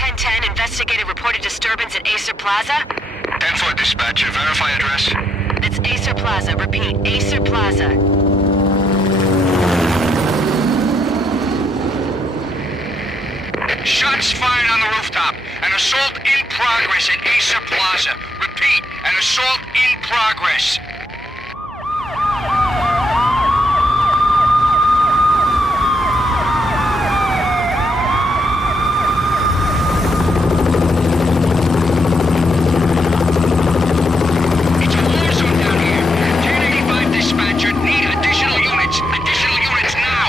1010, investigated reported disturbance at Acer Plaza. 10-4 dispatcher, verify address. It's Acer Plaza, repeat, Acer Plaza. Shots fired on the rooftop. An assault in progress at Acer Plaza. Repeat, an assault in progress. It's a war zone down here. 1085 dispatcher, need additional units. Additional units now.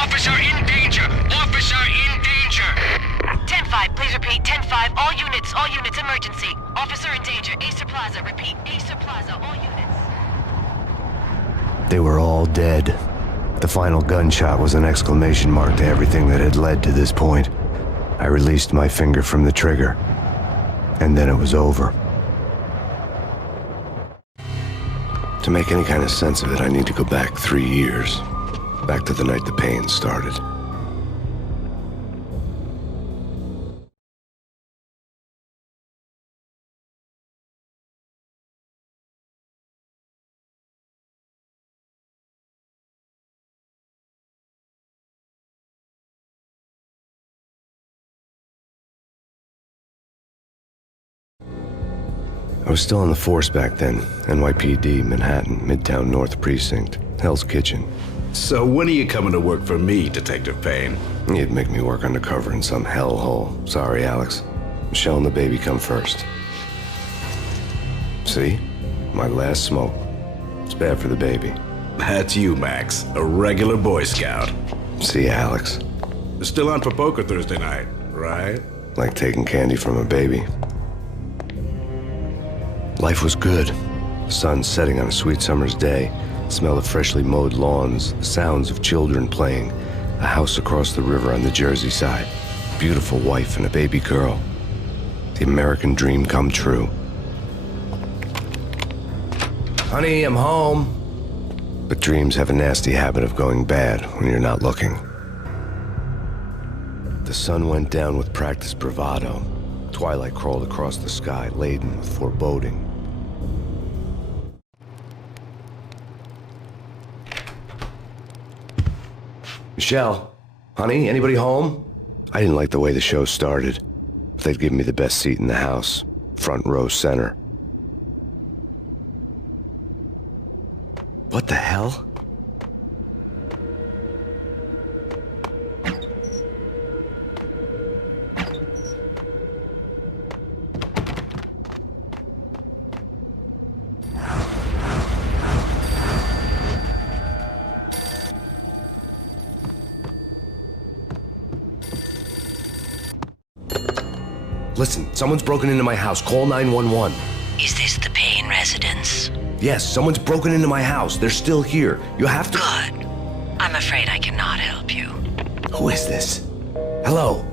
Officer in danger. Officer in danger. 10-5, please repeat. 10-5, all units, emergency. Officer in danger, Acer Plaza, repeat. Acer Plaza, all units. They were all dead. The final gunshot was an exclamation mark to everything that had led to this point. I released my finger from the trigger, and then it was over. To make any kind of sense of it, I need to go back 3 years. Back to the night the Payne started. I was still on the force back then. NYPD, Manhattan, Midtown North Precinct, Hell's Kitchen. So when are you coming to work for me, Detective Payne? He'd make me work undercover in some hellhole. Sorry, Alex. Michelle and the baby come first. See? My last smoke. It's bad for the baby. That's you, Max. A regular Boy Scout. See, Alex. Still on for poker Thursday night, right? Like taking candy from a baby. Life was good. The sun setting on a sweet summer's day. The smell of freshly mowed lawns. The sounds of children playing. A house across the river on the Jersey side. Beautiful wife and a baby girl. The American dream come true. Honey, I'm home. But dreams have a nasty habit of going bad when you're not looking. The sun went down with practiced bravado. Twilight crawled across the sky, laden with foreboding. Michelle, honey, anybody home? I didn't like the way the show started. They'd give me the best seat in the house, front row center. What the hell? Listen, someone's broken into my house. Call 911. Is this the Payne residence? Yes, someone's broken into my house. They're still here. You have to... Good. I'm afraid I cannot help you. Who is this? Hello?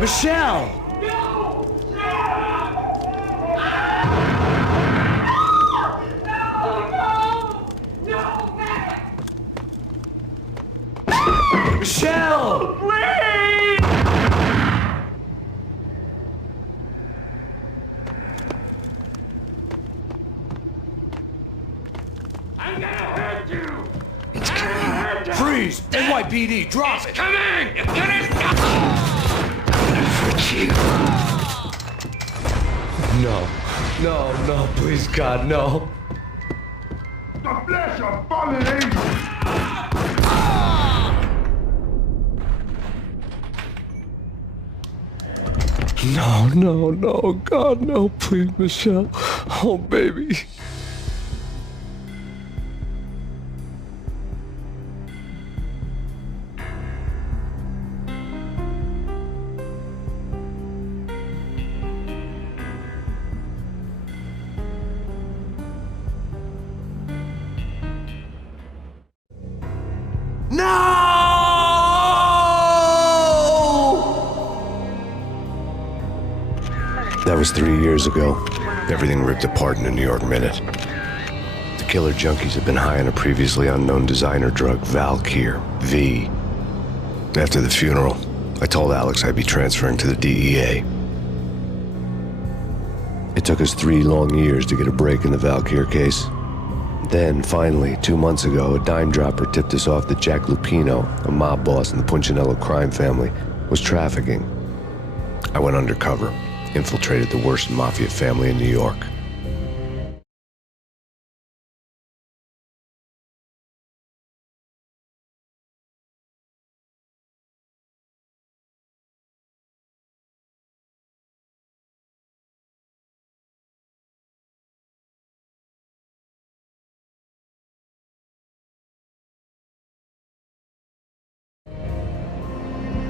Michelle! Michelle! I'm gonna hurt you! It's coming! Freeze! NYPD, drop it! Coming! It's gonna... No. No, no, please, God, no. The flesh of fallen angels! No, no, no, God, no, please, Michelle. Oh, baby. That was 3 years ago. Everything ripped apart in a New York minute. The killer junkies had been high on a previously unknown designer drug, Valkyr, V. After the funeral, I told Alex I'd be transferring to the DEA. It took us 3 long years to get a break in the Valkyr case. Then, finally, 2 months ago, a dime dropper tipped us off that Jack Lupino, a mob boss in the Punchinello crime family, was trafficking. I went undercover, infiltrated the worst mafia family in New York.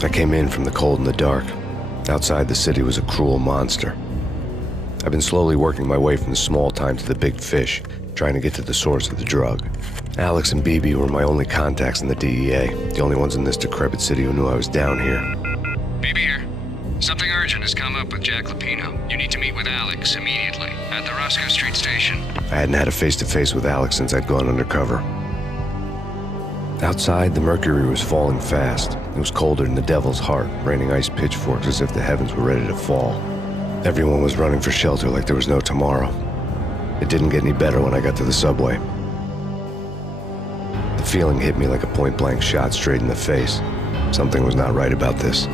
I came in from the cold and the dark. Outside the city was a cruel monster. I've been slowly working my way from the small time to the big fish, trying to get to the source of the drug. Alex and BB were my only contacts in the DEA, the only ones in this decrepit city who knew I was down here. BB here. Something urgent has come up with Jack Lupino. You need to meet with Alex immediately at the Roscoe Street station. I hadn't had a face-to-face with Alex since I'd gone undercover. Outside, the mercury was falling fast. It was colder than the devil's heart, raining ice pitchforks as if the heavens were ready to fall. Everyone was running for shelter like there was no tomorrow. It didn't get any better when I got to the subway. The feeling hit me like a point-blank shot straight in the face. Something was not right about this.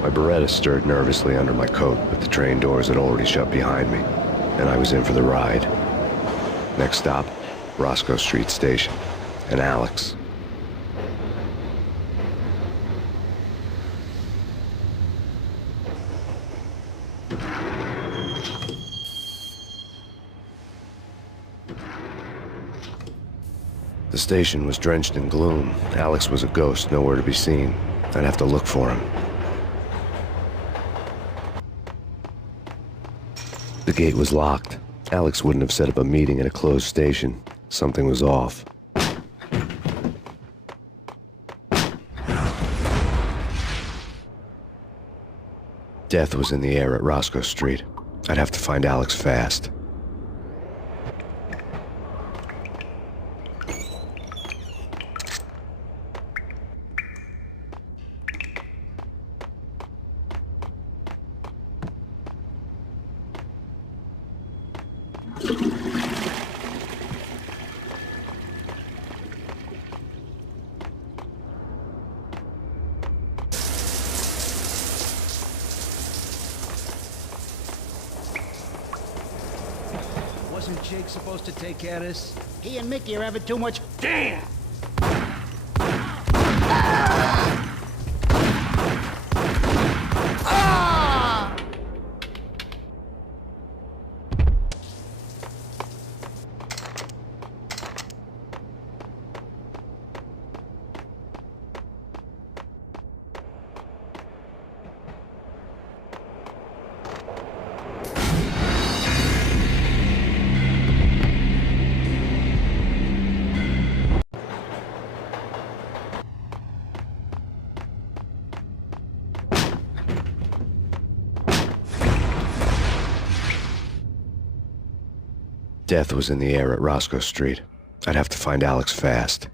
My Beretta stirred nervously under my coat, but the train doors had already shut behind me, and I was in for the ride. Next stop, Roscoe Street Station, and Alex. The station was drenched in gloom. Alex was a ghost, nowhere to be seen. I'd have to look for him. The gate was locked. Alex wouldn't have set up a meeting at a closed station. Something was off. Death was in the air at Roscoe Street. I'd have to find Alex fast. Wasn't Jake supposed to take care of this? He and Mickey are having too much... Damn! Death was in the air at Roscoe Street. I'd have to find Alex fast.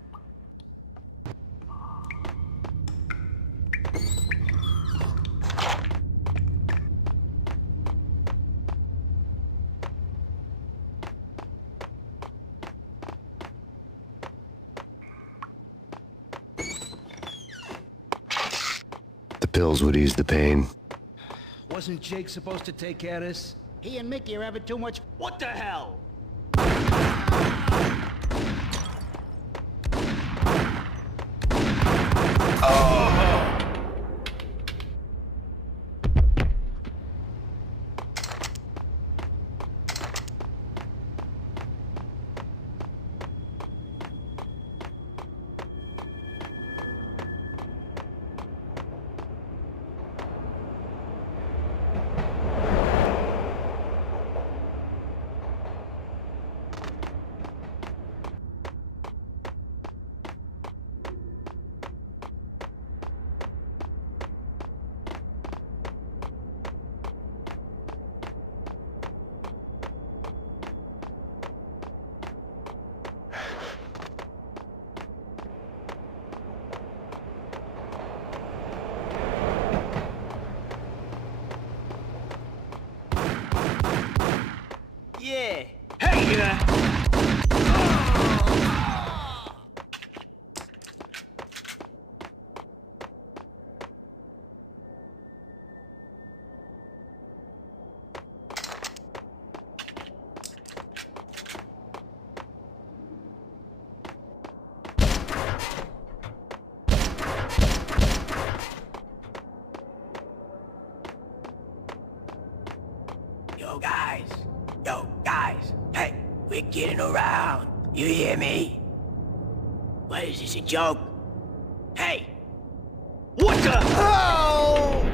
The pills would ease the pain. Wasn't Jake supposed to take care of this? He and Mickey are having too much... What the hell? Yo, guys, hey, we're getting around. You hear me? What is this, a joke? Hey! What the? Oh!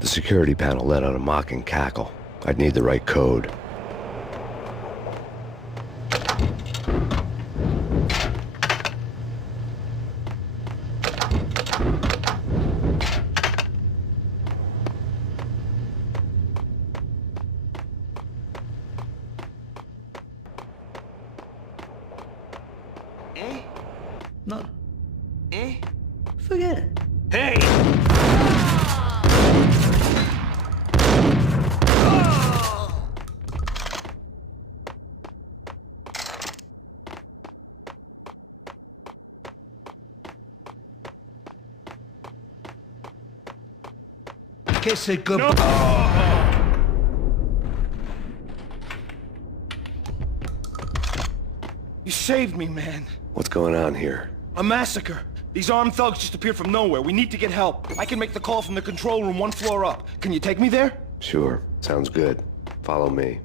The security panel let out a mocking cackle. I'd need the right code. No. Forget it. Hey! Kiss it goodbye. No. You saved me, man. What's going on here? A massacre. These armed thugs just appeared from nowhere. We need to get help. I can make the call from the control room 1 floor up. Can you take me there? Sure. Sounds good. Follow me.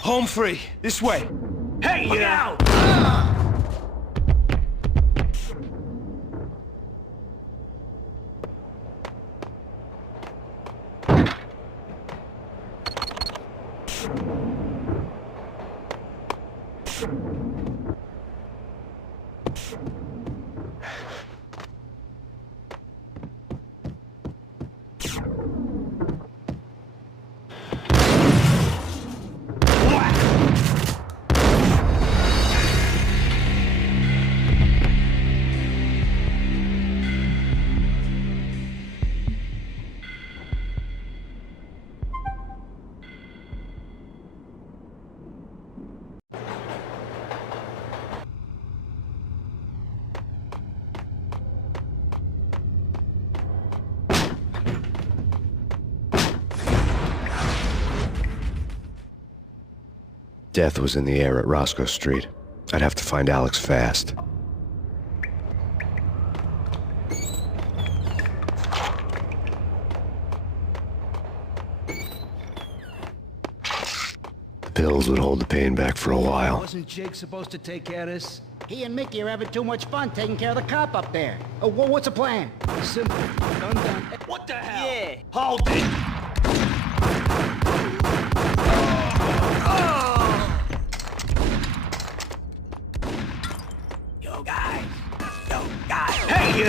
Home free. This way. Hey, Look out! Death was in the air at Roscoe Street. I'd have to find Alex fast. The pills would hold the pain back for a while. Wasn't Jake supposed to take care of this? He and Mickey are having too much fun taking care of the cop up there. Oh, what's the plan? Simple. Gun down. What the hell? Yeah. Hold it! Yo, guys. Yo, guys. Hey,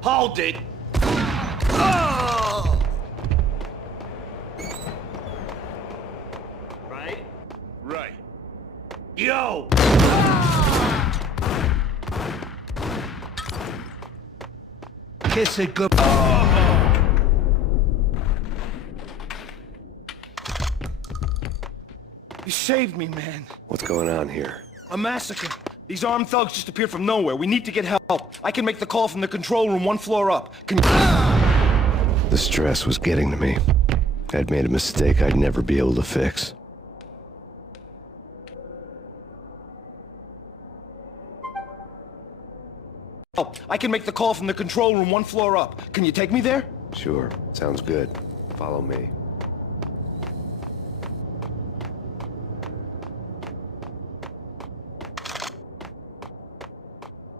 Hold it! Yo! Kiss it good. You saved me, man. What's going on here? A massacre. These armed thugs just appeared from nowhere. We need to get help. I can make the call from the control room 1 floor up. The stress was getting to me. I'd made a mistake I'd never be able to fix. I can make the call from the control room 1 floor up. Can you take me there? Sure, sounds good. Follow me.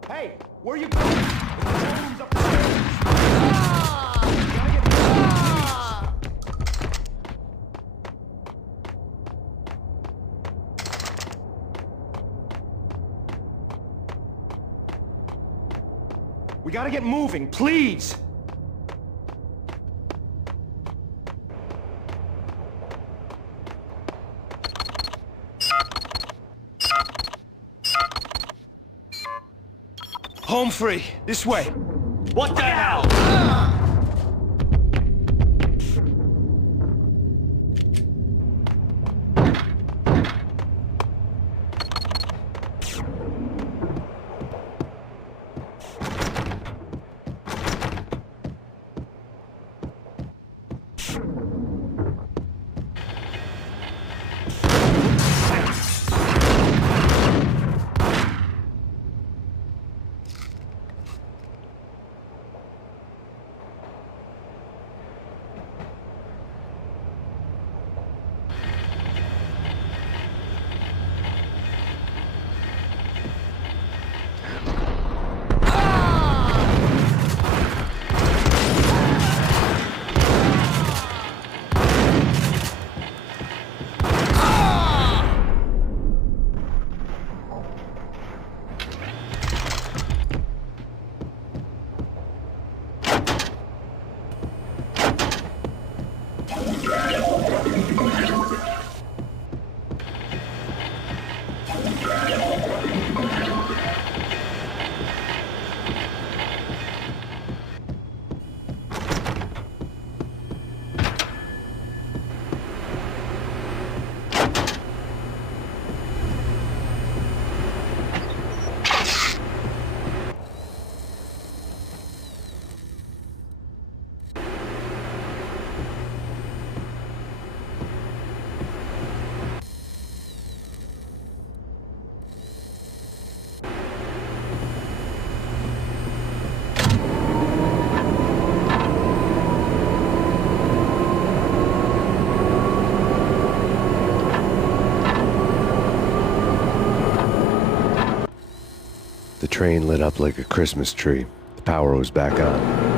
Hey, where are you going? The control room's up the stairs. We gotta get moving, please! Home free. This way. What the hell? The train lit up like a Christmas tree. The power was back on.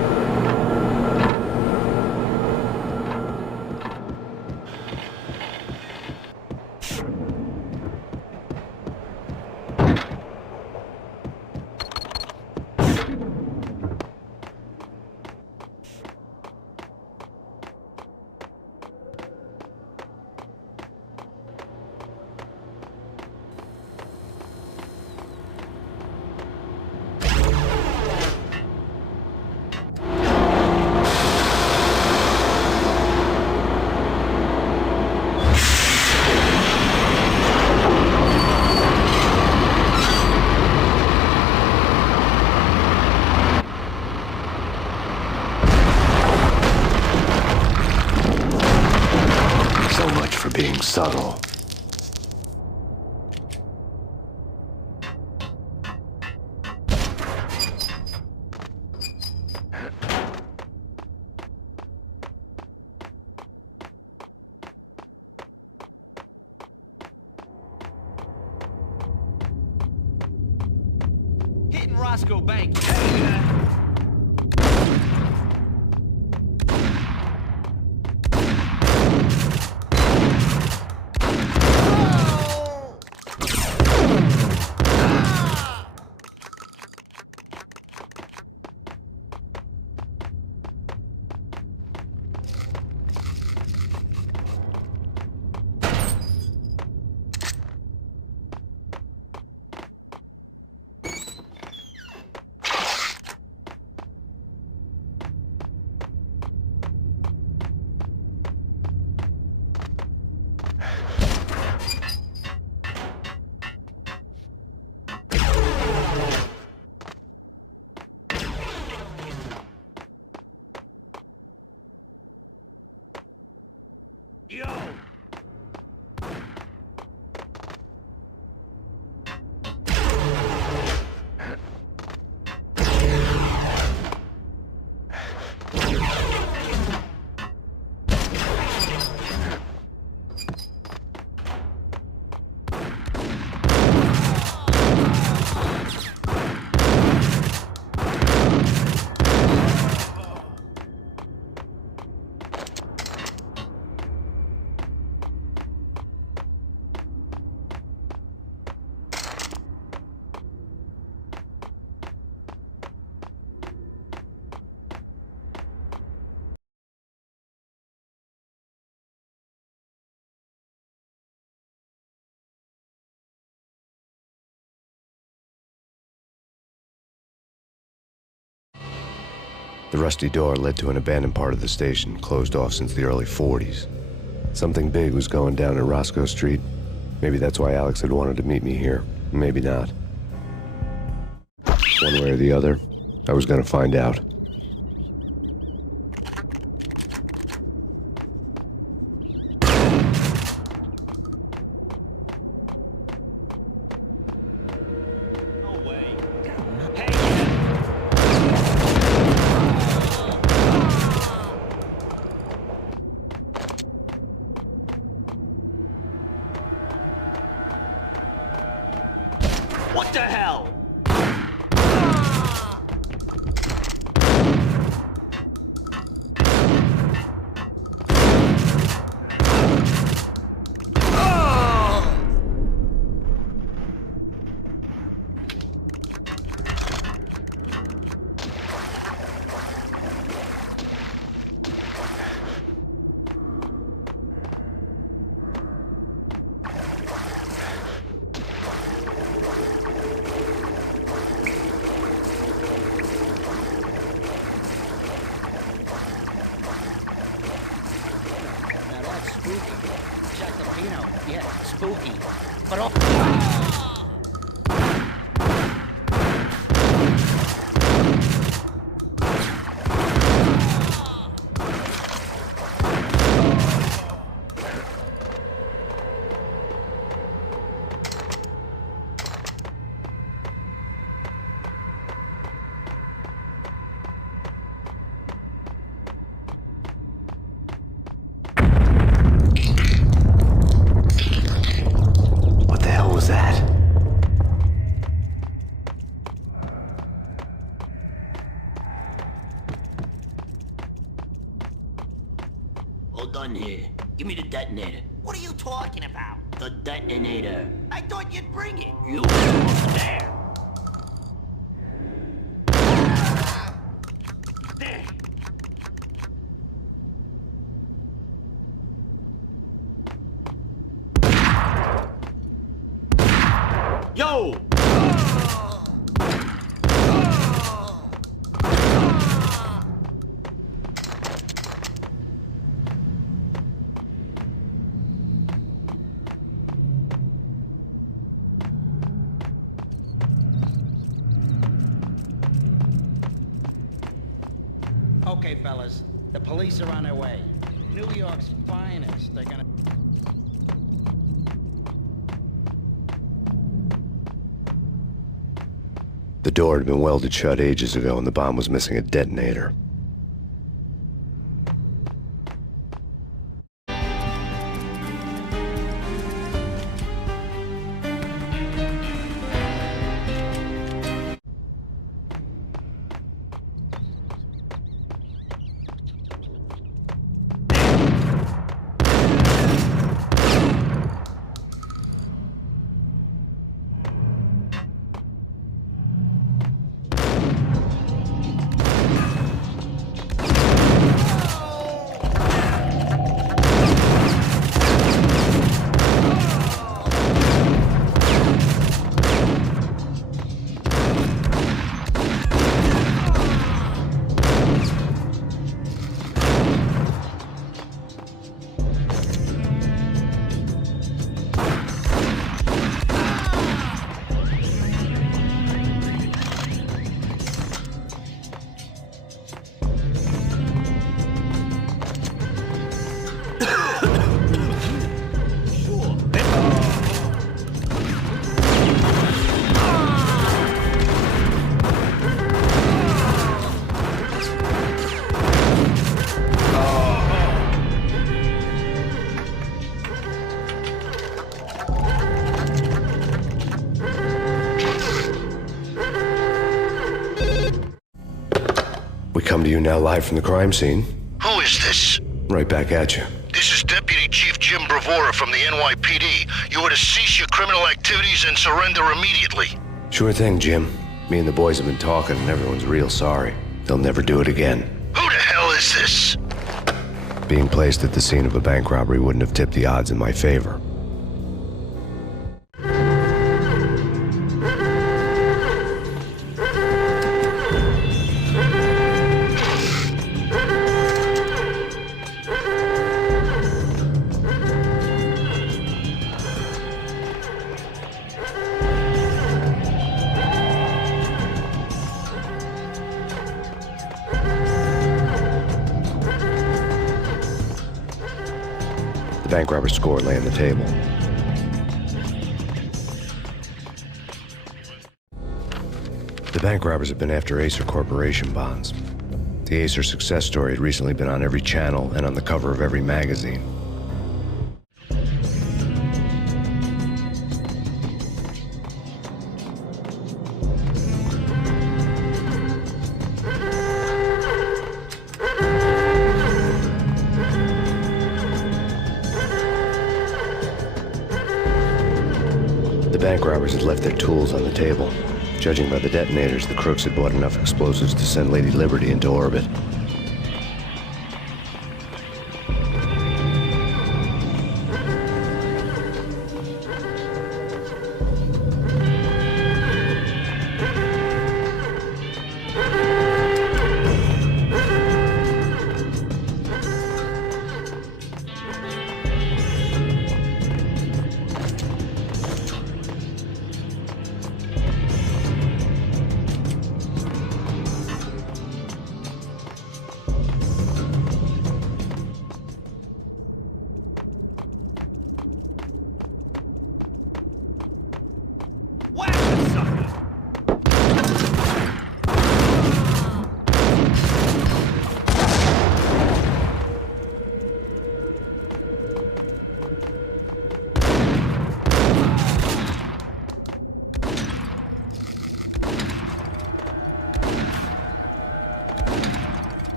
So much for being subtle. Hitting Roscoe Bank. Yo! The rusty door led to an abandoned part of the station, closed off since the early 40s. Something big was going down at Roscoe Street. Maybe that's why Alex had wanted to meet me here. Maybe not. One way or the other, I was gonna find out. No way. Hey! What the hell? Now that's spooky. Check the Pino. Yeah, spooky. But all... What the hell was that? All done here. Give me the detonator. What are you talking about? The detonator. I thought you'd bring it. You were almost there. There. Yo! Okay, fellas. The police are on their way. New York's finest. They're gonna... The door had been welded shut ages ago and the bomb was missing a detonator. come to you now live from the crime scene. Who is this? Right back at you. This is Deputy Chief Jim Bravura from the NYPD. You are to cease your criminal activities and surrender immediately. Sure thing, Jim. Me and the boys have been talking and everyone's real sorry. They'll never do it again. Who the hell is this? Being placed at the scene of a bank robbery wouldn't have tipped the odds in my favor. The bank robber's score lay on the table. The bank robbers have been after Acer Corporation bonds. The Acer success story had recently been on every channel and on the cover of every magazine. The bank robbers had left their tools on the table. Judging by the detonators, the crooks had bought enough explosives to send Lady Liberty into orbit.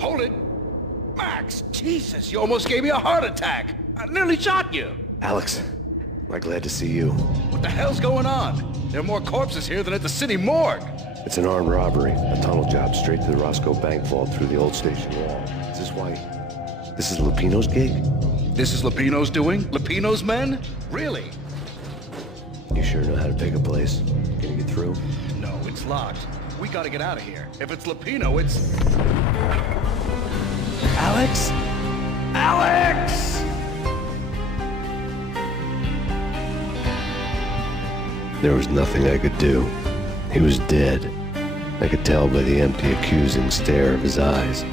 Hold it! Max, Jesus, you almost gave me a heart attack. I nearly shot you. Alex, am I glad to see you. What the hell's going on? There are more corpses here than at the city morgue. It's an armed robbery, a tunnel job straight to the Roscoe Bank vault through the old station wall. Is this why? This is Lupino's gig? This is Lupino's doing? Lupino's men? Really? You sure know how to pick a place? Can you get through? No, it's locked. We gotta get out of here. If it's Lupino, it's... Alex? Alex! There was nothing I could do. He was dead. I could tell by the empty, accusing stare of his eyes.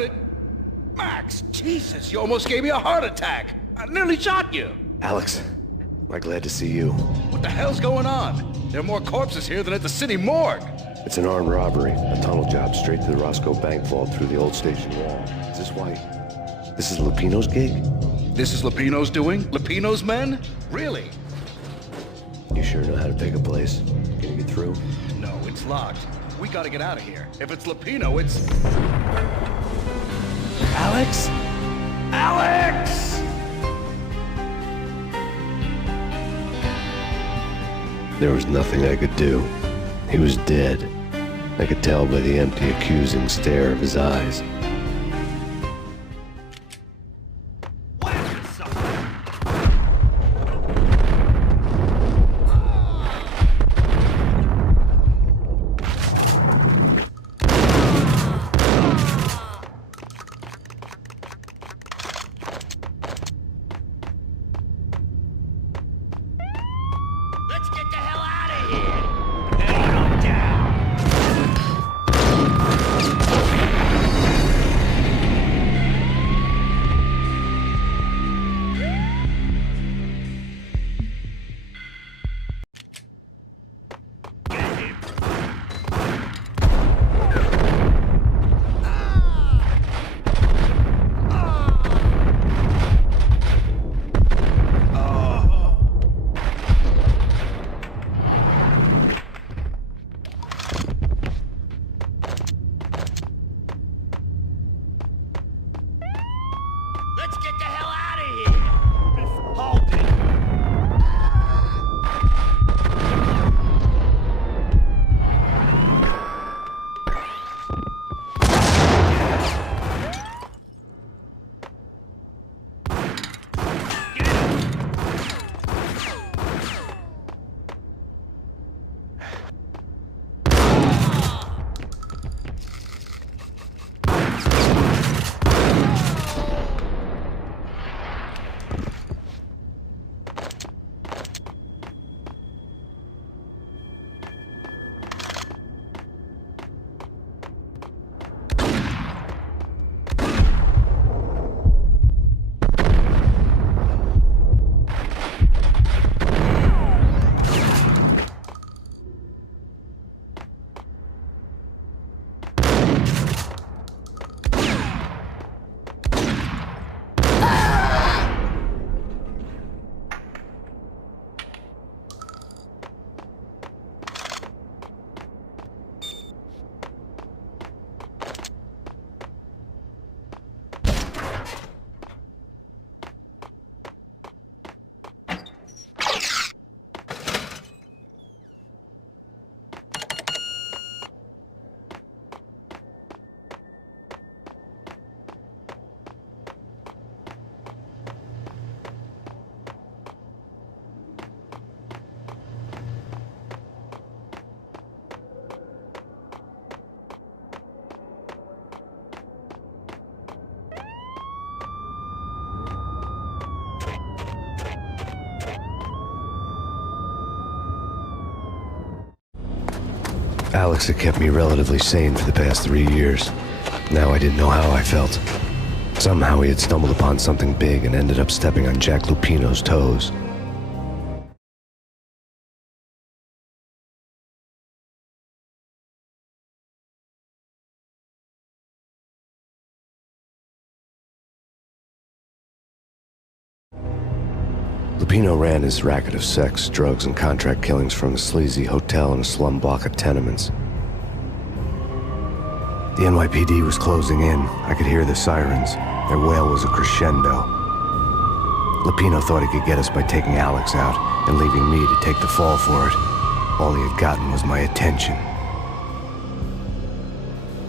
Hold it! Max, Jesus, you almost gave me a heart attack! I nearly shot you! Alex, am I glad to see you? What the hell's going on? There are more corpses here than at the city morgue! It's an armed robbery, a tunnel job straight to the Roscoe Bank vault through the old station wall. Is this why? This is Lupino's gig? This is Lupino's doing? Lupino's men? Really? You sure know how to pick a place? Can you get through? No, it's locked. We gotta get out of here. If it's Lupino, it's... Alex? Alex! There was nothing I could do. He was dead. I could tell by the empty, accusing stare of his eyes. Let's get the hell out of here! Head on down! Let's get the hell out of here! Hold it! Alex had kept me relatively sane for the past 3 years. Now I didn't know how I felt. Somehow he had stumbled upon something big and ended up stepping on Jack Lupino's toes. Lupino ran his racket of sex, drugs, and contract killings from a sleazy hotel in a slum block of tenements. The NYPD was closing in. I could hear the sirens. Their wail was a crescendo. Lupino thought he could get us by taking Alex out and leaving me to take the fall for it. All he had gotten was my attention.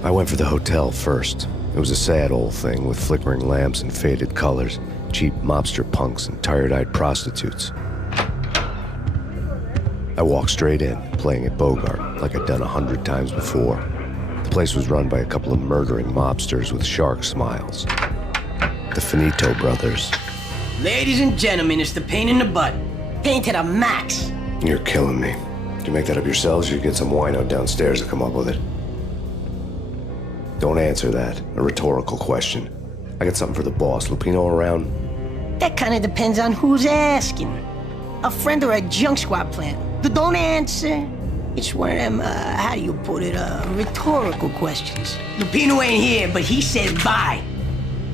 I went for the hotel first. It was a sad old thing with flickering lamps and faded colors, cheap mobster punks and tired-eyed prostitutes. I walked straight in, playing at Bogart, like I'd done 100 times before. The place was run by a couple of murdering mobsters with shark smiles. The Finito brothers. Ladies and gentlemen, it's the pain in the butt. Pain to the max. You're killing me. Did you make that up yourselves, or you get some wino downstairs to come up with it? Don't answer that. A rhetorical question. I got something for the boss. Lupino around? That kind of depends on who's asking. A friend or a junk squad plan. Don't answer. It's one of them, how do you put it, rhetorical questions. Lupino ain't here, but he said bye.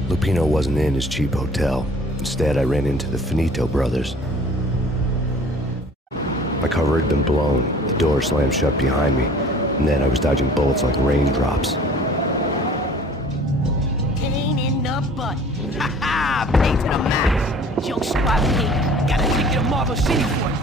Lupino wasn't in his cheap hotel. Instead, I ran into the Finito brothers. My cover had been blown. The door slammed shut behind me. And then I was dodging bullets like raindrops. Pain in the butt. Ha ha! Pay to the max. Junk squad pay. Got a ticket to Marble City for it.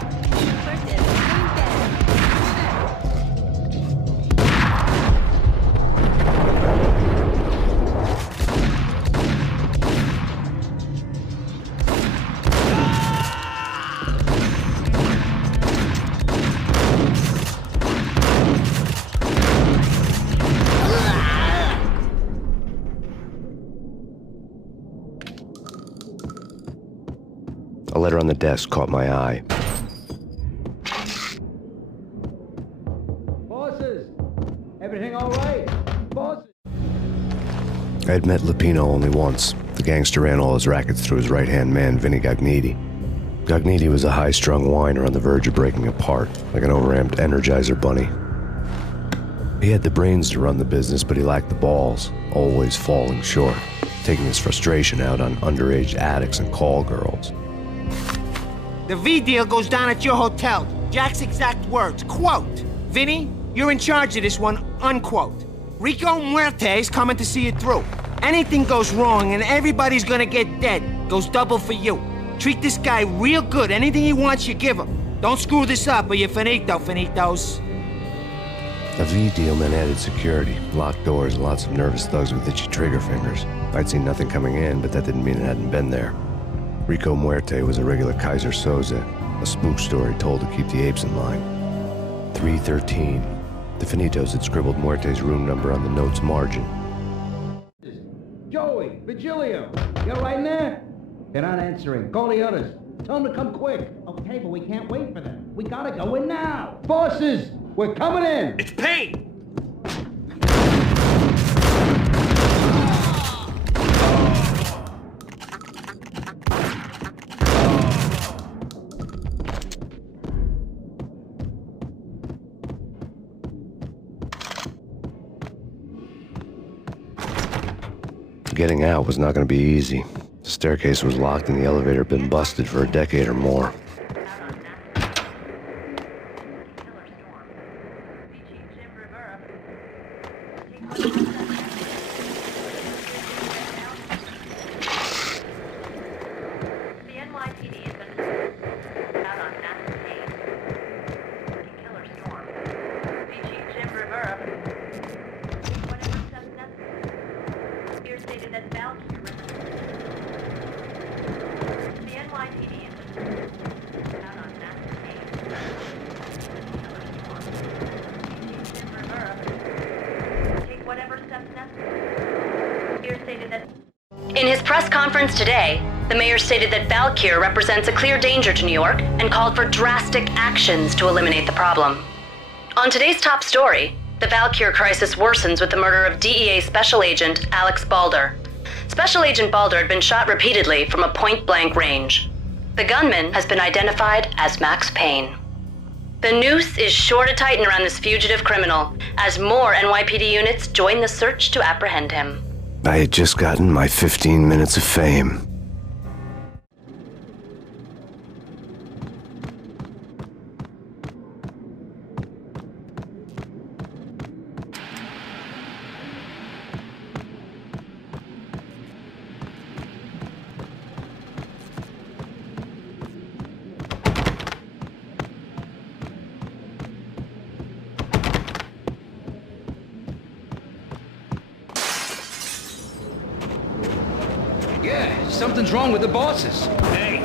A letter on the desk caught my eye. Bosses! Everything all right? Bosses! I had met Lupino only once. The gangster ran all his rackets through his right-hand man, Vinny Gagniti. Gagniti was a high-strung whiner on the verge of breaking apart, like an overamped Energizer bunny. He had the brains to run the business, but he lacked the balls, always falling short, taking his frustration out on underage addicts and call girls. The V deal goes down at your hotel. Jack's exact words, quote, "Vinny, you're in charge of this one," unquote. Rico Muerte's coming to see it through. Anything goes wrong and everybody's gonna get dead. Goes double for you. Treat this guy real good. Anything he wants, you give him. Don't screw this up or you're finito, finitos. A V deal meant added security, locked doors, and lots of nervous thugs with itchy trigger fingers. I'd seen nothing coming in, but that didn't mean it hadn't been there. Rico Muerte was a regular Kaiser Soze, a spook story told to keep the apes in line. 313. The Finitos had scribbled Muerte's room number on the note's margin. Joey, Virgilio, you all right in there? They're not answering. Call the others. Tell them to come quick. Okay, but we can't wait for them. We gotta go in now. Bosses, we're coming in. It's Payne! Getting out was not going to be easy. The staircase was locked and the elevator had been busted for a decade or more. In his press conference today, the mayor stated that Valkyr represents a clear danger to New York and called for drastic actions to eliminate the problem. On today's top story, the Valkyr crisis worsens with the murder of DEA Special Agent Alex Balder. Special Agent Balder had been shot repeatedly from a point-blank range. The gunman has been identified as Max Payne. The noose is sure to tighten around this fugitive criminal as more NYPD units join the search to apprehend him. I had just gotten my 15 minutes of fame. Yeah, something's wrong with the bosses. Hey!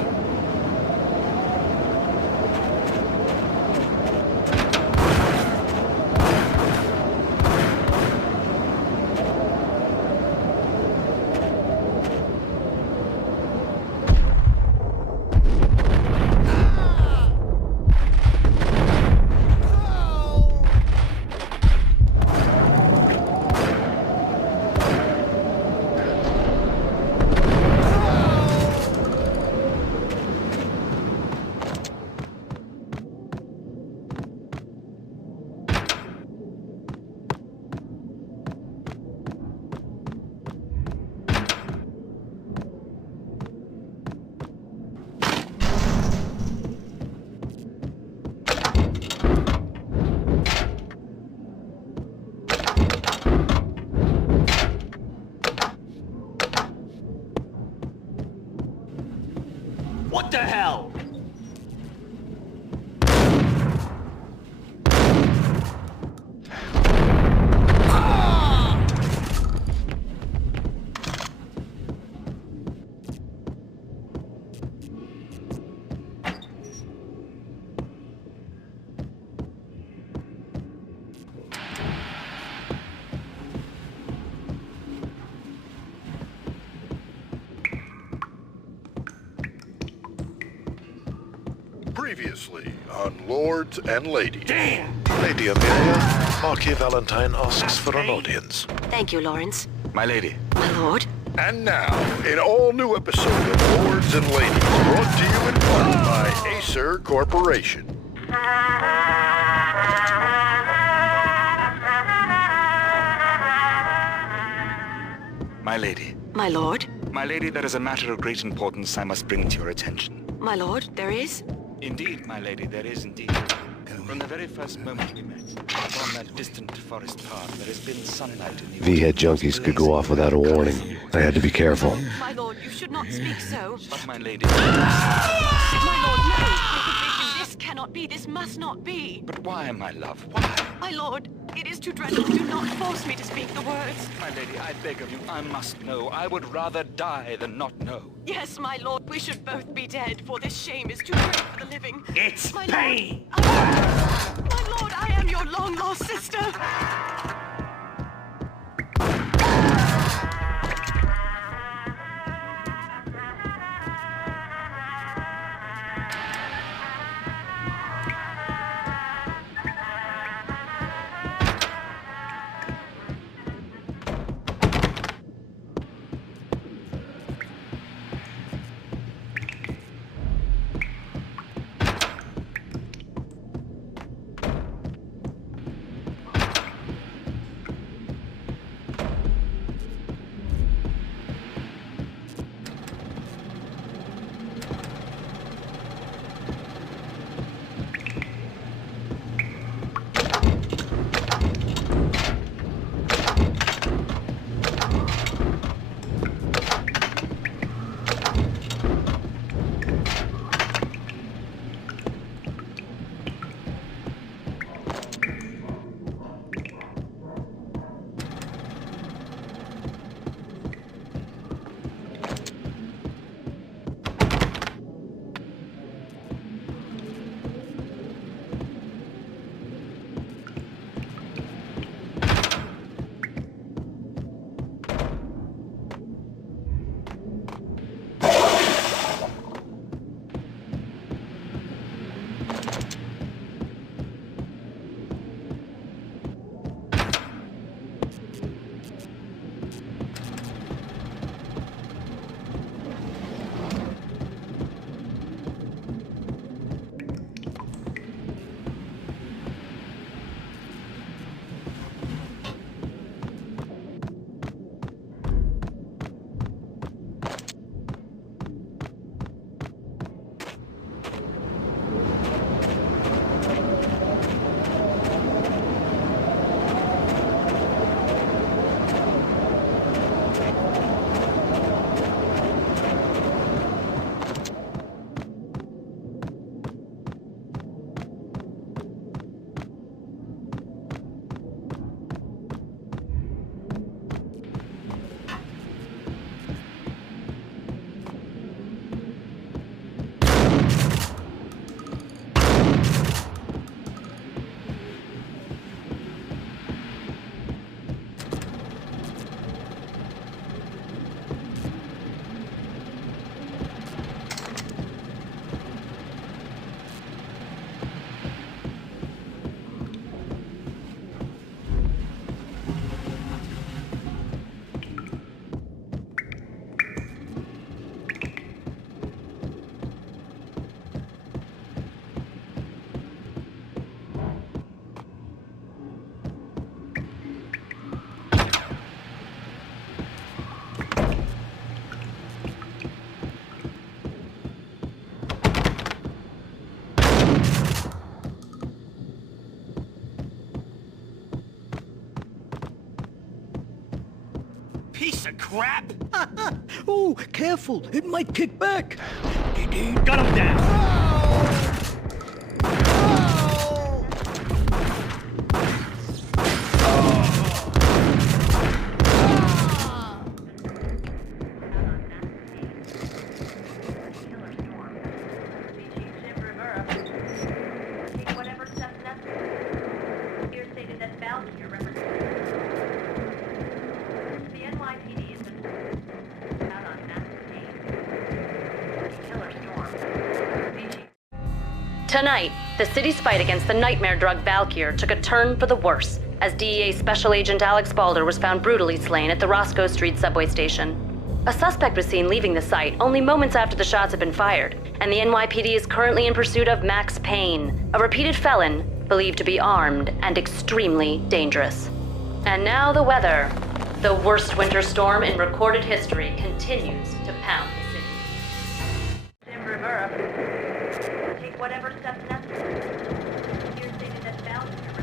What the hell? Previously on Lords and Ladies. Damn! Lady Amelia, Marquis Valentine asks for an audience. Thank you, Lawrence. My lady. My lord. And now, an all-new episode of Lords and Ladies, brought to you in part by Acer Corporation. My lady. My lord. My lady, there is a matter of great importance I must bring to your attention. My lord, there is? Indeed, my lady, there is indeed. From the very first moment we met, upon that distant forest path, there has been sunlight in the... V-head junkies could go off without a warning. I had to be careful. My lord, you should not speak so. But my lady... My lord, no! This cannot be. This must not be. But why, my love? Why? My lord, it is too dreadful. Do not force me to speak the words. My lady, I beg of you, I must know. I would rather die than not know. Yes, my lord, we should both be dead, for this shame is too great for the living. It's my Payne! Lord, my lord, I am your long-lost sister. of crap! Oh, careful. It might kick back. Got him down! Tonight, the city's fight against the nightmare drug Valkyr took a turn for the worse, as DEA Special Agent Alex Balder was found brutally slain at the Roscoe Street subway station. A suspect was seen leaving the site only moments after the shots had been fired, and the NYPD is currently in pursuit of Max Payne, a repeated felon believed to be armed and extremely dangerous. And now the weather. The worst winter storm in recorded history continues to pound the city. Jim Rivera, take whatever steps necessary. Here stated that Valkyr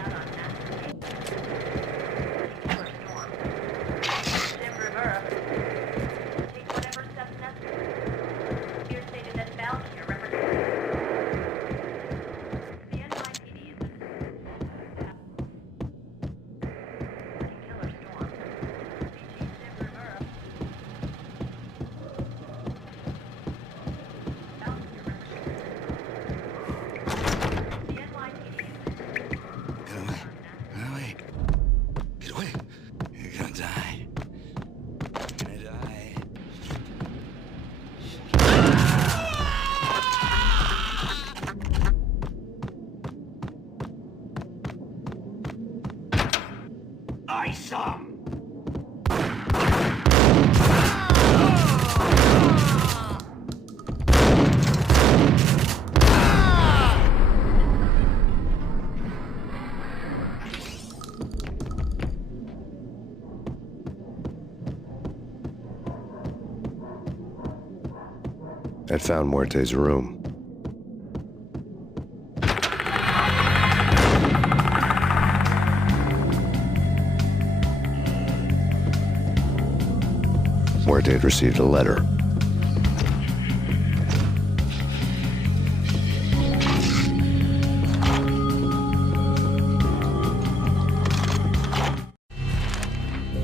out on Max Killer storm. Jim Rivera, take whatever steps necessary. Here stated that Valkyr represents the NYPD is killer storm. BG Jim Rivera. I saw him! I'd found Muerte's room. Muerte had received a letter.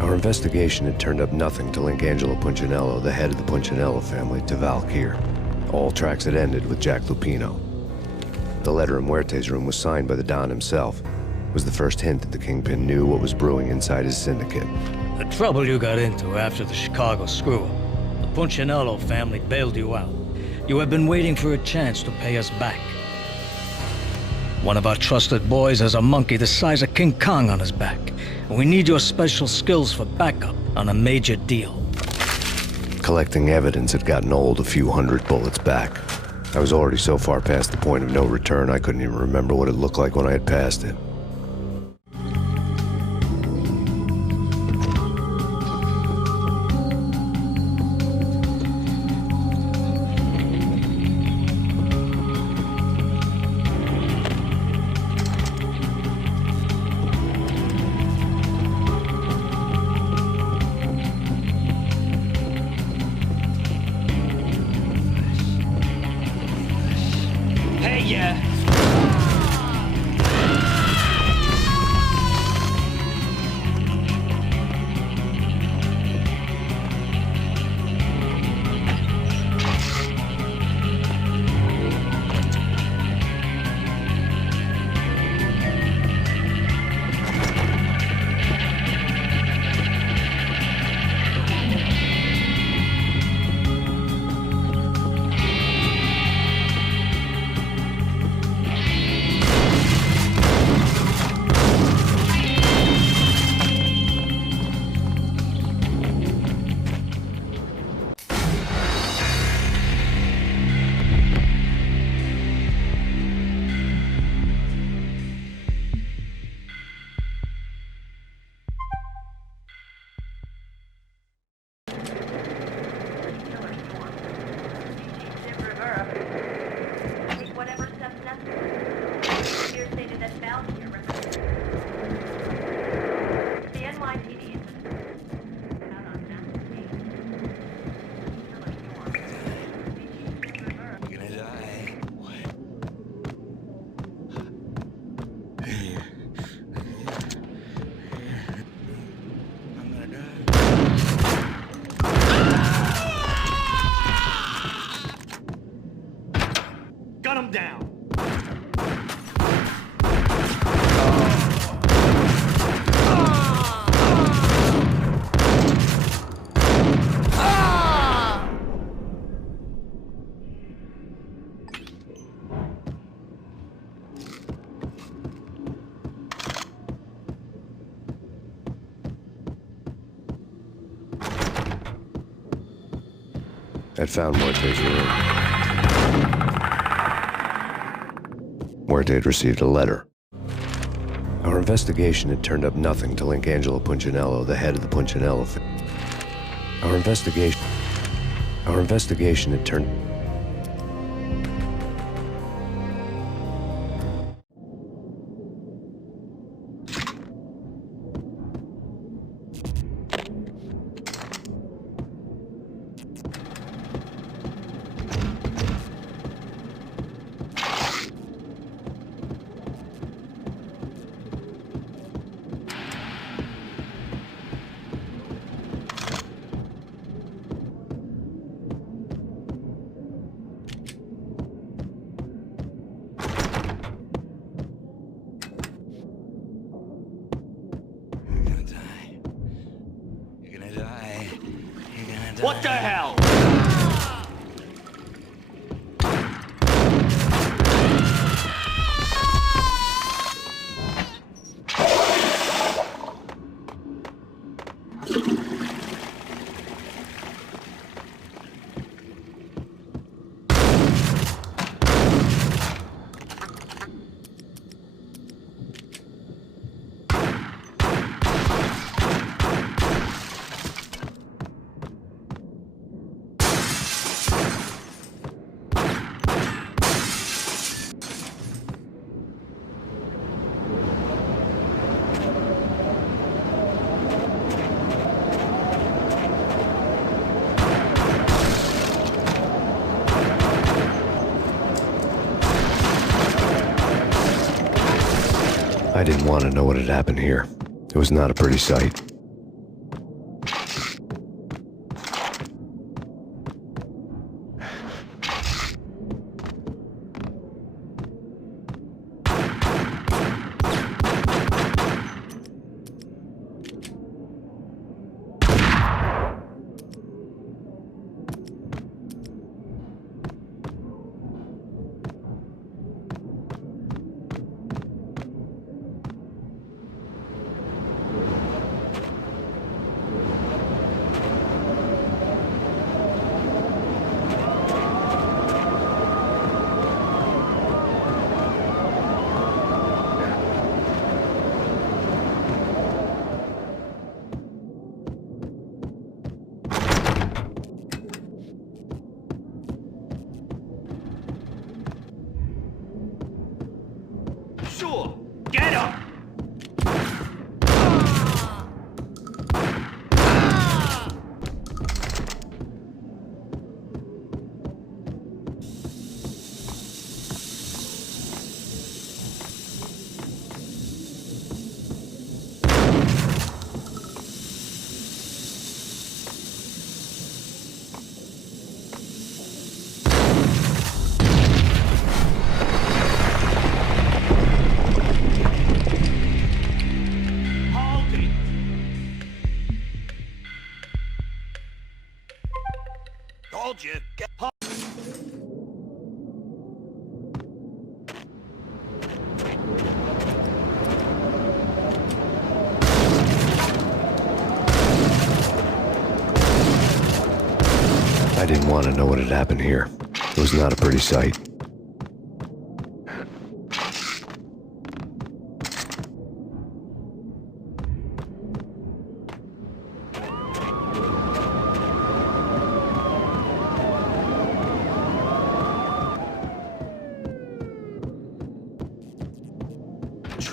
Our investigation had turned up nothing to link Angelo Punchinello, the head of the Punchinello family, to Valkyr. All tracks had ended with Jack Lupino. The letter in Muerte's room was signed by the Don himself. It was the first hint that the Kingpin knew what was brewing inside his syndicate. The trouble you got into after the Chicago screw-up. The Punchinello family bailed you out. You have been waiting for a chance to pay us back. One of our trusted boys has a monkey the size of King Kong on his back. And we need your special skills for backup on a major deal. Collecting evidence had gotten old a few hundred bullets back. I was already so far past the point of no return I couldn't even remember what it looked like when I had passed it. Hey, yeah! I'd found Muerte's room. Muerte had received a letter. Our investigation had turned up nothing to link Angelo Punchinello, the head of the Punchinello family. Our investigation had turned... What the hell? I didn't want to know what had happened here. It was not a pretty sight. Sure, get up! Told you. Get I didn't want to know what had happened here. It was not a pretty sight.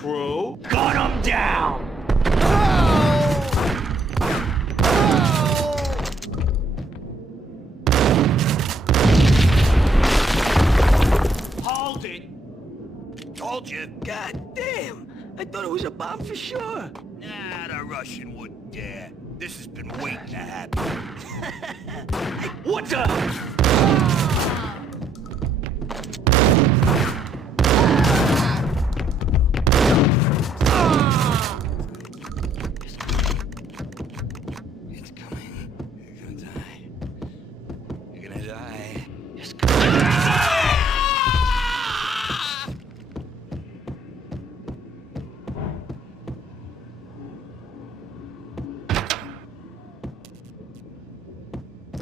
true. Gun 'em down! Hold it! Told you. God damn! I thought it was a bomb for sure. Nah, the Russian wouldn't dare. This has been waiting to happen. What the?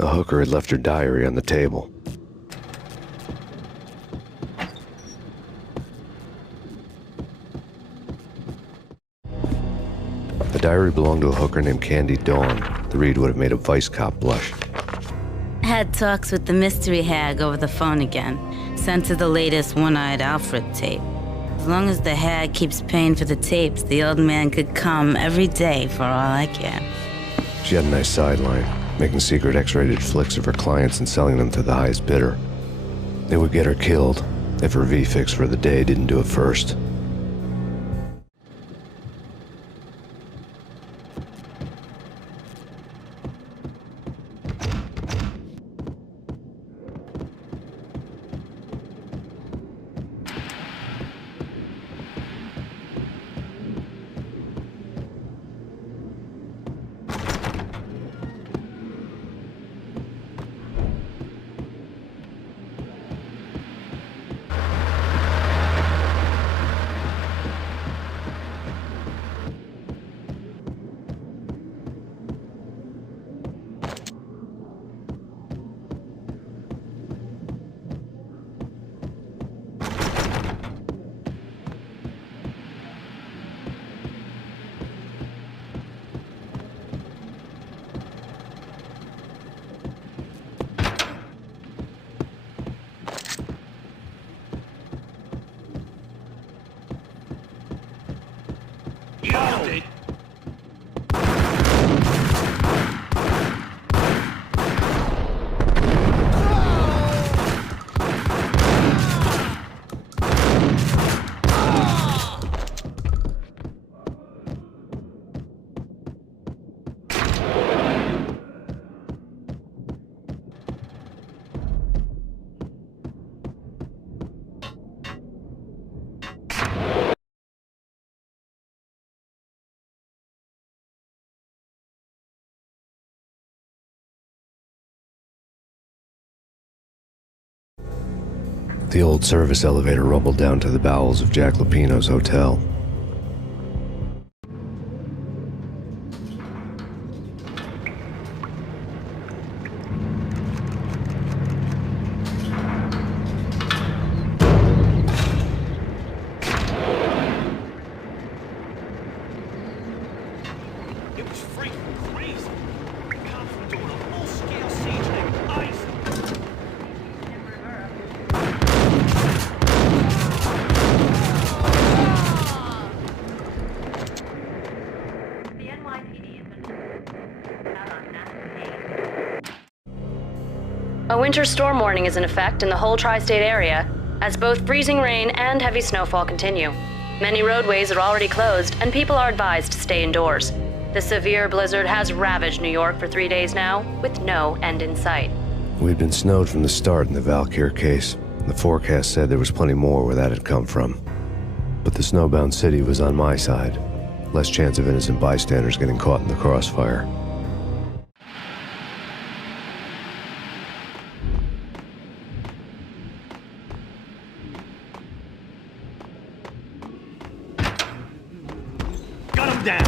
A hooker had left her diary on the table. The diary belonged to a hooker named Candy Dawn. The read would have made a vice cop blush. Had talks with the mystery hag over the phone again. Sent her the latest One-Eyed Alfred tape. As long as the hag keeps paying for the tapes, the old man could come every day for all I care. She had a nice sideline, making secret X-rated flicks of her clients and selling them to the highest bidder. They would get her killed if her V-fix for the day didn't do it first. The old service elevator rumbled down to the bowels of Jack Lupino's hotel. It was freaking crazy. Cops were doing a full-scale siege like ice. A winter storm warning is in effect in the whole tri-state area, as both freezing rain and heavy snowfall continue. Many roadways are already closed, and people are advised to stay indoors. The severe blizzard has ravaged New York for 3 days now, with no end in sight. We'd been snowed from the start in the Valkyr case. The forecast said there was plenty more where that had come from. But the snowbound city was on my side. Less chance of innocent bystanders getting caught in the crossfire. Got him down!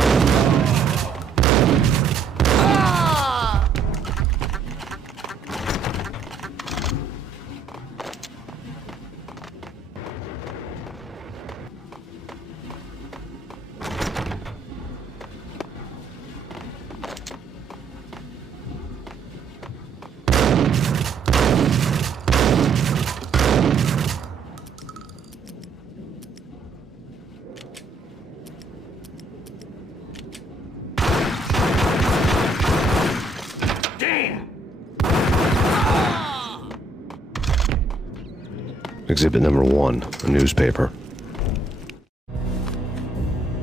Exhibit number 1, a newspaper.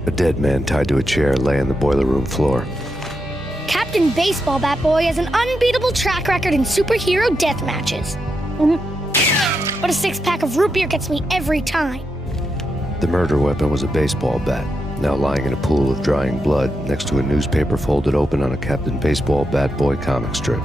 A dead man tied to a chair lay on the boiler room floor. Captain Baseball Bat Boy has an unbeatable track record in superhero death matches. But a 6-pack of root beer gets me every time. The murder weapon was a baseball bat, now lying in a pool of drying blood next to a newspaper folded open on a Captain Baseball Bat Boy comic strip.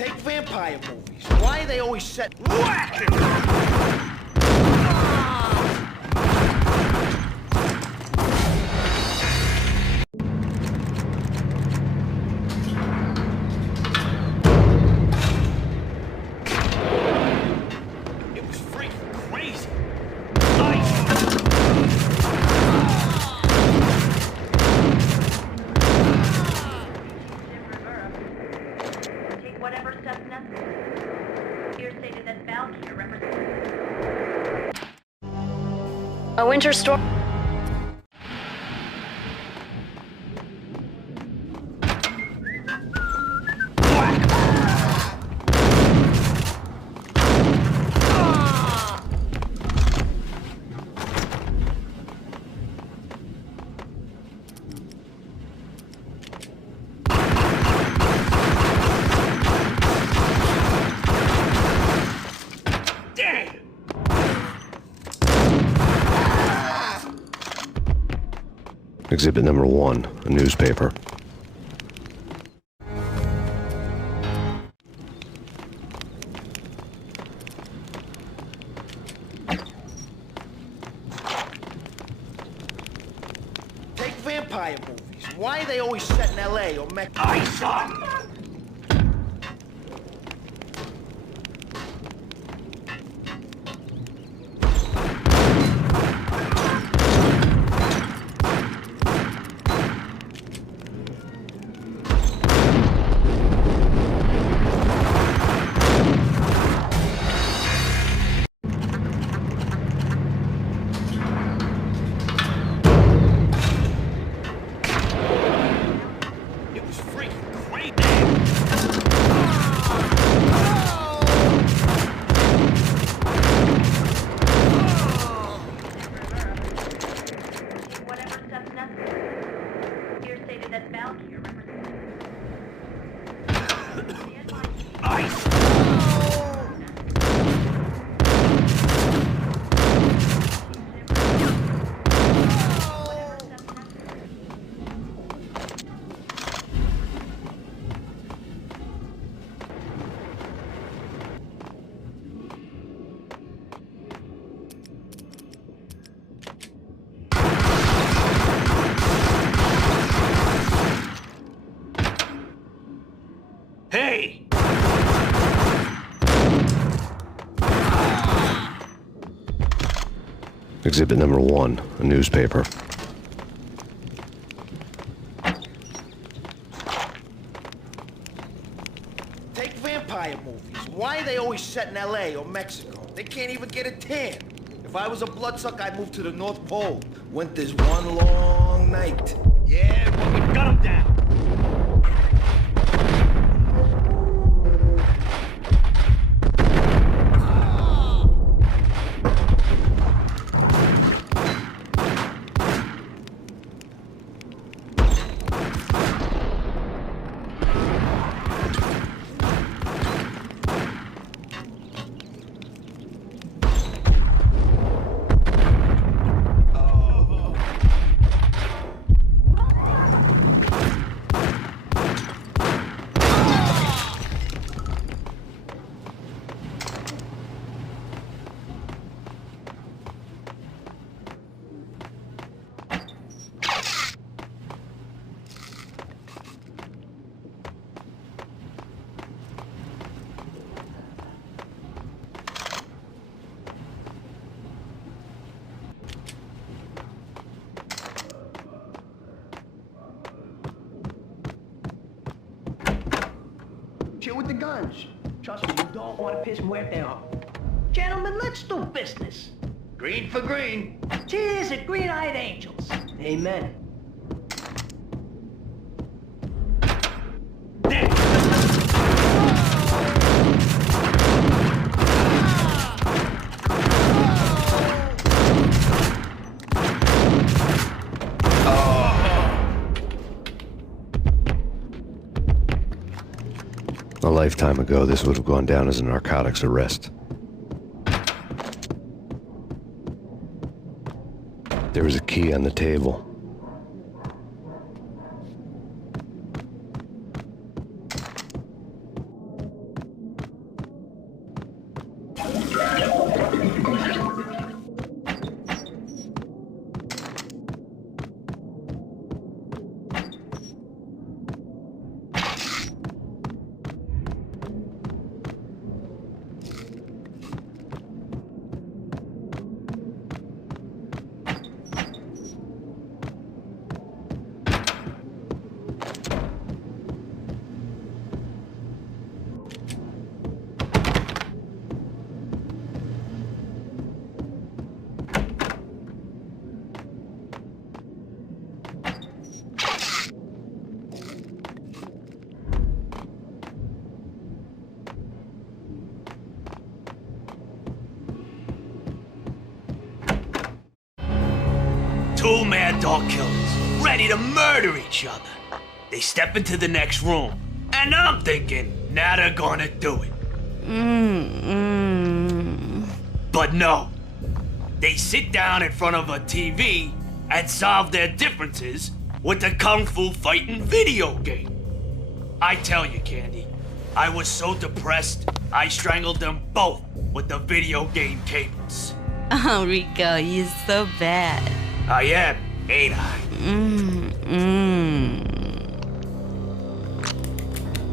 Take vampire movies. Why are they always set... Whack! It was freaking crazy. Take whatever steps necessary. Here stated that Valkyrie represents a winter storm. Exhibit number 1, a newspaper. Take vampire movies. Why are they always set in L.A. or Mexico? I saw. Hey! Exhibit number 1, a newspaper. Take vampire movies. Why are they always set in L.A. or Mexico? They can't even get a tan. If I was a bloodsucker, I'd move to the North Pole. Winter's one long night. Yeah, but we got 'em down. Chill with the guns. Trust me, you don't want to piss Muerte off. Gentlemen, let's do business. Green for green. Cheers at green-eyed angels. Amen. A lifetime ago, this would have gone down as a narcotics arrest. There was a key on the table. Two mad dog killers, ready to murder each other. They step into the next room, and I'm thinking, now they're gonna do it. But no. They sit down in front of a TV and solve their differences with a kung fu fighting video game. I tell you, Candy, I was so depressed, I strangled them both with the video game cables. Oh, Rico, you're so bad. I am, ain't I?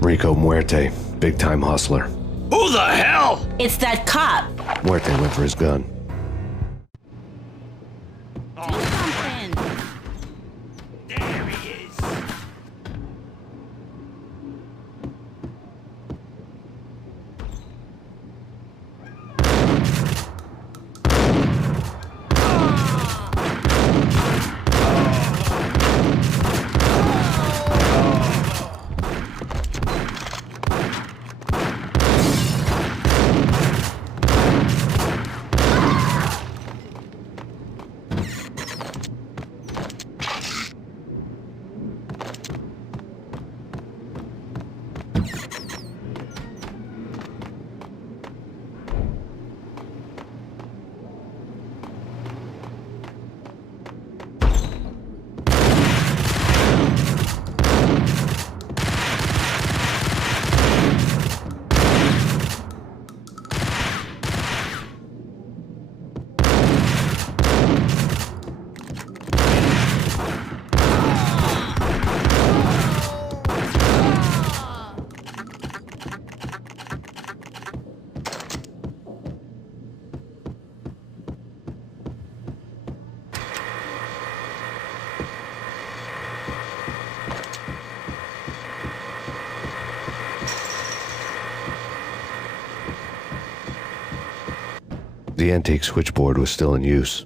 Rico Muerte, big-time hustler. Who the hell? It's that cop. Muerte went for his gun. There he is. The antique switchboard was still in use.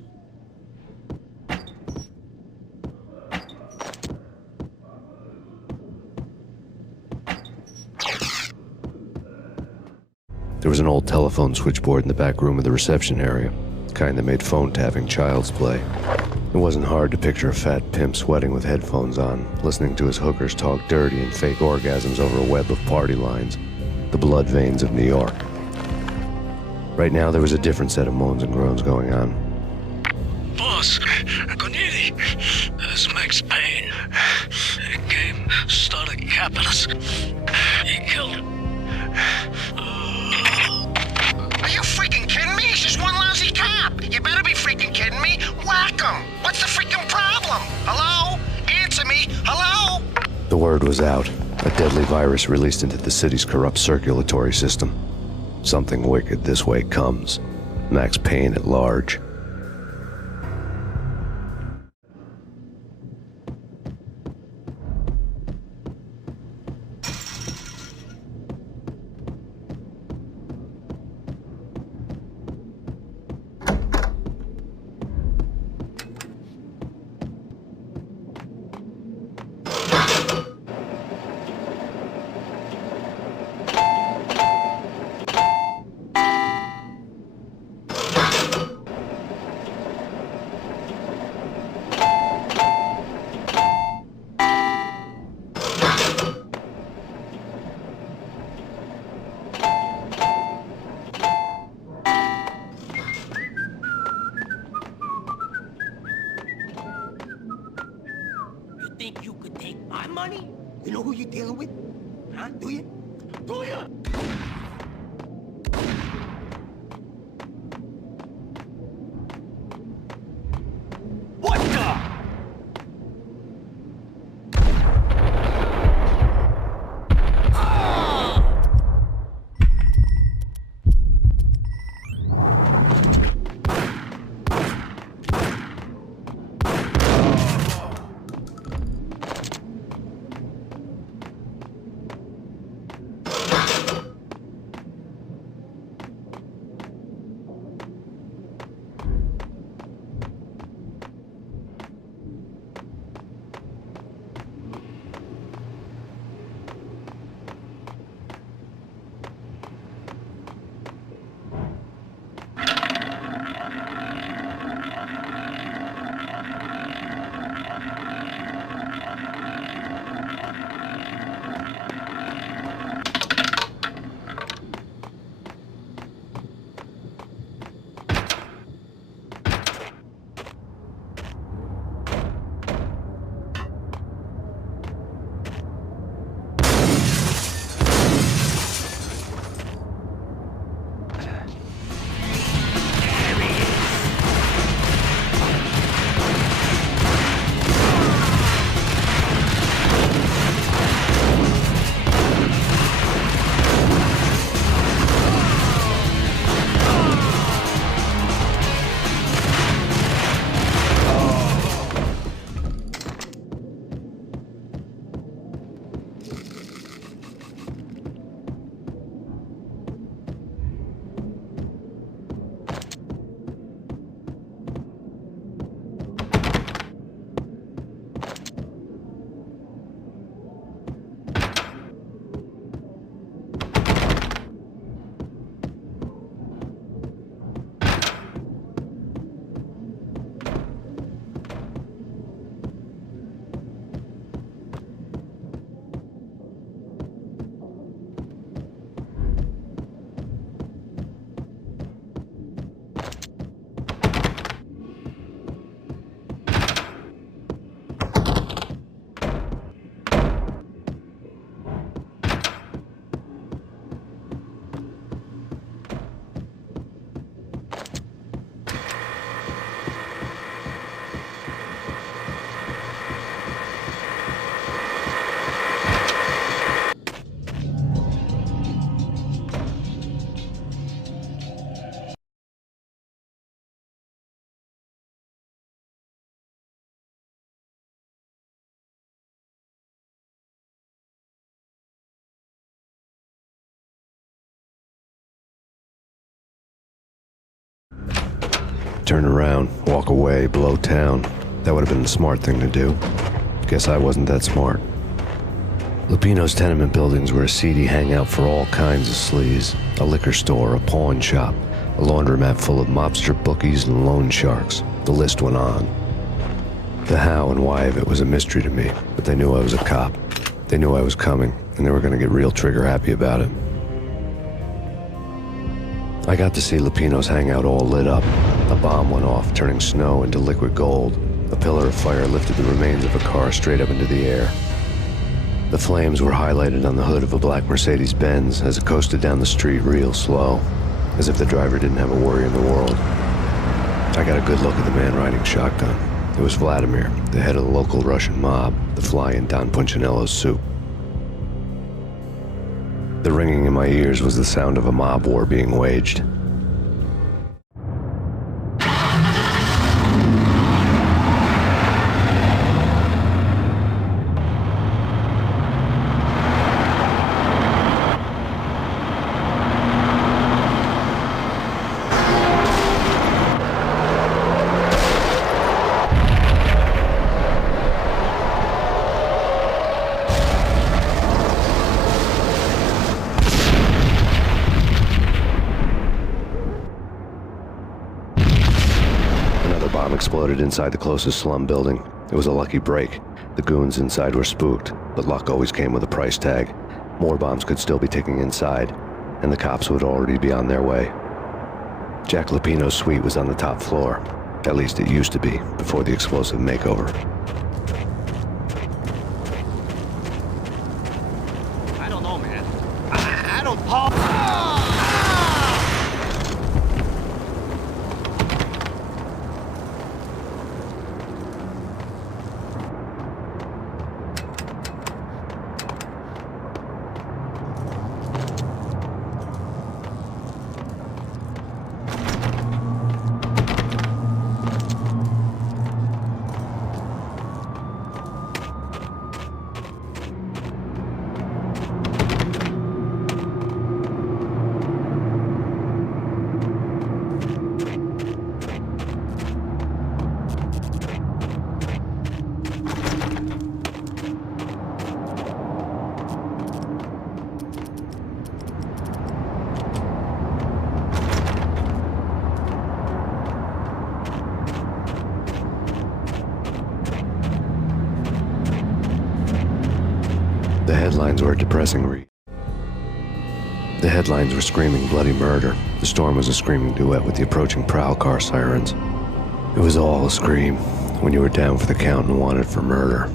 There was an old telephone switchboard in the back room of the reception area, the kind that made phone tapping child's play. It wasn't hard to picture a fat pimp sweating with headphones on, listening to his hookers talk dirty and fake orgasms over a web of party lines, the blood veins of New York. Right now, there was a different set of moans and groans going on. Boss, Corneli, it's Max Payne. He came, started capping us. He killed him. Are you freaking kidding me? He's just one lousy cop. You better be freaking kidding me. Whack him. What's the freaking problem? Hello? Answer me. Hello? The word was out. A deadly virus released into the city's corrupt circulatory system. Something wicked this way comes. Max Payne at large. Think you could take my money? You know who you're dealing with? Huh? Do you? Do you? What the? turn around, walk away, blow town. That would have been the smart thing to do. Guess I wasn't that smart. Lupino's tenement buildings were a seedy hangout for all kinds of sleaze. A liquor store, a pawn shop, a laundromat full of mobster bookies and loan sharks. The list went on. The how and why of it was a mystery to me, but they knew I was a cop. They knew I was coming, and they were going to get real trigger-happy about it. I got to see Lupino's hangout all lit up. A bomb went off, turning snow into liquid gold. A pillar of fire lifted the remains of a car straight up into the air. The flames were highlighted on the hood of a black Mercedes-Benz as it coasted down the street real slow, as if the driver didn't have a worry in the world. I got a good look at the man riding shotgun. It was Vladimir, the head of the local Russian mob, the fly in Don Punchinello's soup. The ringing in my ears was the sound of a mob war being waged. Exploded inside the closest slum building. It was a lucky break. The goons inside were spooked, but luck always came with a price tag. More bombs could still be ticking inside, and the cops would already be on their way. Jack Lupino's suite was on the top floor. At least it used to be, before the explosive makeover. I don't know, man. I don't... Paul! The headlines were a depressing read. The headlines were screaming bloody murder. The storm was a screaming duet with the approaching prowl car sirens. It was all a scream when you were down for the count and wanted for murder.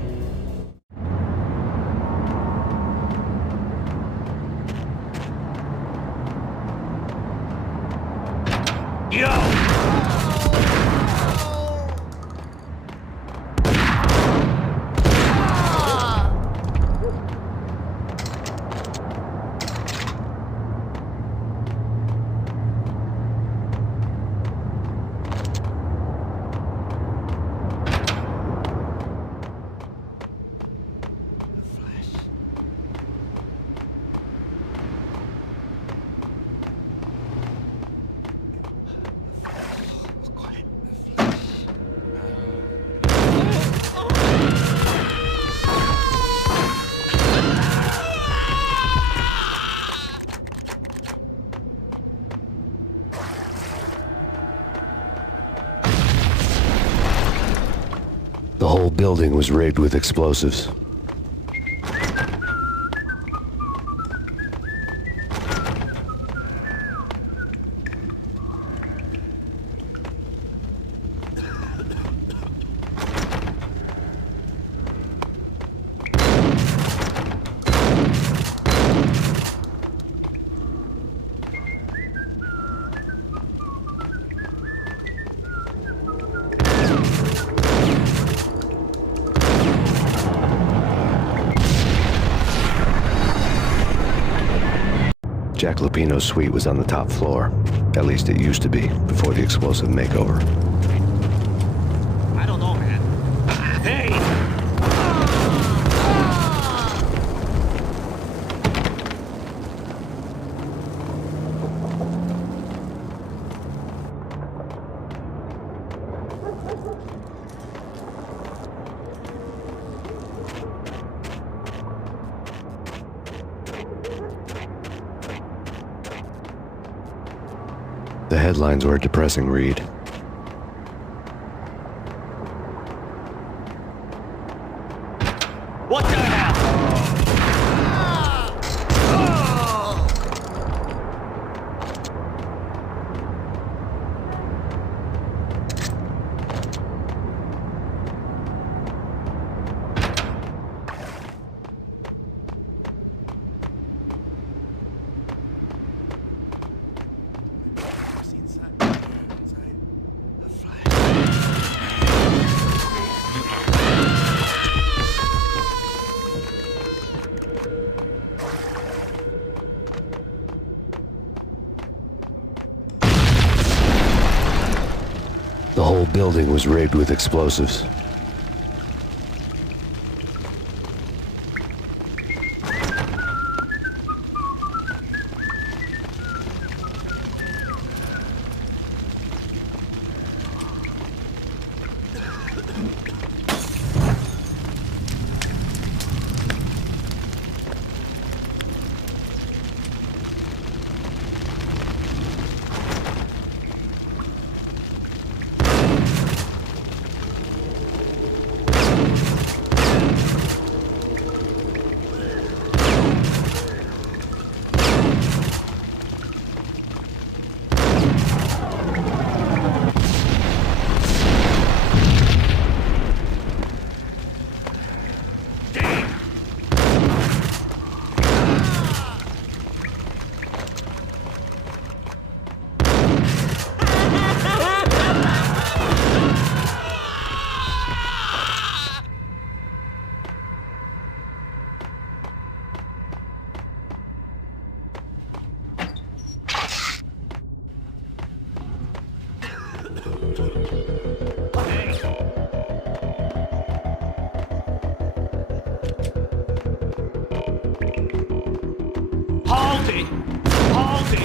The whole building was rigged with explosives. Jack Lupino's suite was on the top floor. At least it used to be, before the explosive makeover. I don't know, man. Hey! The headlines were a depressing read. What the hell? The whole building was rigged with explosives. Hold it! Hold it!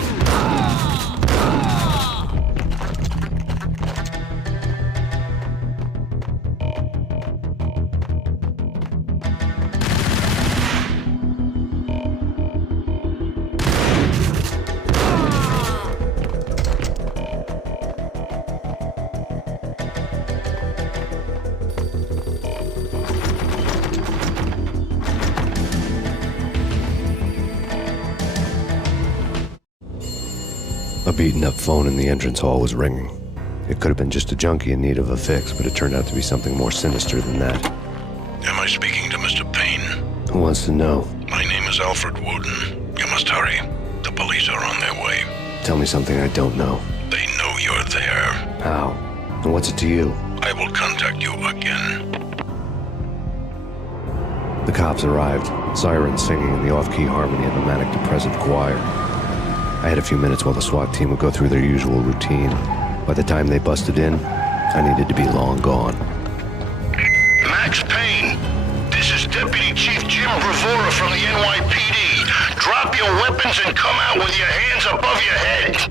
A beaten-up phone in the entrance hall was ringing. It could have been just a junkie in need of a fix, but it turned out to be something more sinister than that. Am I speaking to Mr. Payne? Who wants to know? My name is Alfred Woden. You must hurry. The police are on their way. Tell me something I don't know. They know you're there. How? And what's it to you? I will contact you again. The cops arrived, sirens singing in the off-key harmony of a manic-depressive choir. I had a few minutes while the SWAT team would go through their usual routine. By the time they busted in, I needed to be long gone. Max Payne, this is Deputy Chief Jim Bravura from the NYPD. Drop your weapons and come out with your hands above your head.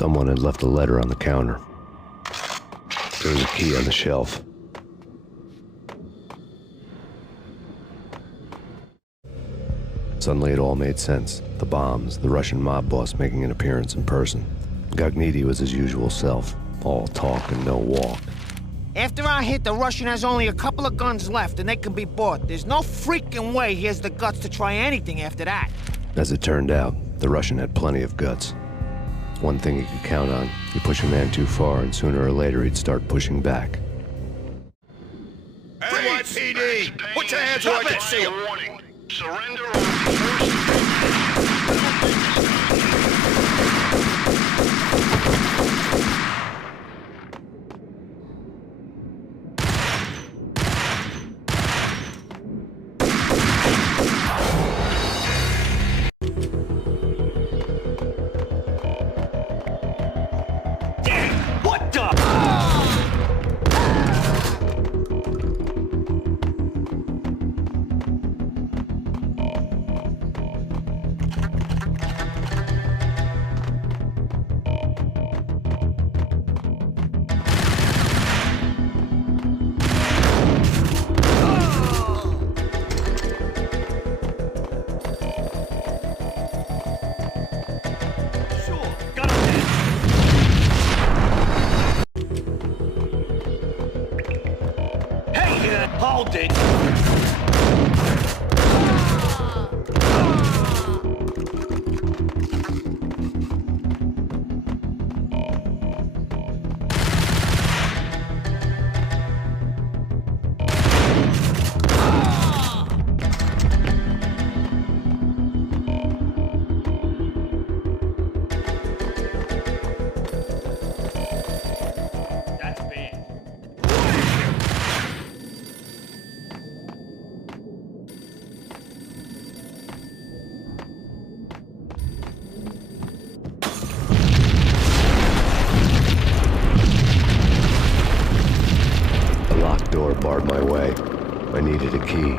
Someone had left a letter on the counter. There was a key on the shelf. Suddenly it all made sense. The bombs, the Russian mob boss making an appearance in person. Gognitti was his usual self, all talk and no walk. After our hit, the Russian has only a couple of guns left and they can be bought. There's no freaking way he has the guts to try anything after that. As it turned out, the Russian had plenty of guts. One thing he could count on, you push a man too far and sooner or later he'd start pushing back. NYPD! Put your hands where I can see them! Surrender or What the? Hold it! That's bad. A locked door barred my way. I needed a key.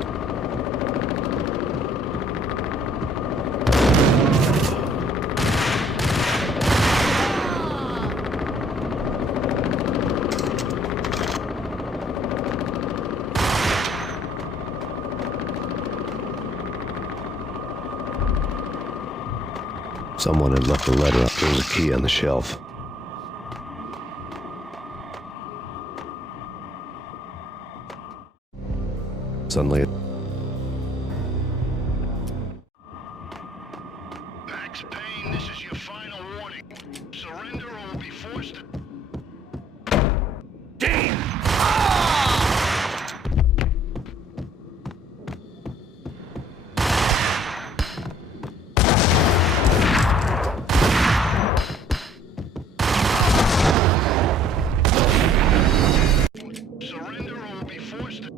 Someone had left a letter. There was a key on the shelf. Suddenly, Max Payne, this is your final warning. Surrender or we'll be forced to... Damn! Surrender or we'll be forced to...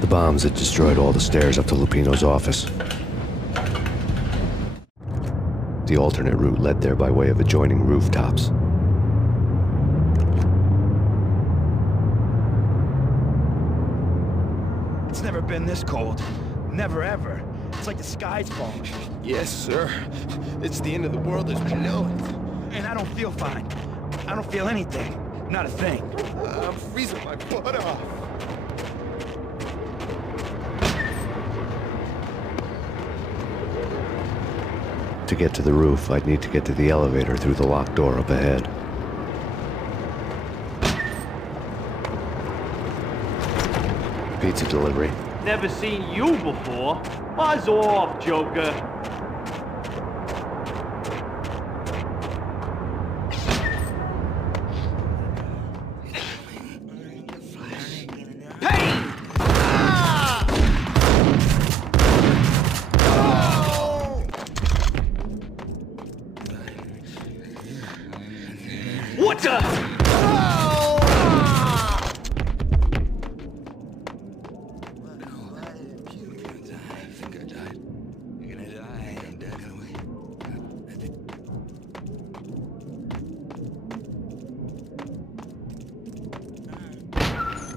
The bombs had destroyed all the stairs up to Lupino's office. The alternate route led there by way of adjoining rooftops. It's never been this cold. Never ever. It's like the sky's falling. Yes, sir. It's the end of the world as we know it. And I don't feel fine. I don't feel anything. Not a thing. I'm freezing my butt off. To get to the roof, I'd need to get to the elevator through the locked door up ahead. Pizza delivery. Never seen you before. Buzz off, Joker. Payne! What the?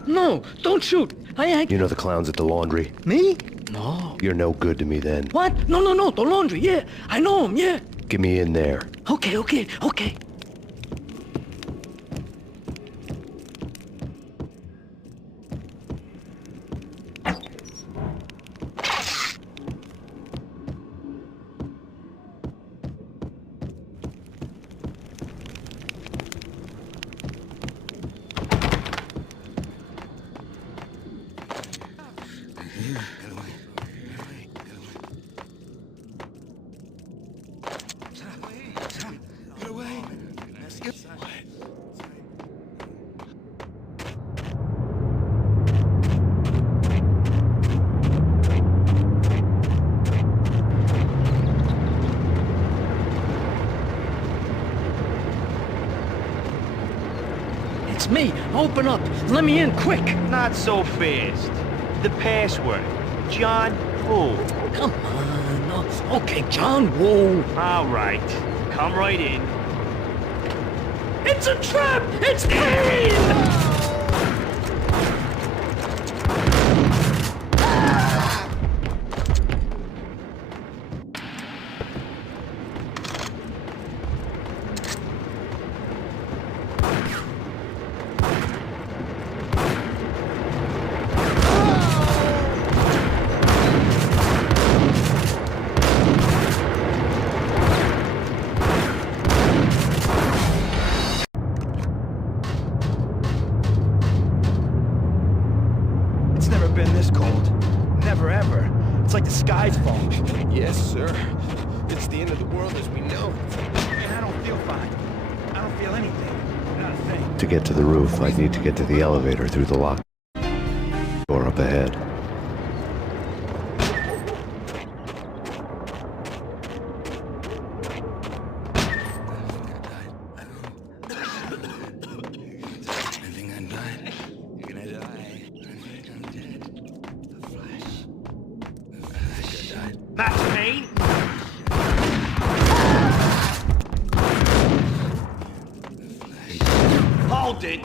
No, don't shoot. I ain't... You know the clowns at the laundry? Me? No. You're no good to me then. What? No, the laundry, yeah. I know him, yeah. Get me in there. Okay. It's me. Open up. Let me in, quick. Not so fast. The password. John Woo. Come on. No. Okay, John Woo. All right. Come right in. It's a trap! It's Payne! Been this cold. Never ever. It's like the sky's falling. Yes, sir. It's the end of the world as we know it. And I don't feel fine. I don't feel anything. Not a thing. To get to the roof, I'd need to get to the elevator through the locked door up ahead. That's Payne. Hold it.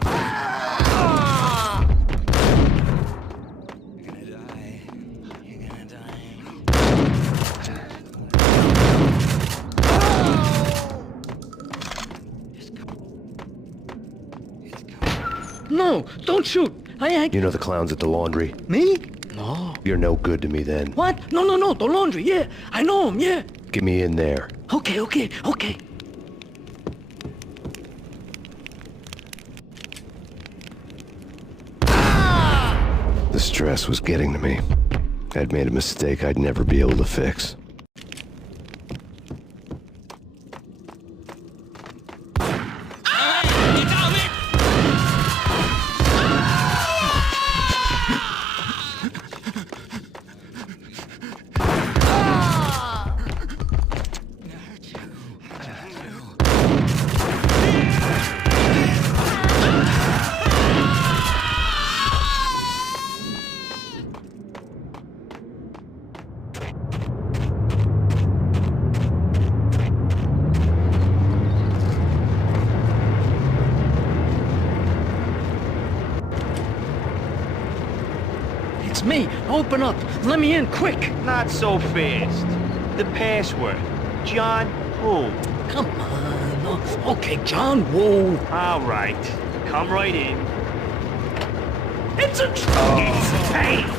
No, don't shoot. I ain't... You know the clowns at the laundry? Me? No. You're no good to me then. What? No, the laundry, yeah. I know him, yeah. Get me in there. Okay. The stress was getting to me. I'd made a mistake I'd never be able to fix. Open up! Let me in, quick! Not so fast. The password. John who? Come on. Oh, okay, John Woo. All right. Come right in. It's a truck! It's Payne!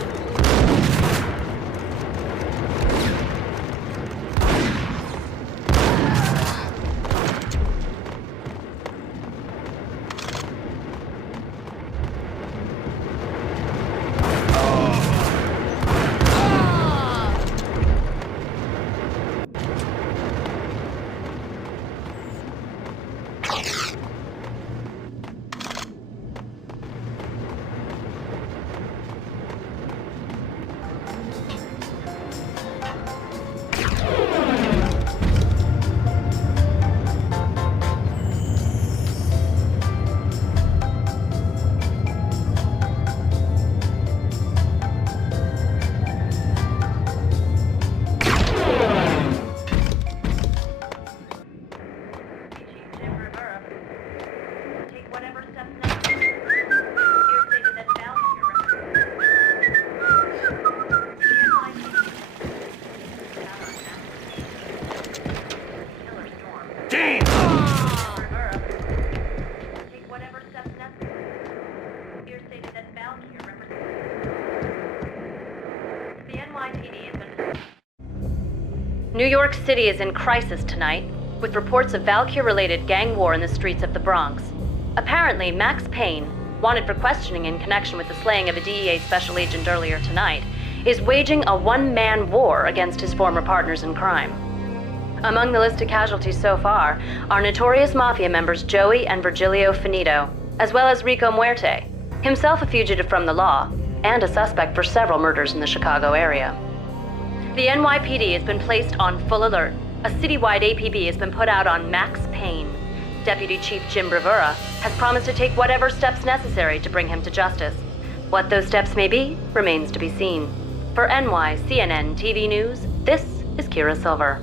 New York City is in crisis tonight, with reports of Valkyr-related gang war in the streets of the Bronx. Apparently, Max Payne, wanted for questioning in connection with the slaying of a DEA special agent earlier tonight, is waging a one-man war against his former partners in crime. Among the list of casualties so far are notorious mafia members Joey and Virgilio Finito, as well as Rico Muerte, himself a fugitive from the law, and a suspect for several murders in the Chicago area. The NYPD has been placed on full alert. A citywide APB has been put out on Max Payne. Deputy Chief Jim Bravura has promised to take whatever steps necessary to bring him to justice. What those steps may be remains to be seen. For NYCNN TV News, this is Kira Silver.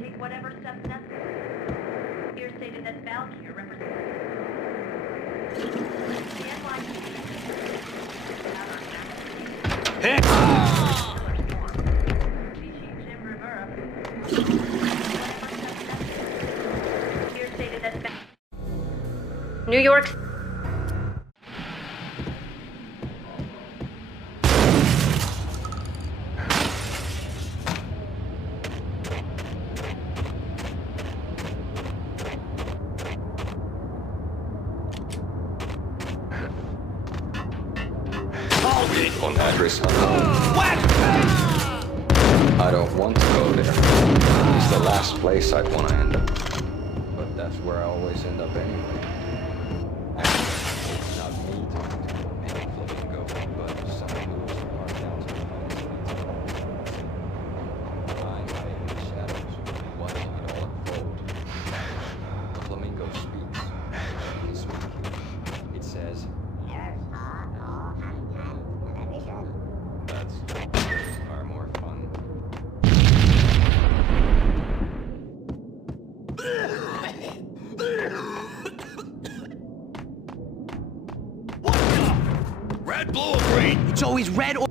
Take whatever steps necessary. Here stated that Valkyr represents the NYPD. Hey! Here stated that New York. On address unknown. I don't want to go there. It's the last place I'd want to end up. But that's where I always end up anyway. Actually, it's not me to pick Flamingo, but someone who's far down to the I'm in the shadows, watching it all unfold. The Flamingo speaks. It says, It's always red or...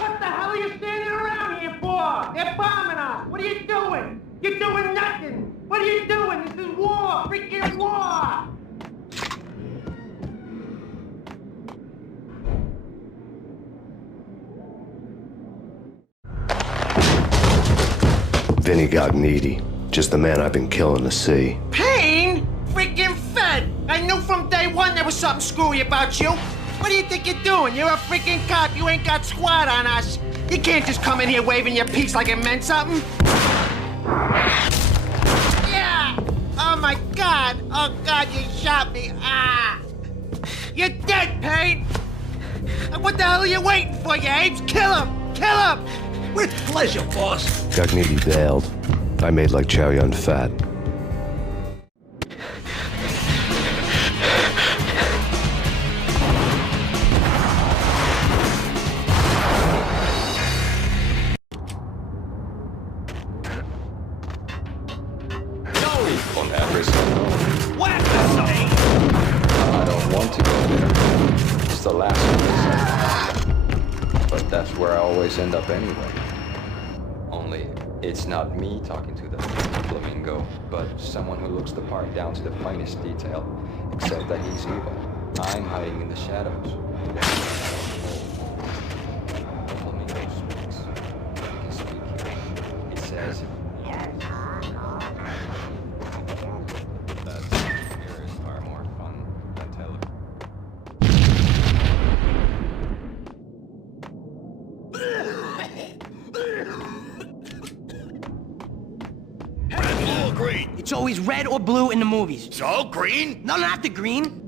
What the hell are you standing around here for? They're bombing us. What are you doing? You're doing nothing. What are you doing? This is war. Freaking war. Vinny Gognitti, just the man I've been killing to see. Payne? Freaking Fed. I knew from day one there was something screwy about you. What do you think you're doing? You're a freaking cop. You ain't got squad on us. You can't just come in here waving your piece like it meant something. Yeah! Oh my God! Oh God, you shot me! Ah! You're dead, Payne! What the hell are you waiting for, you apes? Kill him! Kill him! With pleasure, boss. Gognitti bailed. I made like Chow Yun Fat. On every single. Whack the thing! I don't want to go there. It's the last place. But that's where I always end up anyway. Only, it's not me talking to the flamingo, but someone who looks the part down to the finest detail, except that he's evil. I'm hiding in the shadows. The flamingo speaks. You can speak here. It says... Green. It's always red or blue in the movies. So, green? No, not the green.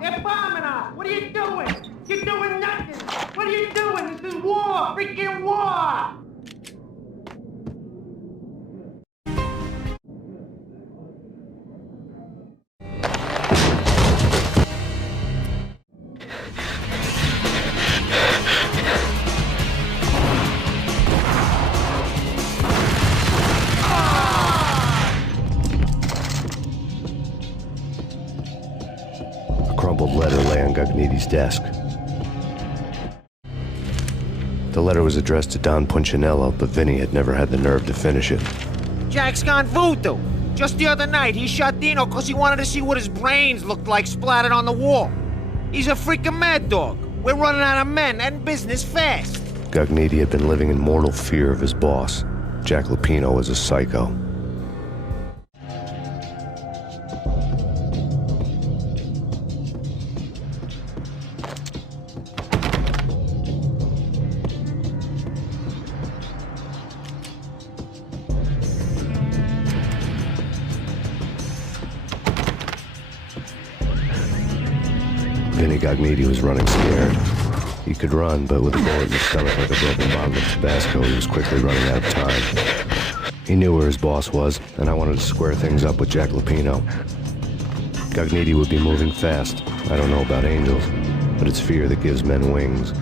They're bombing us! What are you doing? You're doing nothing! What are you doing? This is war! Freaking war! A crumpled letter lay on Gogniti's desk. The letter was addressed to Don Punchinello, but Vinny had never had the nerve to finish it. Jack's gone voodoo. Just the other night, he shot Dino because he wanted to see what his brains looked like splattered on the wall. He's a freaking mad dog. We're running out of men and business fast. Gognitti had been living in mortal fear of his boss. Jack Lupino was a psycho. Vinny Gognitti was running scared. He could run, but with a bullet in his stomach like a broken bottle of Tabasco, he was quickly running out of time. He knew where his boss was, and I wanted to square things up with Jack Lupino. Gognitti would be moving fast. I don't know about angels, but it's fear that gives men wings.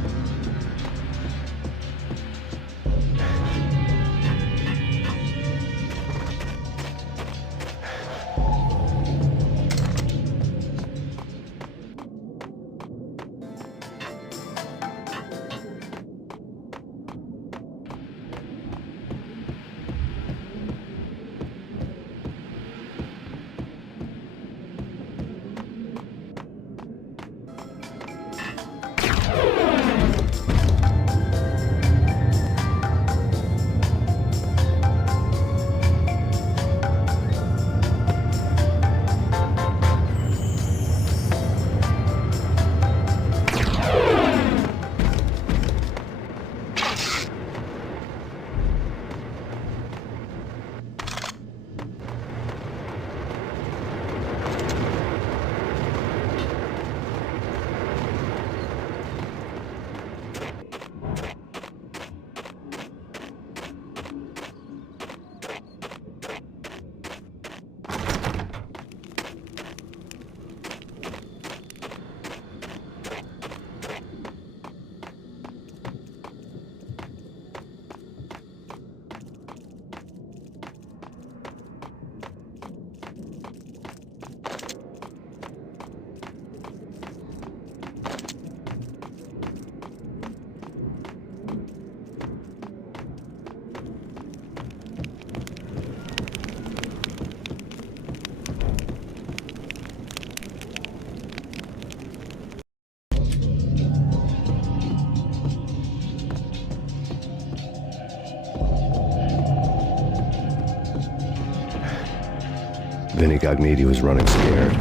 Vinny Gognitti was running scared.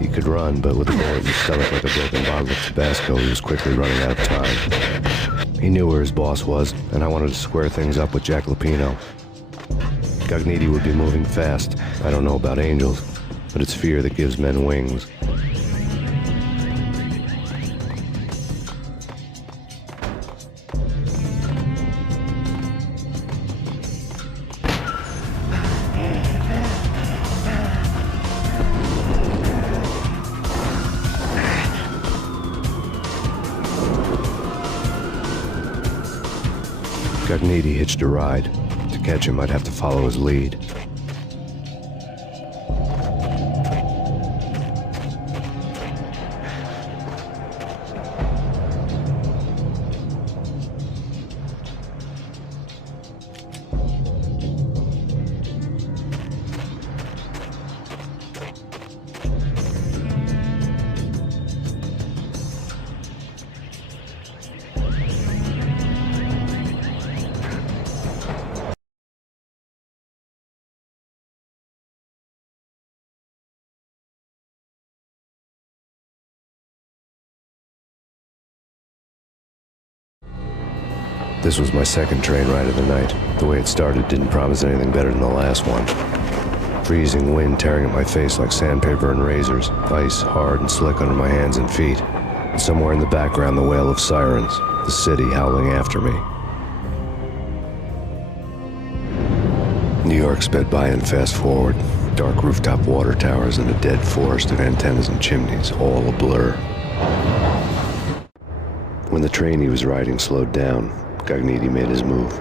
He could run, but with a bullet in his stomach like a broken bottle of Tabasco, he was quickly running out of time. He knew where his boss was, and I wanted to square things up with Jack Lupino. Gognitti would be moving fast. I don't know about angels, but it's fear that gives men wings. Gognitti hitched a ride. To catch him, I'd have to follow his lead. This was my second train ride of the night. The way it started didn't promise anything better than the last one. Freezing wind tearing at my face like sandpaper and razors, ice hard and slick under my hands and feet, and somewhere in the background the wail of sirens, the city howling after me. New York sped by in fast forward, dark rooftop water towers and a dead forest of antennas and chimneys, all a blur. When the train he was riding slowed down, Gognitti made his move.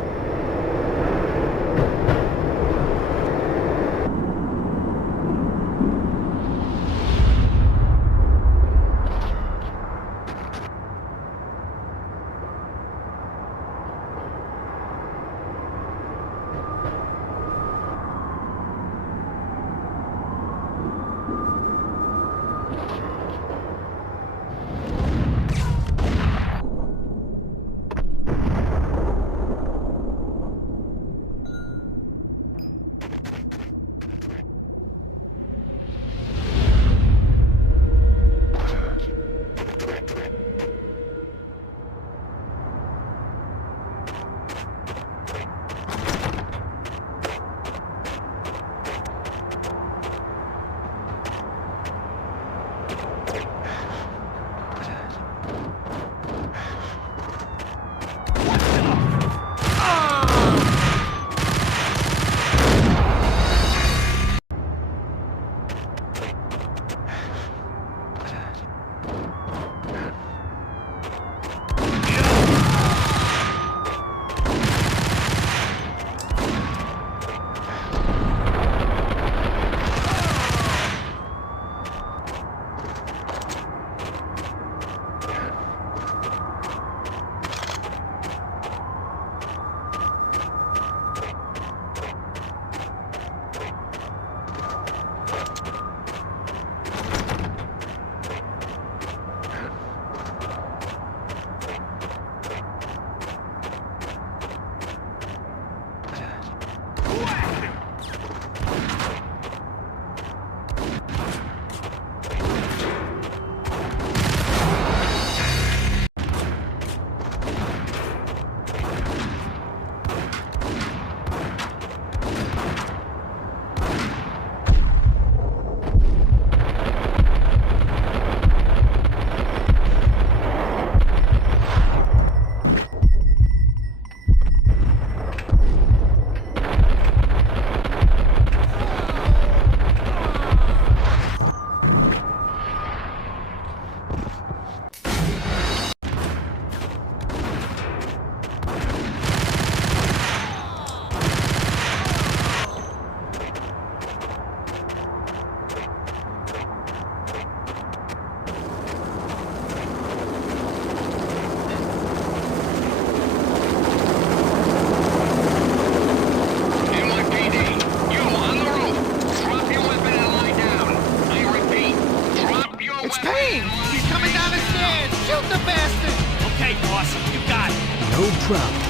problem.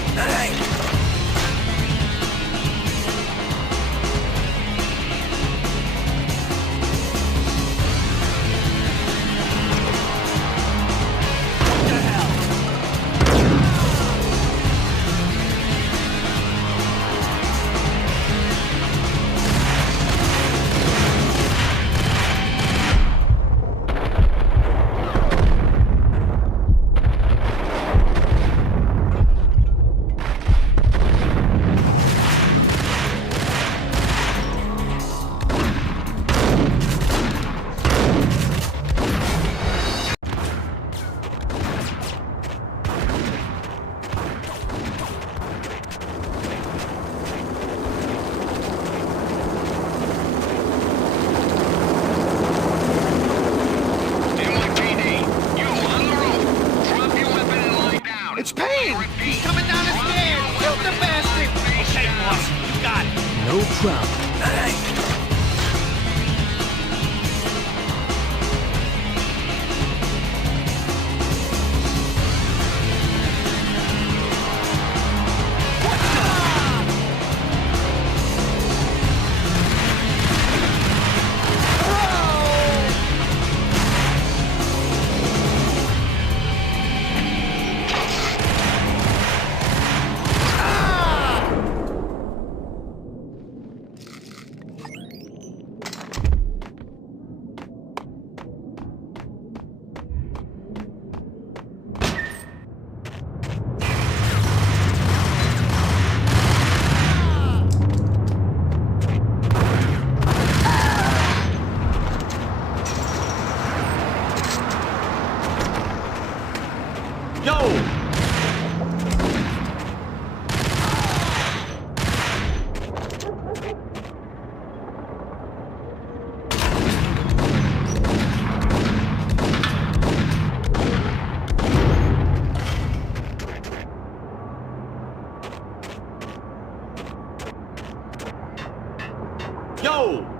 It's Payne! He's coming down the stairs! Shoot the bastard! Okay, boss, you got it. No problem. Yo!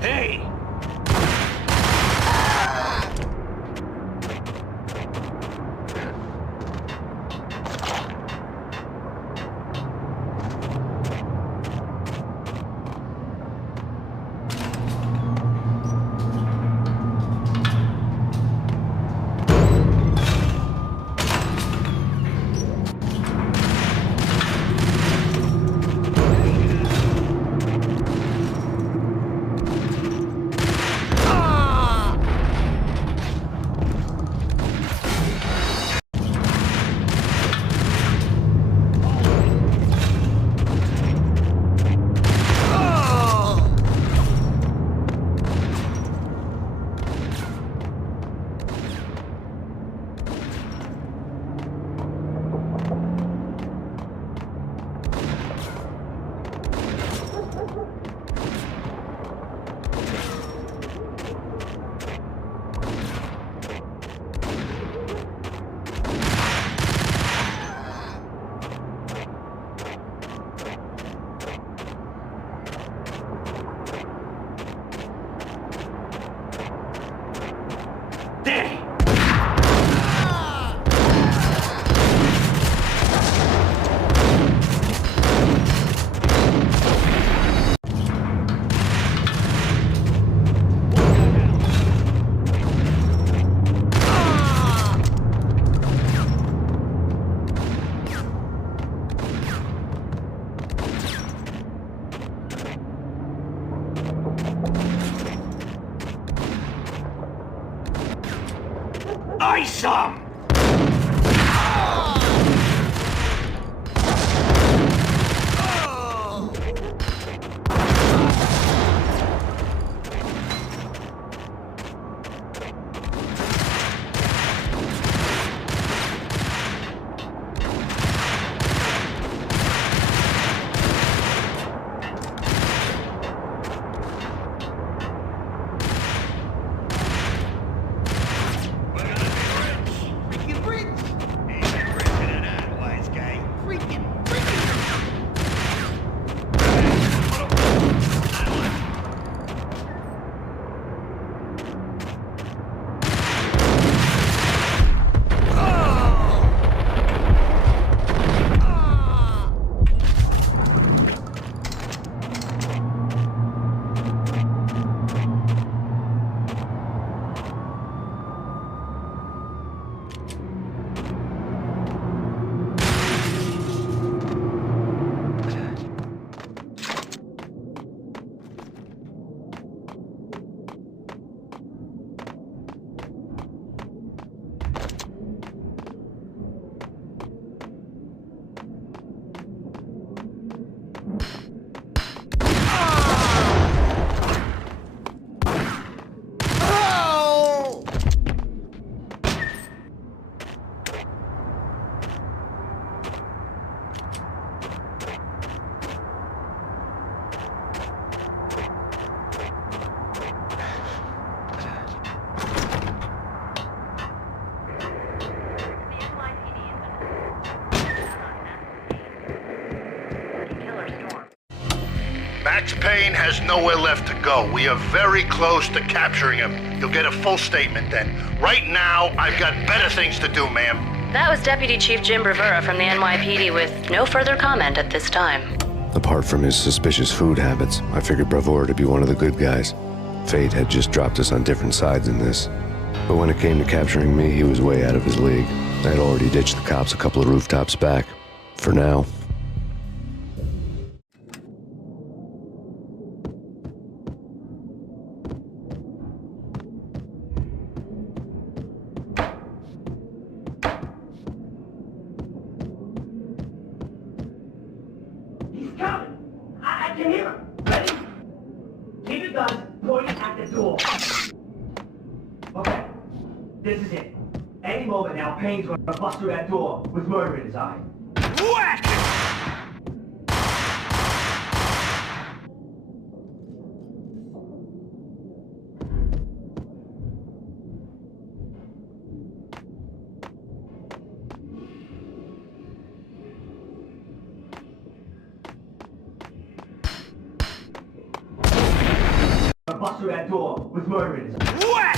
Hey! Ice 'em! Max Payne has nowhere left to go. We are very close to capturing him. You'll get a full statement then. Right now, I've got better things to do, ma'am. That was Deputy Chief Jim Rivera from the NYPD with no further comment at this time. Apart from his suspicious food habits, I figured Bravura to be one of the good guys. Fate had just dropped us on different sides in this. But when it came to capturing me, he was way out of his league. I had already ditched the cops a couple of rooftops back. For now. He's coming! I can hear him! Ready? Keep your guns pointed at the door. Okay, this is it. Any moment now, Payne's gonna bust through that door with murder in his eye. Whack! bust through that door with murderers. Whack!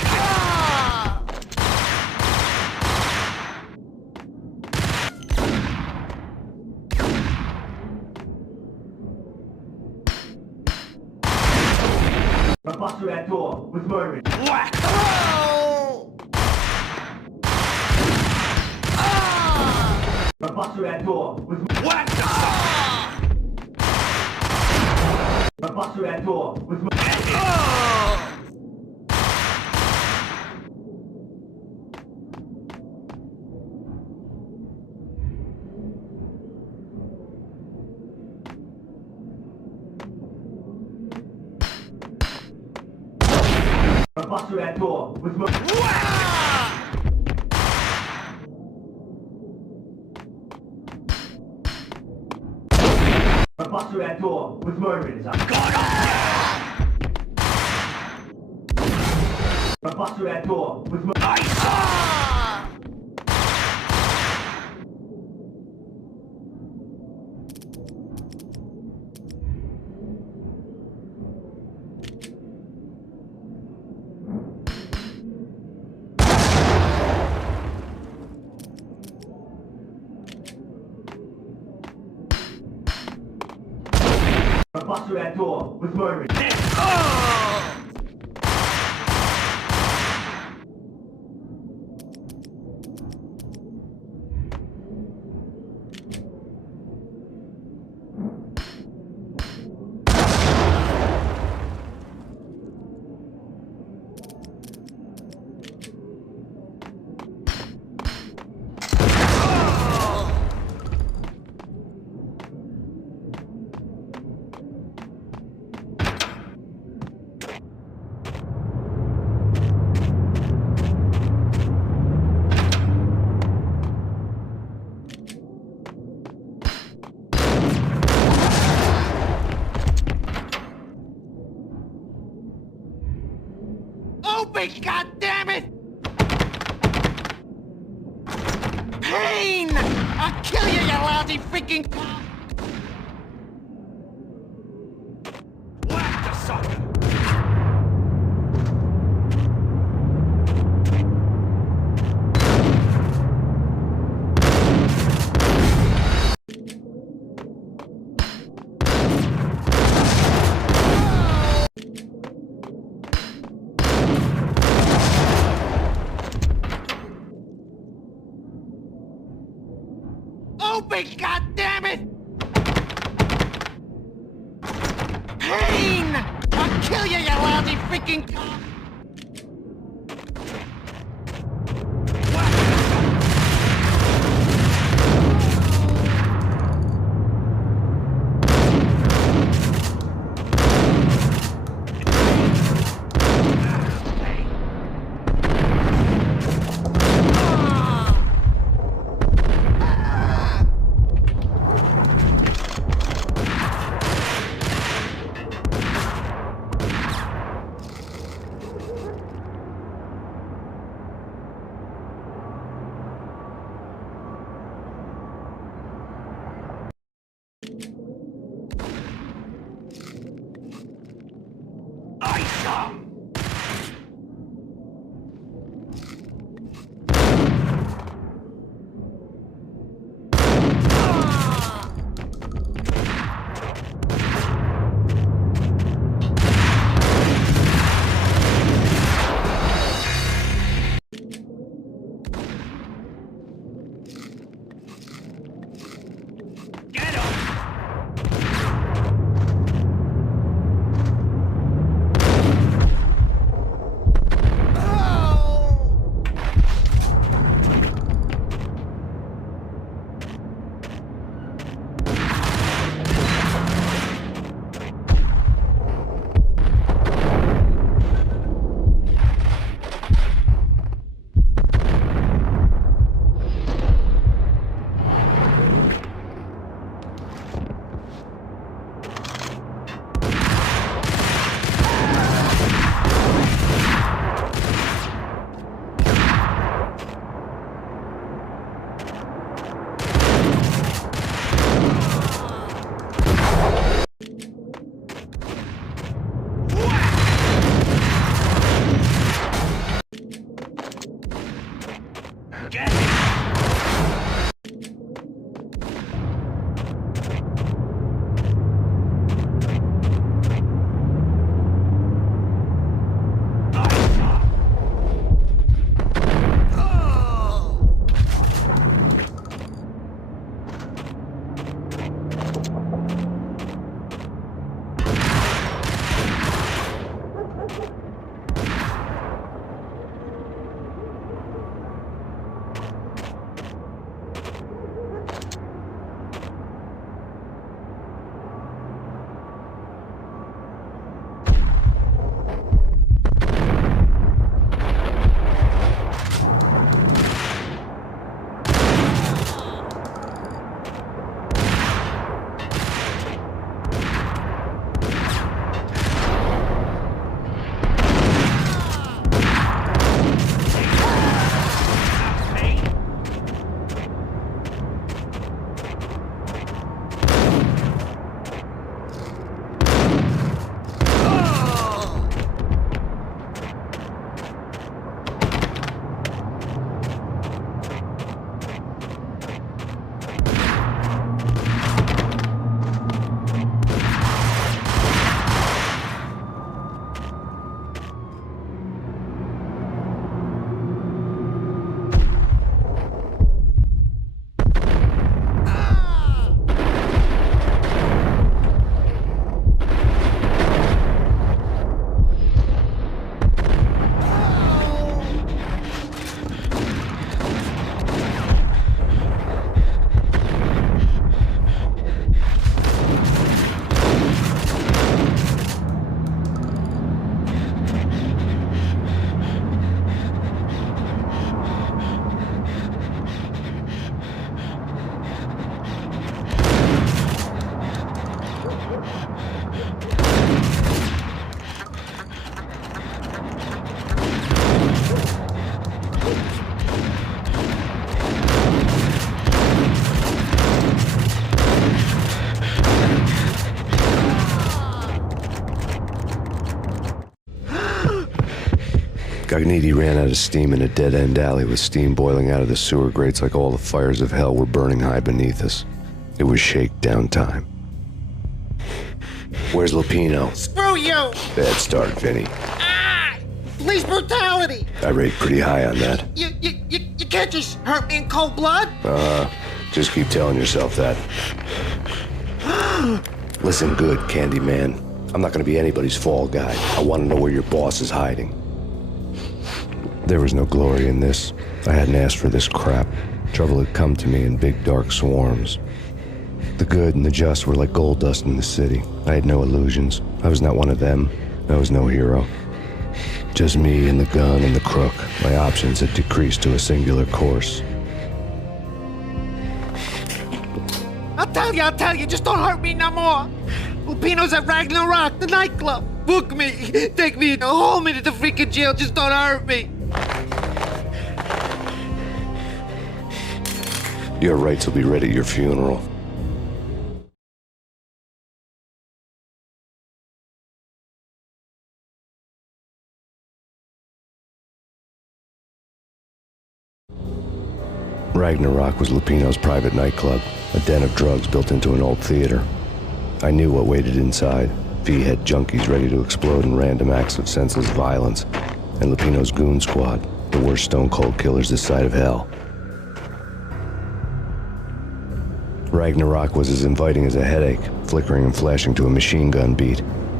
Bust through that door with murderers. Whack! Bust through that door with Whack the bust through that door with bust through that door with bust through that door with murderers. Bust through that door with bust through that door with murderers. Open, goddammit! Payne! I'll kill you, you lousy freaking cop! Whack the sucker! Open, goddammit! Payne! I'll kill you, you lousy freaking cop! Gognitti ran out of steam in a dead-end alley with steam boiling out of the sewer grates like all the fires of hell were burning high beneath us. It was shakedown time. Where's Lupino? Screw you! Bad start, Vinny. Police brutality! I rate pretty high on that. You can't just hurt me in cold blood? Just keep telling yourself that. Listen good, Candyman. I'm not gonna be anybody's fall guy. I want to know where your boss is hiding. There was no glory in this. I hadn't asked for this crap. Trouble had come to me in big dark swarms. The good and the just were like gold dust in the city. I had no illusions. I was not one of them. I was no hero. Just me and the gun and the crook. My options had decreased to a singular course. I'll tell you, just don't hurt me no more. Lupino's at Ragnarok, the nightclub. Book me, take me, hold me to the freaking jail, just don't hurt me. Your rights will be read at your funeral. Ragnarok was Lupino's private nightclub, a den of drugs built into an old theater. I knew what waited inside. V-head junkies ready to explode in random acts of senseless violence, and Lupino's goon squad, the worst stone-cold killers this side of hell. Ragnarok was as inviting as a headache, flickering and flashing to a machine gun beat.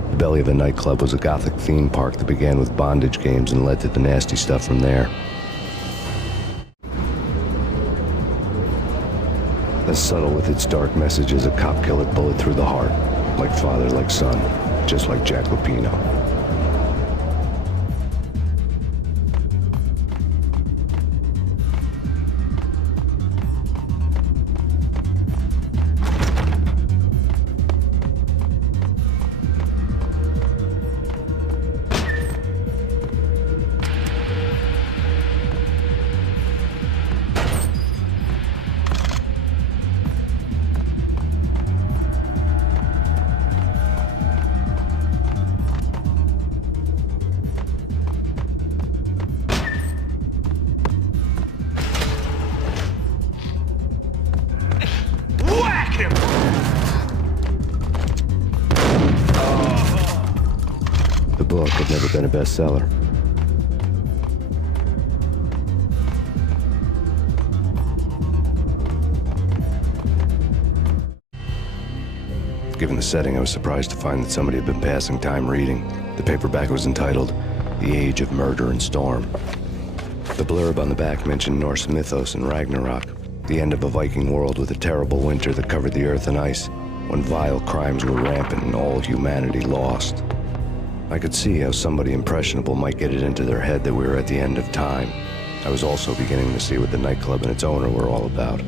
The belly of the nightclub was a gothic theme park that began with bondage games and led to the nasty stuff from there. As subtle with its dark message as a cop-killer bullet through the heart. Like father, like son. Just like Jack Lupino. The book had never been a bestseller. Given the setting, I was surprised to find that somebody had been passing time reading. The paperback was entitled, The Age of Murder and Storm. The blurb on the back mentioned Norse mythos and Ragnarok, the end of a Viking world with a terrible winter that covered the earth in ice, when vile crimes were rampant and all humanity lost. I could see how somebody impressionable might get it into their head that we were at the end of time. I was also beginning to see what the nightclub and its owner were all about.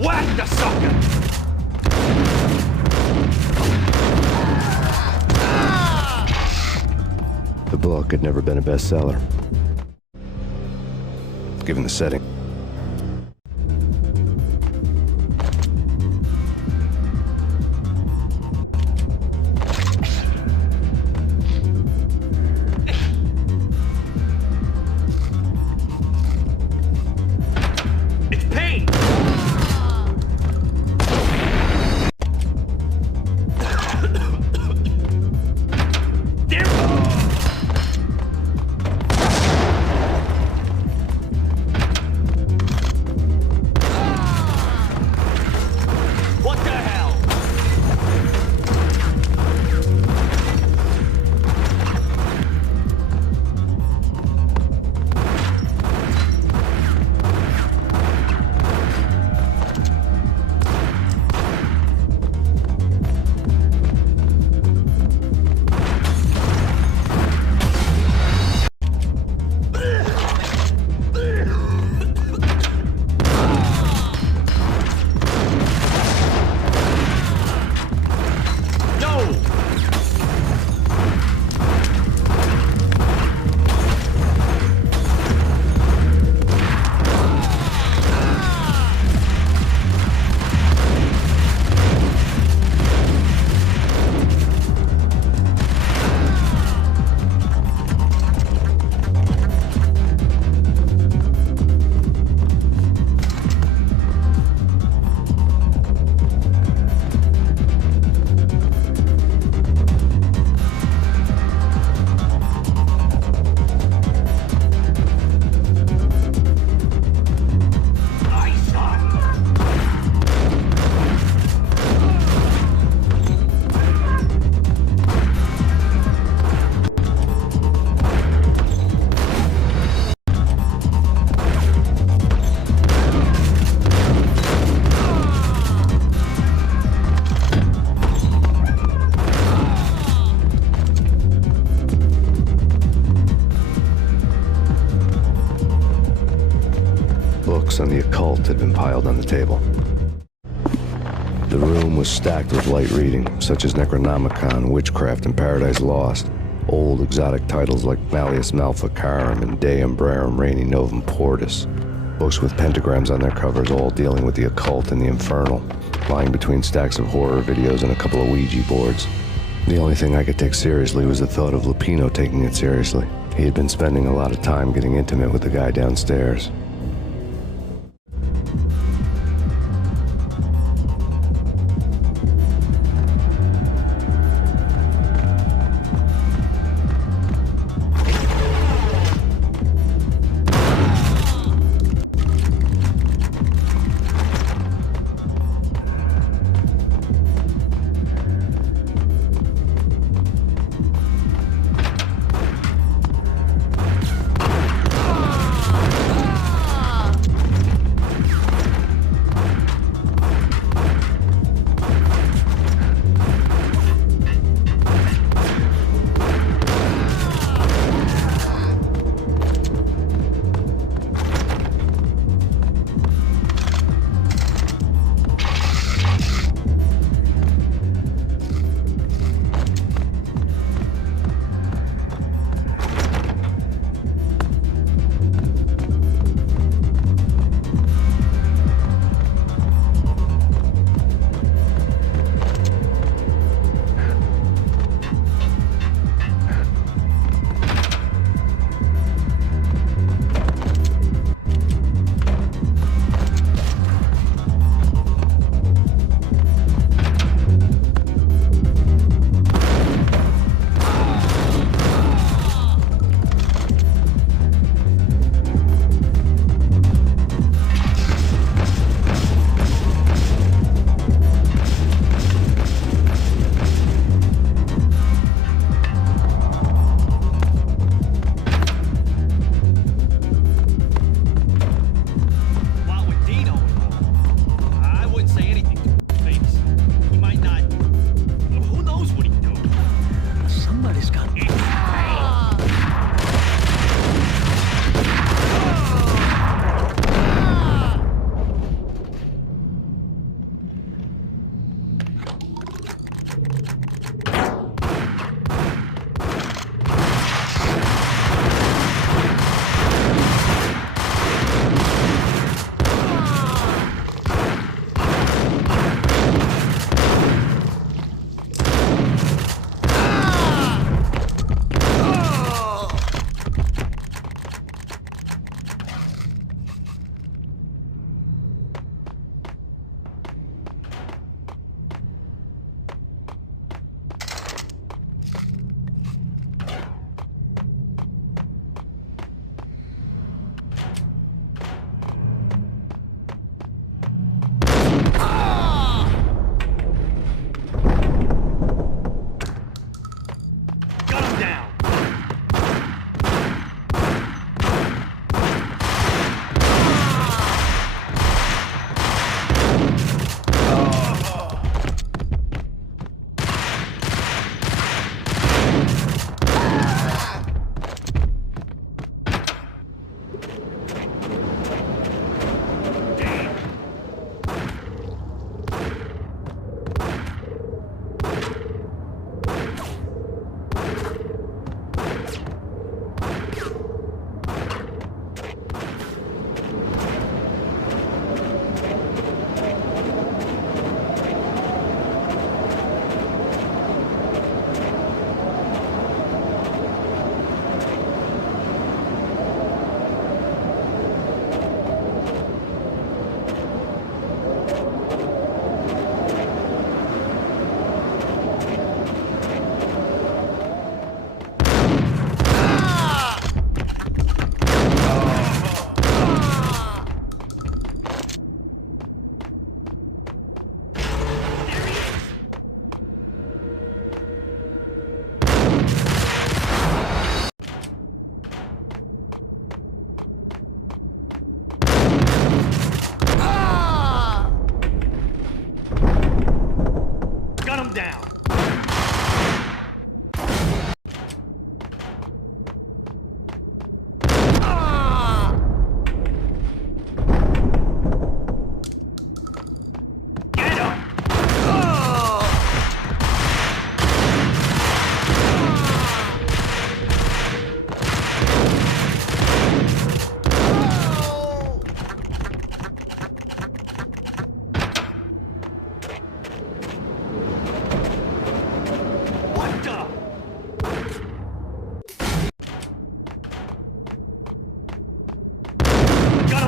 Whack the sucker! The book had never been a bestseller. Given the setting. It's Payne! Books on the occult had been piled on the table. The room was stacked with light reading, such as Necronomicon, Witchcraft, and Paradise Lost. Old exotic titles like Malleus Maleficarum and De Umbrarum Reini Novum Portus. Books with pentagrams on their covers, all dealing with the occult and the infernal, lying between stacks of horror videos and a couple of Ouija boards. The only thing I could take seriously was the thought of Lupino taking it seriously. He had been spending a lot of time getting intimate with the guy downstairs.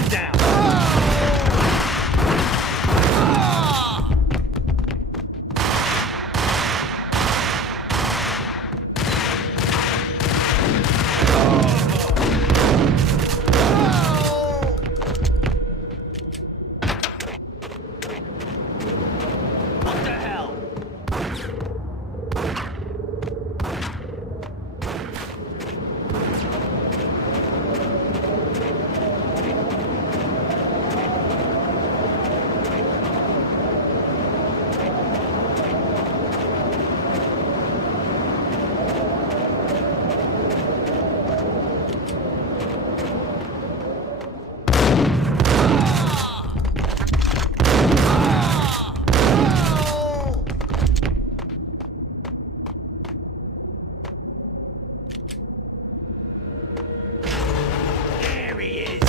Calm down. What the hell? There he is.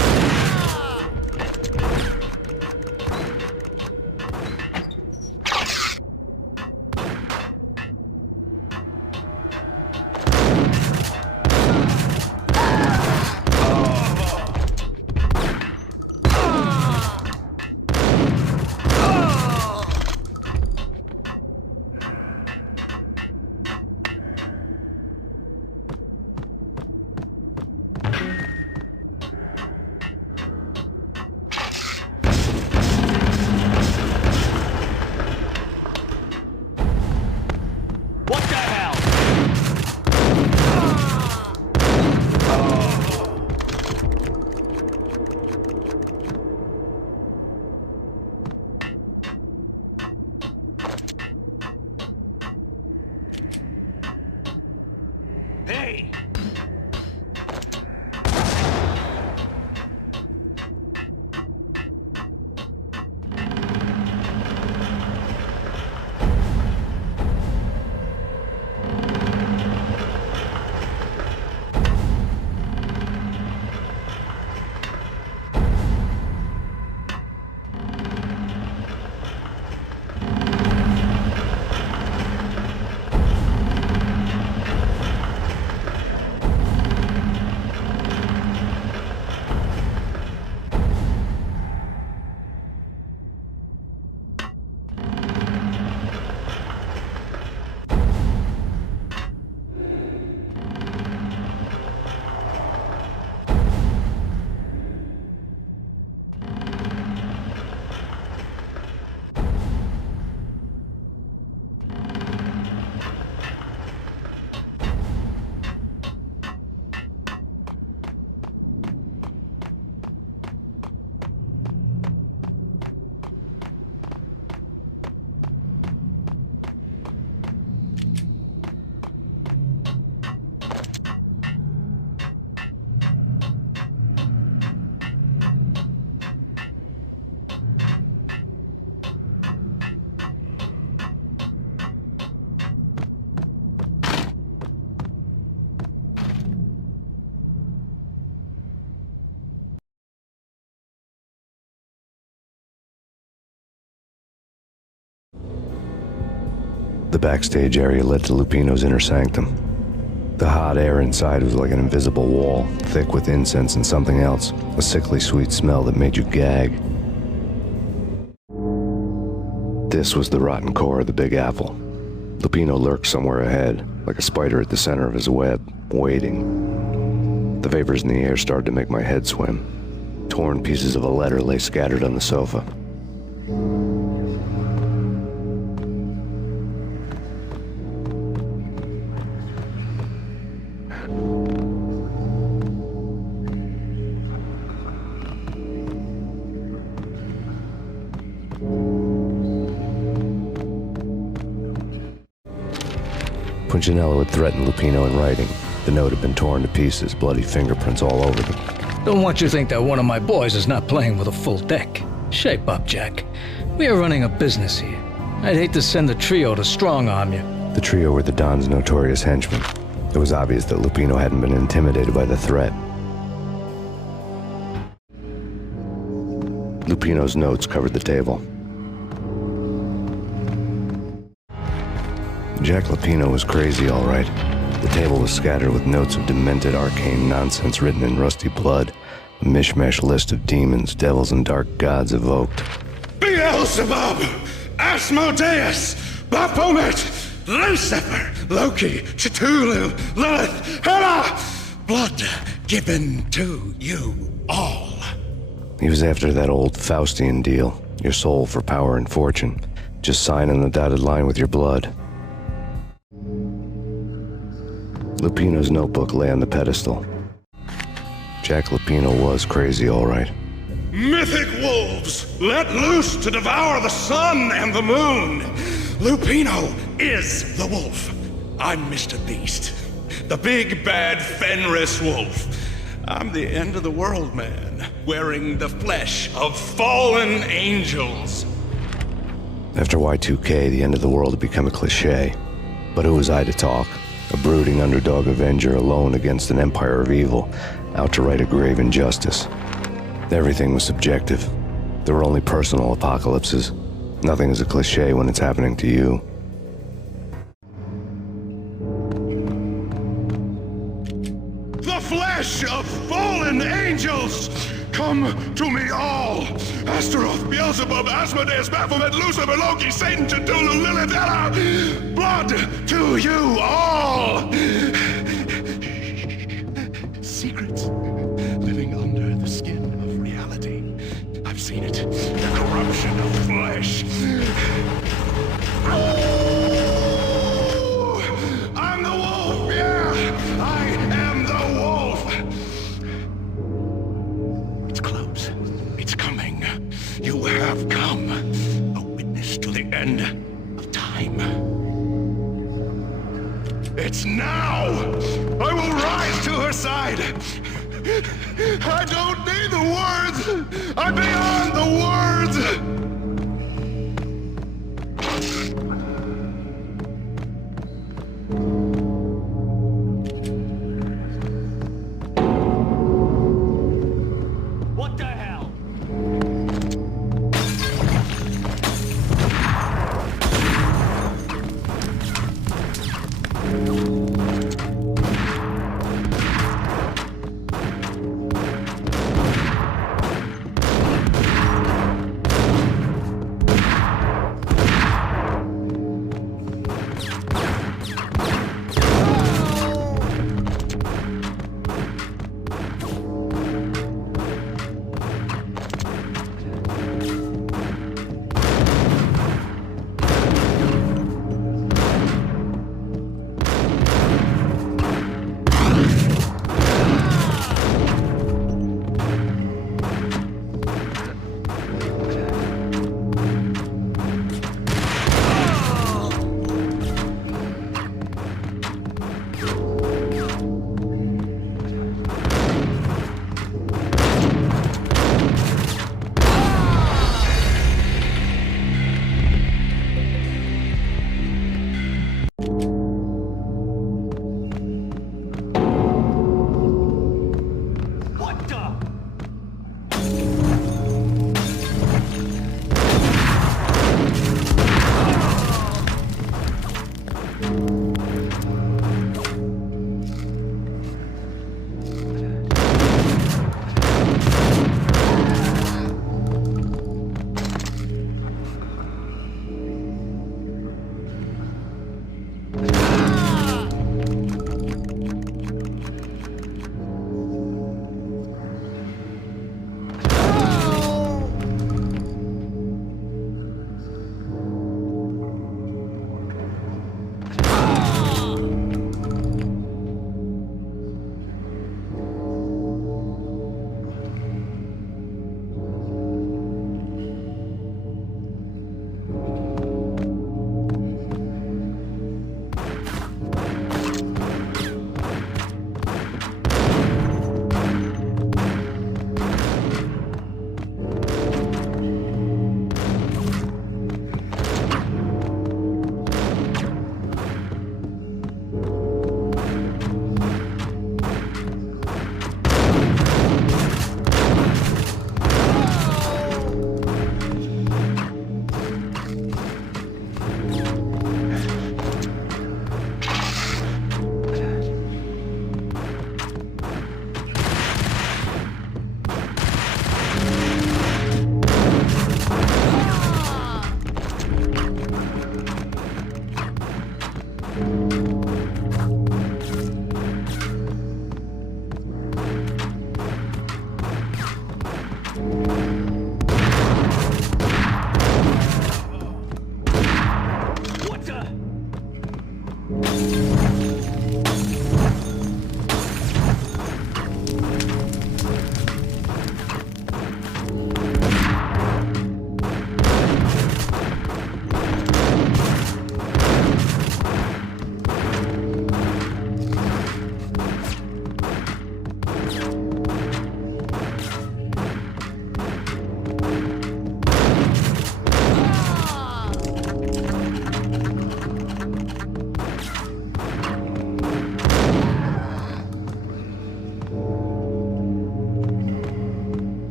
What the hell? Hey! The backstage area led to Lupino's inner sanctum. The hot air inside was like an invisible wall, thick with incense and something else, a sickly sweet smell that made you gag. This was the rotten core of the Big Apple. Lupino lurked somewhere ahead, like a spider at the center of his web, waiting. The vapors in the air started to make my head swim. Torn pieces of a letter lay scattered on the sofa. Punchinello had threatened Lupino in writing. The note had been torn to pieces, bloody fingerprints all over them. Don't want you to think that one of my boys is not playing with a full deck. Shape up, Jack. We are running a business here. I'd hate to send the trio to strong-arm you. The trio were the Don's notorious henchmen. It was obvious that Lupino hadn't been intimidated by the threat. Lupino's notes covered the table. Jack Lupino was crazy, all right. The table was scattered with notes of demented arcane nonsense written in rusty blood, A mishmash list of demons, devils, and dark gods evoked. Beelzebub, Asmodeus, Baphomet, Lucifer, Loki, Cthulhu, Lilith, Hela! Blood given to you all. He was after that old Faustian deal. Your soul for power and fortune. Just sign on the dotted line with your blood. Lupino's notebook lay on the pedestal. Jack Lupino was crazy, all right. Mythic wolves, let loose to devour the sun and the moon. Lupino is the wolf. I'm Mr. Beast, the big bad Fenris wolf. I'm the end of the world man, wearing the flesh of fallen angels. After Y2K, the end of the world had become a cliché. But who was I to talk? A brooding underdog avenger alone against an empire of evil, out to right a grave injustice. Everything was subjective. There were only personal apocalypses. Nothing is a cliché when it's happening to you. The flesh of fallen angels! Come to me all! Astaroth, Beelzebub, Asmodeus, Baphomet, Lucifer, Loki, Satan, Cthulhu, Lilith, Hela! Blood to you all! Secrets living under the skin of reality. I've seen it. The corruption of flesh. I'm the wolf, yeah! I am the wolf! It's close. It's coming. You have come. A witness to the end of time. It's now! I will rise to her side! I don't need the words! I'm beyond the words! What the hell?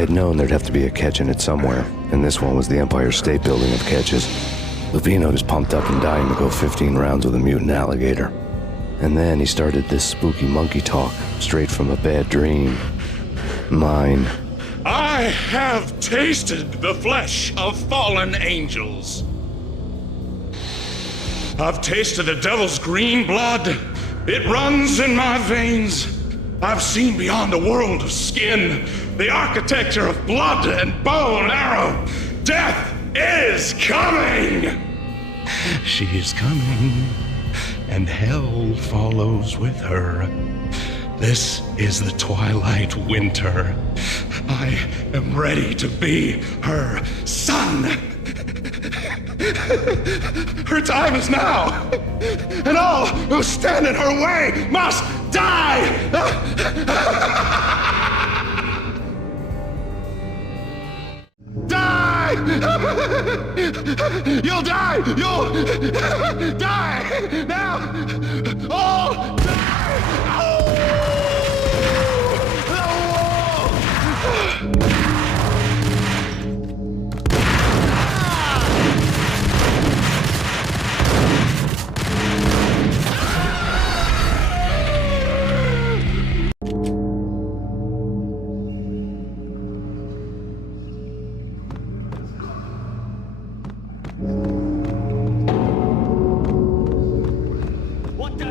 I had known there'd have to be a catch in it somewhere, and this one was the Empire State Building of catches. Lupino was pumped up and dying to go 15 rounds with a mutant alligator. And then he started this spooky monkey talk, straight from a bad dream. Mine. I have tasted the flesh of fallen angels. I've tasted the devil's green blood. It runs in my veins. I've seen beyond a world of skin, the architecture of blood and bow and arrow. Death is coming! She is coming, and hell follows with her. This is the twilight winter. I am ready to be her son. Her time is now, and all who stand in her way must die! Die! You'll die! You'll die! Now! All die! What the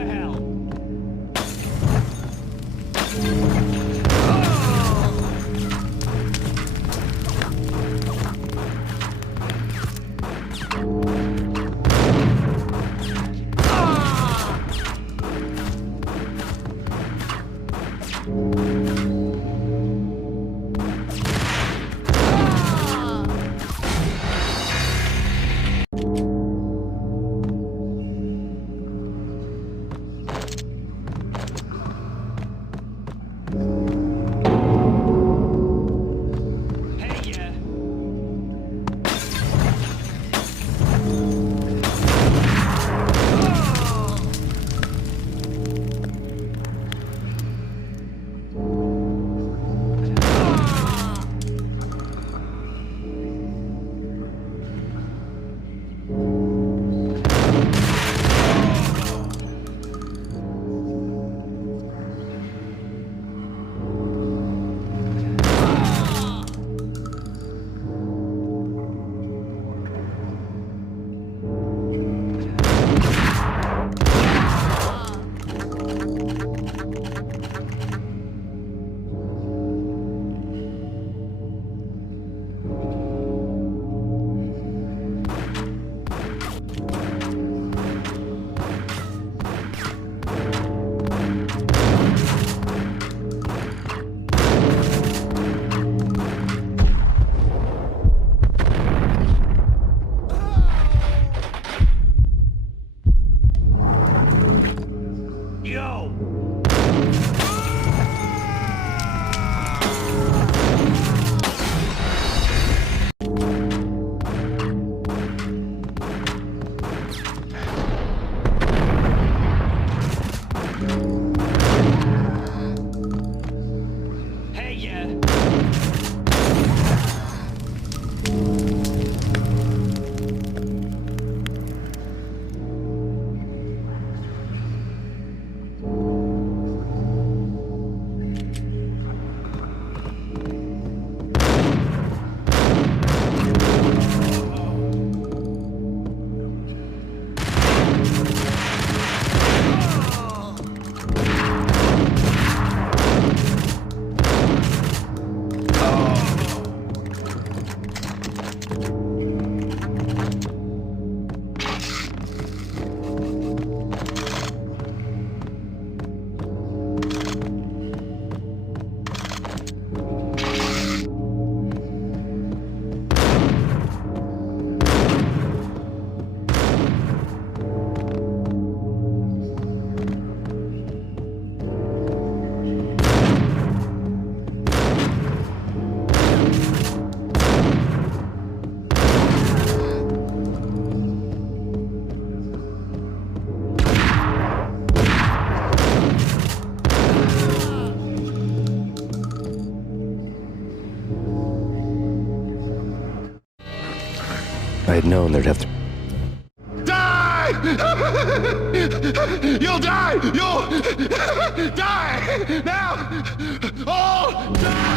I had known there'd have to... Die! You'll die! You'll die! Now! All die!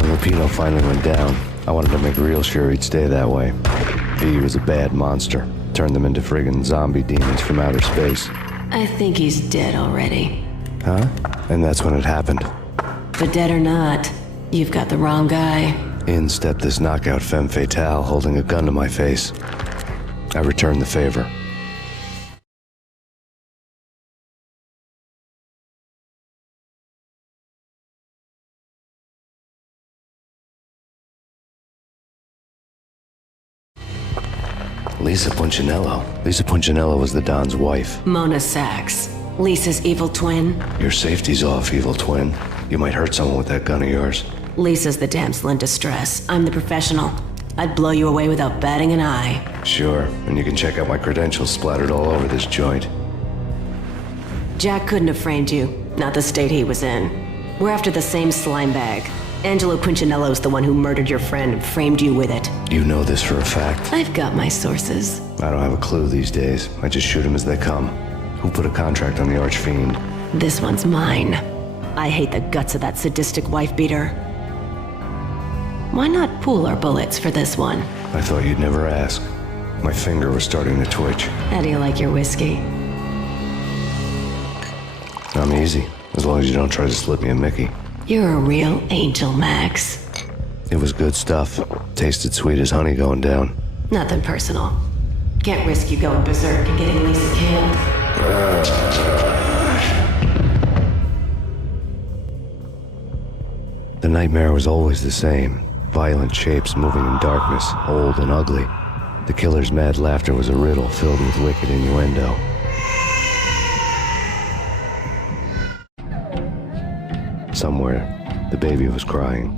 Lupino finally went down. I wanted to make real sure he'd stay that way. V was a bad monster. Turned them into friggin' zombie demons from outer space. I think he's dead already. Huh? And that's when it happened. But dead or not, you've got the wrong guy. In stepped this knockout femme fatale holding a gun to my face. I returned the favor. Lisa Punchinello. Lisa Punchinello was the Don's wife. Mona Sachs. Lisa's evil twin. Your safety's off, evil twin. You might hurt someone with that gun of yours. Lisa's the damsel in distress. I'm the professional. I'd blow you away without batting an eye. Sure, and you can check out my credentials splattered all over this joint. Jack couldn't have framed you. Not the state he was in. We're after the same slime bag. Angelo Punchinello's the one who murdered your friend and framed you with it. You know this for a fact. I've got my sources. I don't have a clue these days. I just shoot them as they come. Who put a contract on the Archfiend? This one's mine. I hate the guts of that sadistic wife-beater. Why not pool our bullets for this one? I thought you'd never ask. My finger was starting to twitch. How do you like your whiskey? I'm easy, as long as you don't try to slip me a Mickey. You're a real angel, Max. It was good stuff. Tasted sweet as honey going down. Nothing personal. Can't risk you going berserk and getting Lisa killed. The nightmare was always the same. Violent shapes moving in darkness, old and ugly. The killer's mad laughter was a riddle filled with wicked innuendo. Somewhere, the baby was crying.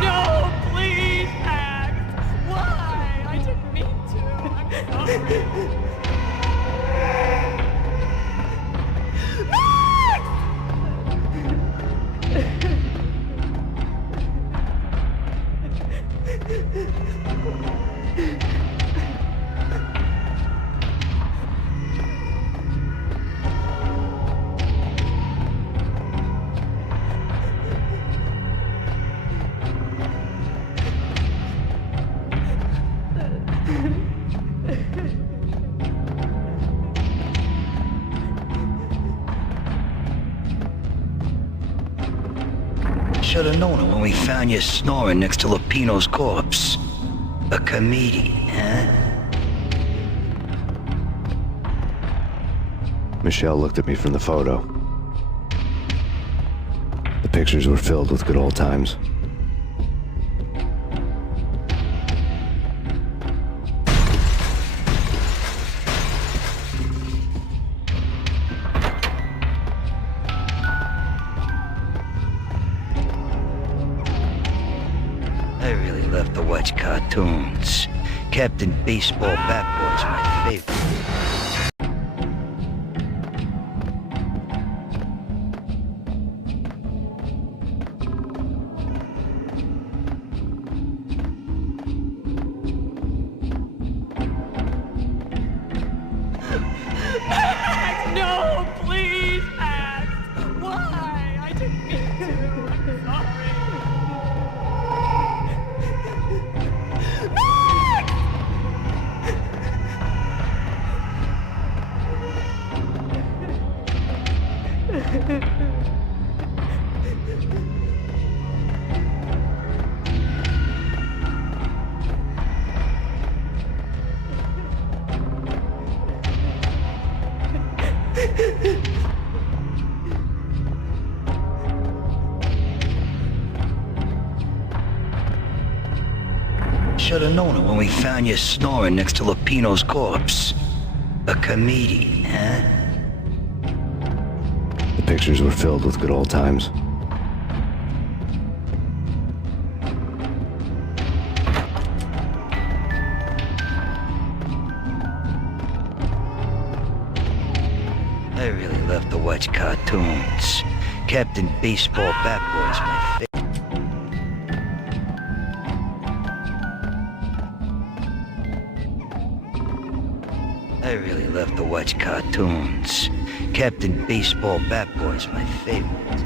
No, please, Max. Why? I didn't mean to. I'm sorry. Should have known it when we found you snoring next to Lupino's corpse. A comedian, huh? Michelle looked at me from the photo. The pictures were filled with good old times. I really love to watch cartoons. Captain Baseball Bat Boy's my favorite. Max, no, please, Max. Why? I didn't mean to. I'm sorry. Max! Should've known it when we found you snoring next to Lupino's corpse. A comedian, huh? The pictures were filled with good old times. I really love to watch cartoons. Captain Baseball Bat Boy's my favorite. I really love to watch cartoons. Captain Baseball Bat Boy's my favorite.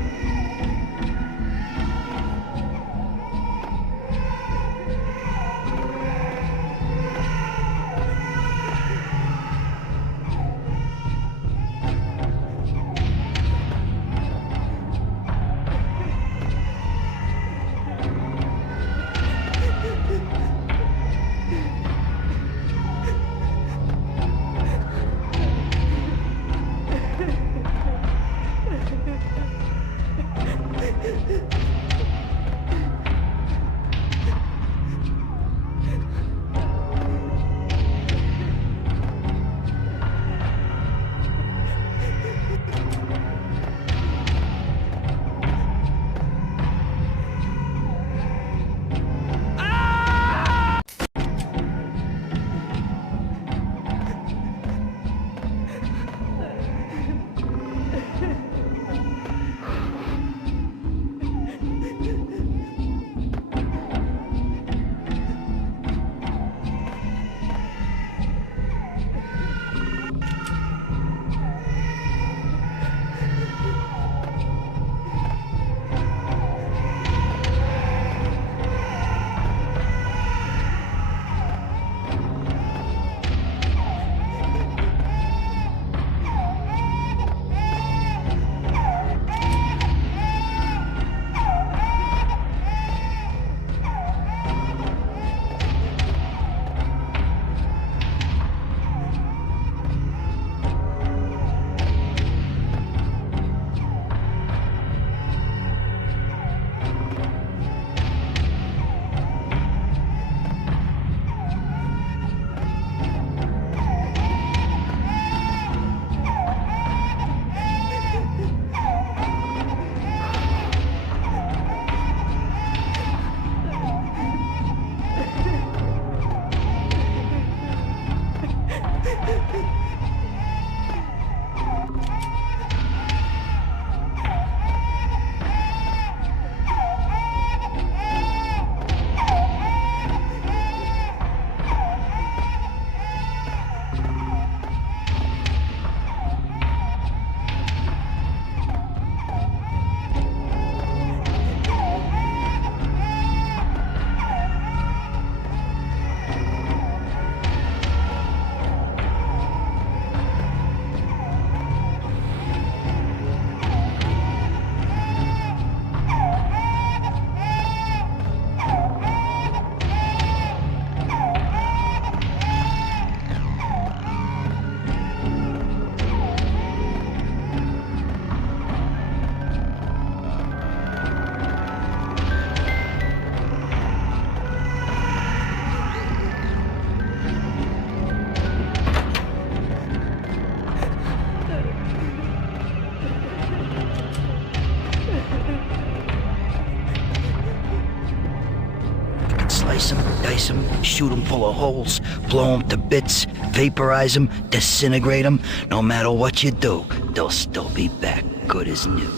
Slice them, dice them, shoot them full of holes, blow them to bits, vaporize them, disintegrate them. No matter what you do, they'll still be back good as new.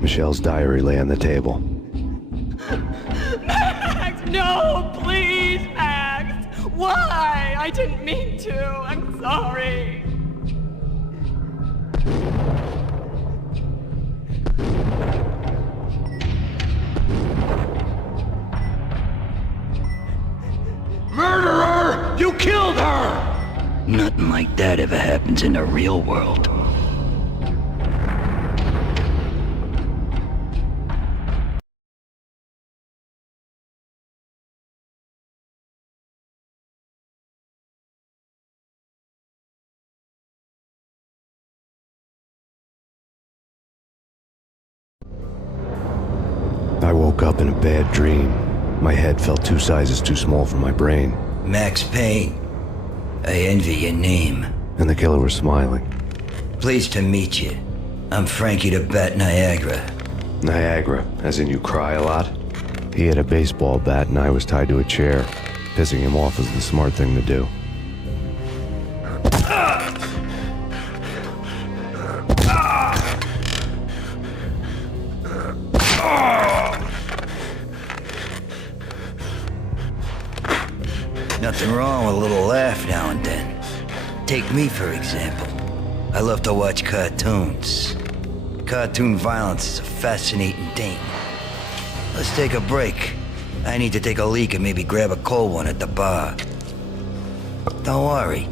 Michelle's diary lay on the table. Max, no, please, Max. Why? I didn't mean to. I'm sorry. Murderer! You killed her! Nothing like that ever happens in the real world. woke up in a bad dream. My head felt 2 sizes too small for my brain. Max Payne. I envy your name. And the killer was smiling. Pleased to meet you. I'm Frankie the Bat Niagara. Niagara, as in you cry a lot? He had a baseball bat and I was tied to a chair. Pissing him off was the smart thing to do. Nothing wrong with a little laugh now and then. Take me, for example. I love to watch cartoons. Cartoon violence is a fascinating thing. Let's take a break. I need to take a leak and maybe grab a cold one at the bar. Don't worry.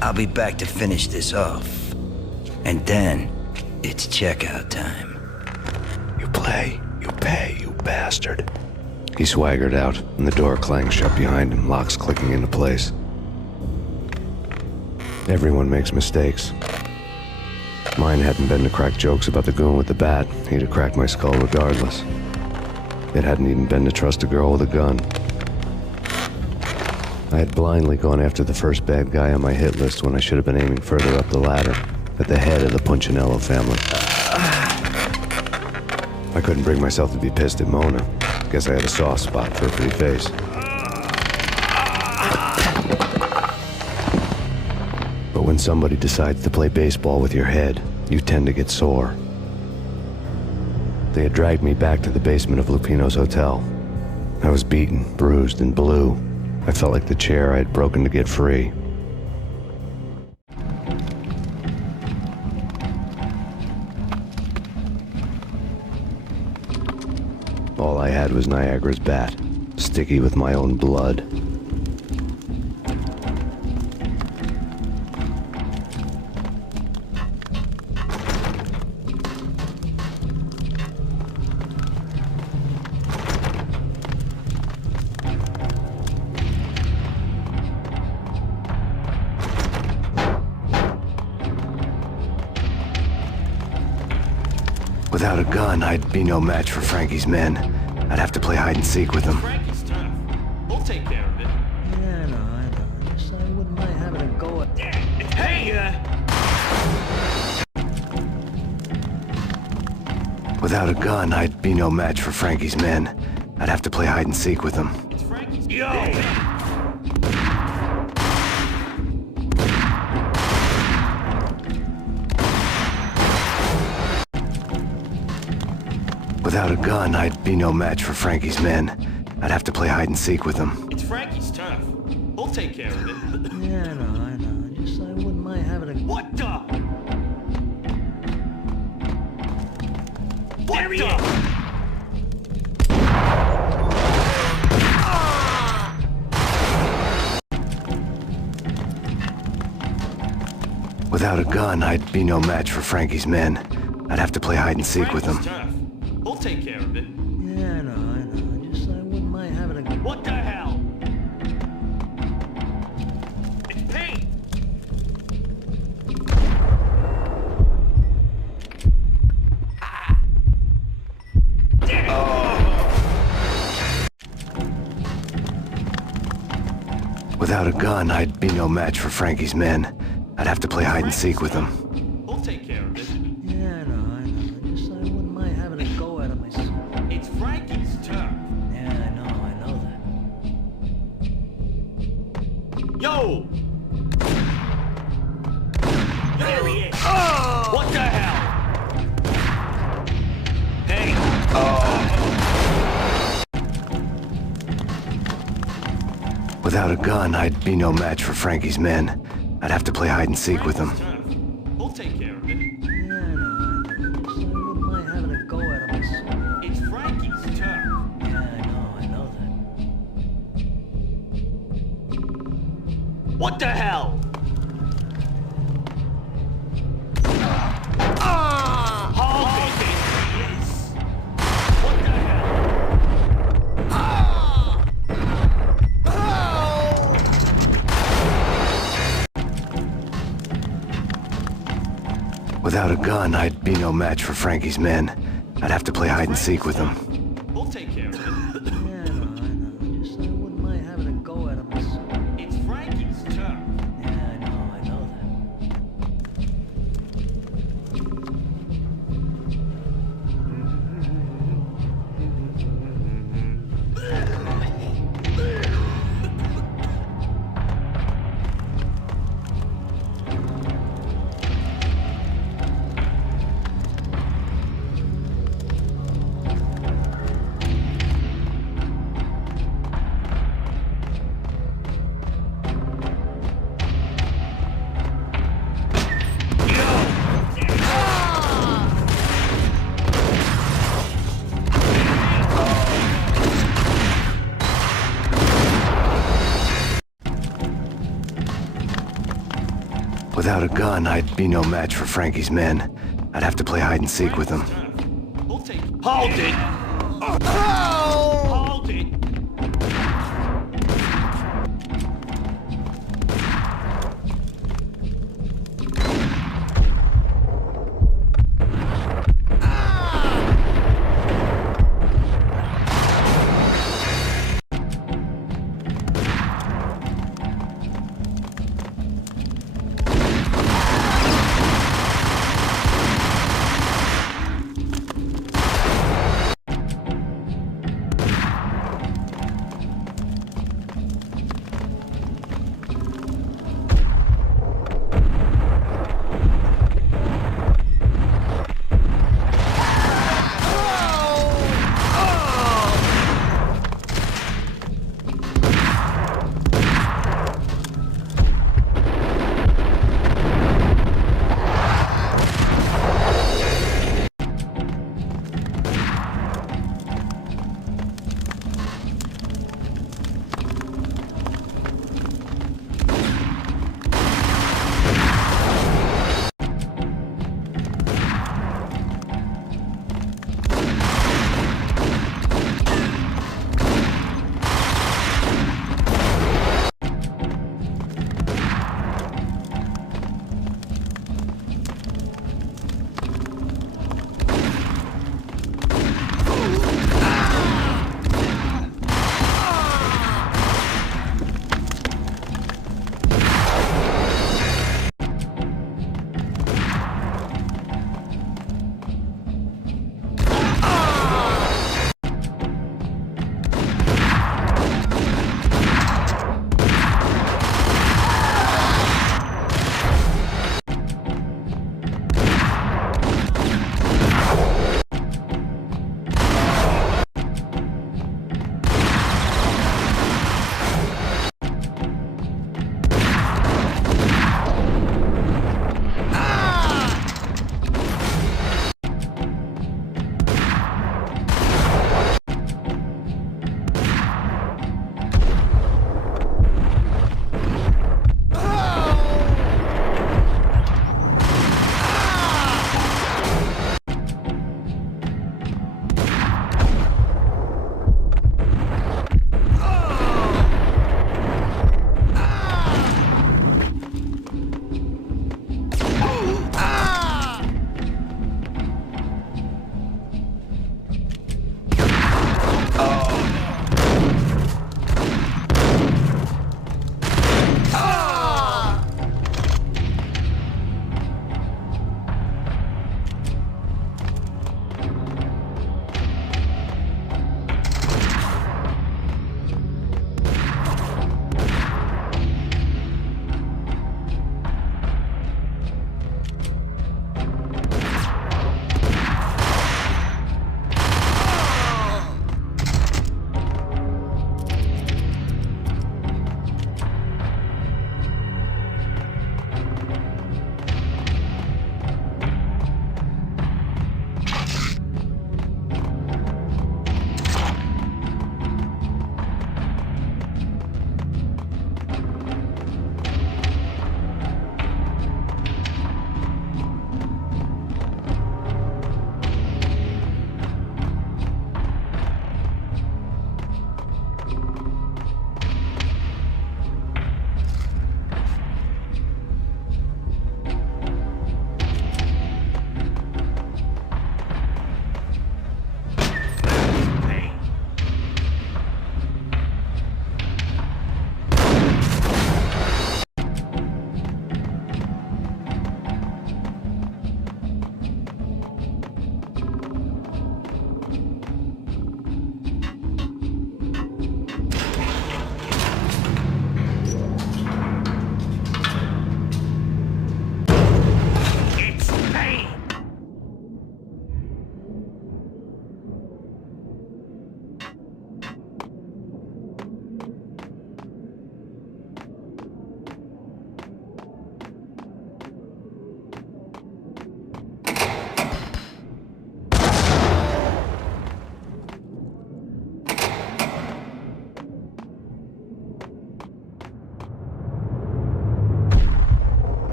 I'll be back to finish this off. And then, it's checkout time. You play, you pay, you bastard. He swaggered out, and the door clanged shut behind him, locks clicking into place. Everyone makes mistakes. Mine hadn't been to crack jokes about the goon with the bat. He'd have cracked my skull regardless. It hadn't even been to trust a girl with a gun. I had blindly gone after the first bad guy on my hit list when I should have been aiming further up the ladder, at the head of the Punchinello family. I couldn't bring myself to be pissed at Mona. Guess I had a soft spot for her pretty face. But when somebody decides to play baseball with your head, you tend to get sore. They had dragged me back to the basement of Lupino's hotel. I was beaten, bruised, and blue. I felt like the chair I had broken to get free. All I had was Niagara's bat, sticky with my own blood. Without a gun, I'd be no match for Frankie's men. I'd have to play hide and seek with them. Frankie's tough. We'll take care of it. Yeah, I know. Just I wouldn't mind having a go at... Hey, Without a gun, I'd be no match for Frankie's men. I'd have to play hide and seek with them. It's Frankie's... Yo! Without a gun, I'd be no match for Frankie's men. I'd have to play hide and seek with them. It's Frankie's tough. We'll take care of it. Yeah, I know. Just I wouldn't mind having a... What the? What the? Without a gun, I'd be no match for Frankie's men. I'd have to play hide and seek with them. Tough. We'll take care of it. Yeah, I know. Just I wouldn't mind having a... What the hell? It's Payne! Without a gun, I'd be no match for Frankie's men. I'd have to play hide and seek with them. We'll take care of it. Yeah, I know. Just I wouldn't mind having a go at it myself. It's Frankie's tough. Yeah, I know that. Yo! There he is! What the hell? Hey! Without a gun, I'd be no match for Frankie's men. I'd have to play hide and seek with them. We'll take care of it. Yeah, I know. Just I wouldn't mind having a go at it myself. It's Frankie's tough. Yeah, I know that. What the hell? Without a gun, I'd be no match for Frankie's men. I'd have to play hide and seek with them. We'll take care of it. Without a gun, I'd be no match for Frankie's men. I'd have to play hide and seek with them. Hold it! Hold it!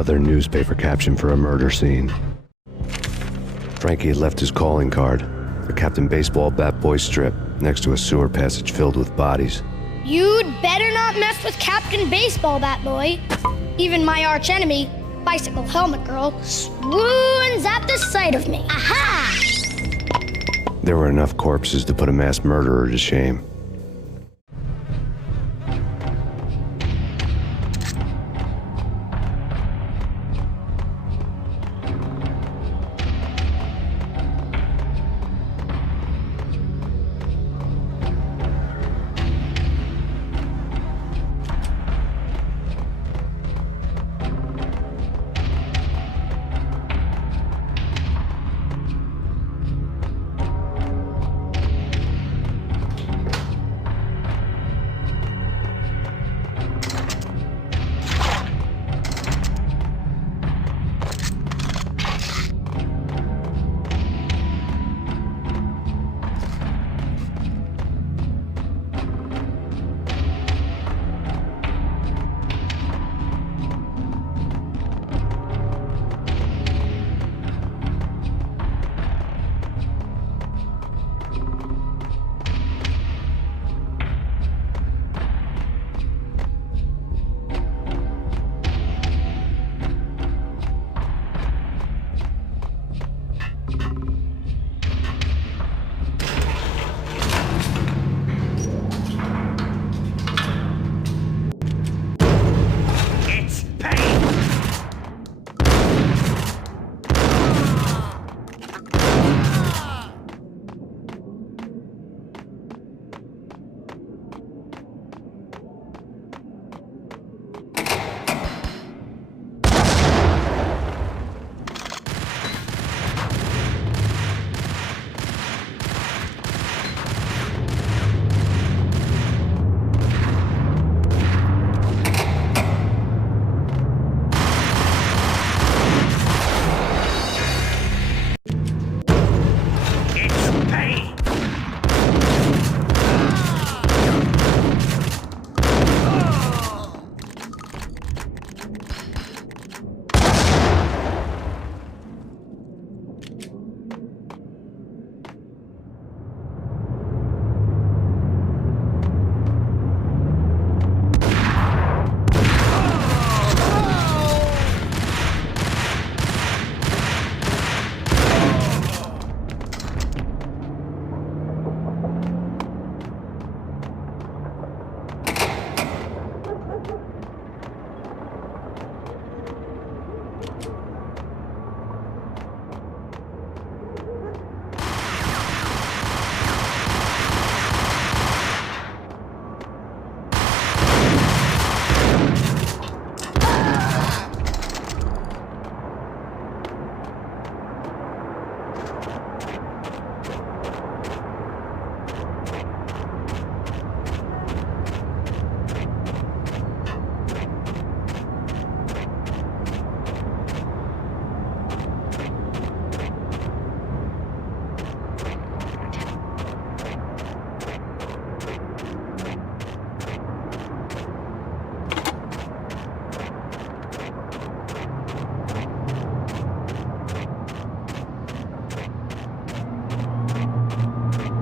Another newspaper caption for a murder scene. Frankie had left his calling card, a Captain Baseball Bat Boy strip, next to a sewer passage filled with bodies. You'd better not mess with Captain Baseball Bat Boy. Even my archenemy, Bicycle Helmet Girl, swoons at the sight of me. Aha! There were enough corpses to put a mass murderer to shame.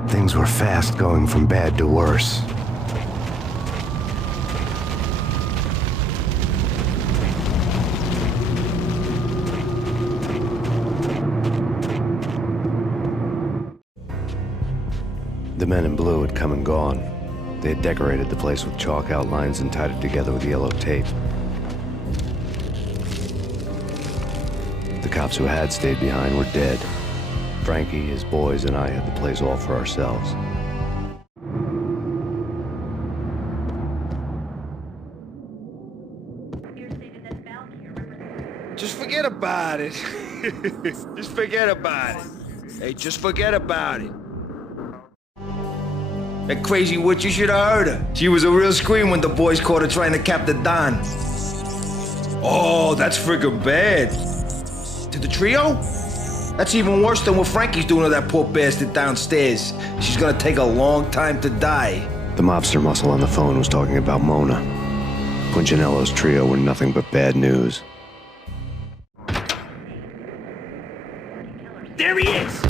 Things were fast going from bad to worse. The men in blue had come and gone. They had decorated the place with chalk outlines and tied it together with yellow tape. The cops who had stayed behind were dead. Frankie, his boys, and I had the place all for ourselves. Just forget about it. Just forget about it. Hey, just forget about it. That crazy witch, you should have heard her. She was a real scream when the boys caught her trying to cap the Don. Oh, that's freaking bad. To the trio? That's even worse than what Frankie's doing to that poor bastard downstairs. She's gonna take a long time to die. The mobster muscle on the phone was talking about Mona. Punchinello's trio were nothing but bad news. is!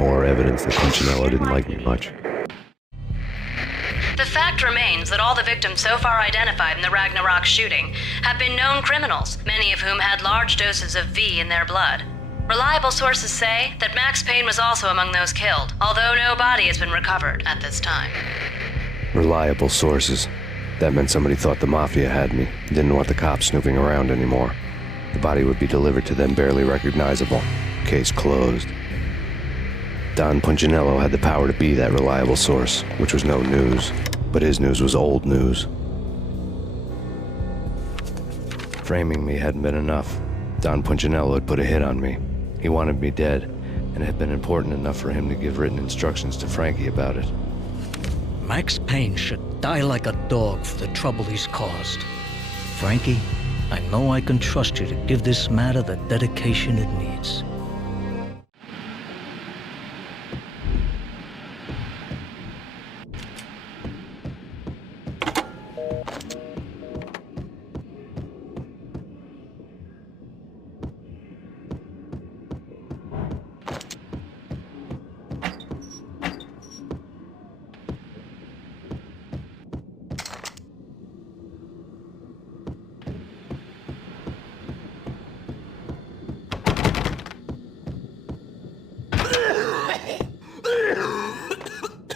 More evidence that Punchinello didn't like me much. The fact remains that all the victims so far identified in the Ragnarok shooting have been known criminals, many of whom had large doses of V in their blood. Reliable sources say that Max Payne was also among those killed, although no body has been recovered at this time. Reliable sources. That meant somebody thought the Mafia had me, didn't want the cops snooping around anymore. The body would be delivered to them barely recognizable. Case closed. Don Punchinello had the power to be that reliable source, which was no news, but his news was old news. Framing me hadn't been enough. Don Punchinello had put a hit on me. He wanted me dead, and it had been important enough for him to give written instructions to Frankie about it. Max Payne should die like a dog for the trouble he's caused. Frankie, I know I can trust you to give this matter the dedication it needs.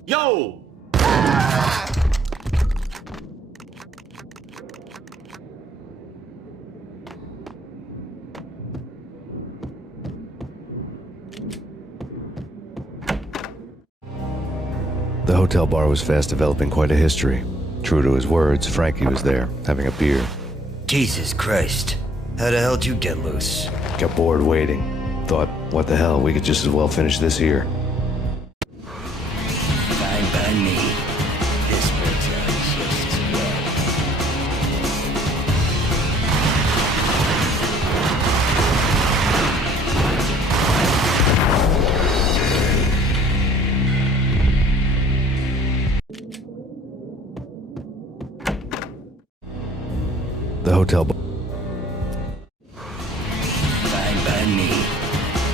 Yo! The hotel bar was fast developing quite a history. True to his words, Frankie was there, having a beer. Jesus Christ. How the hell did you get loose? Got bored waiting. Thought, what the hell, we could just as well finish this here. Fine by me. This works out just as well. The hotel bar. Fine by me.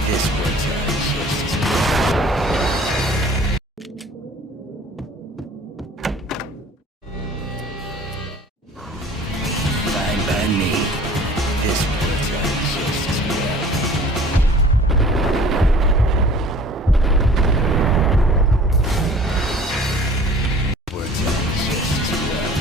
This works out just as well. Fine by me. This works out just as well. Works out just as well.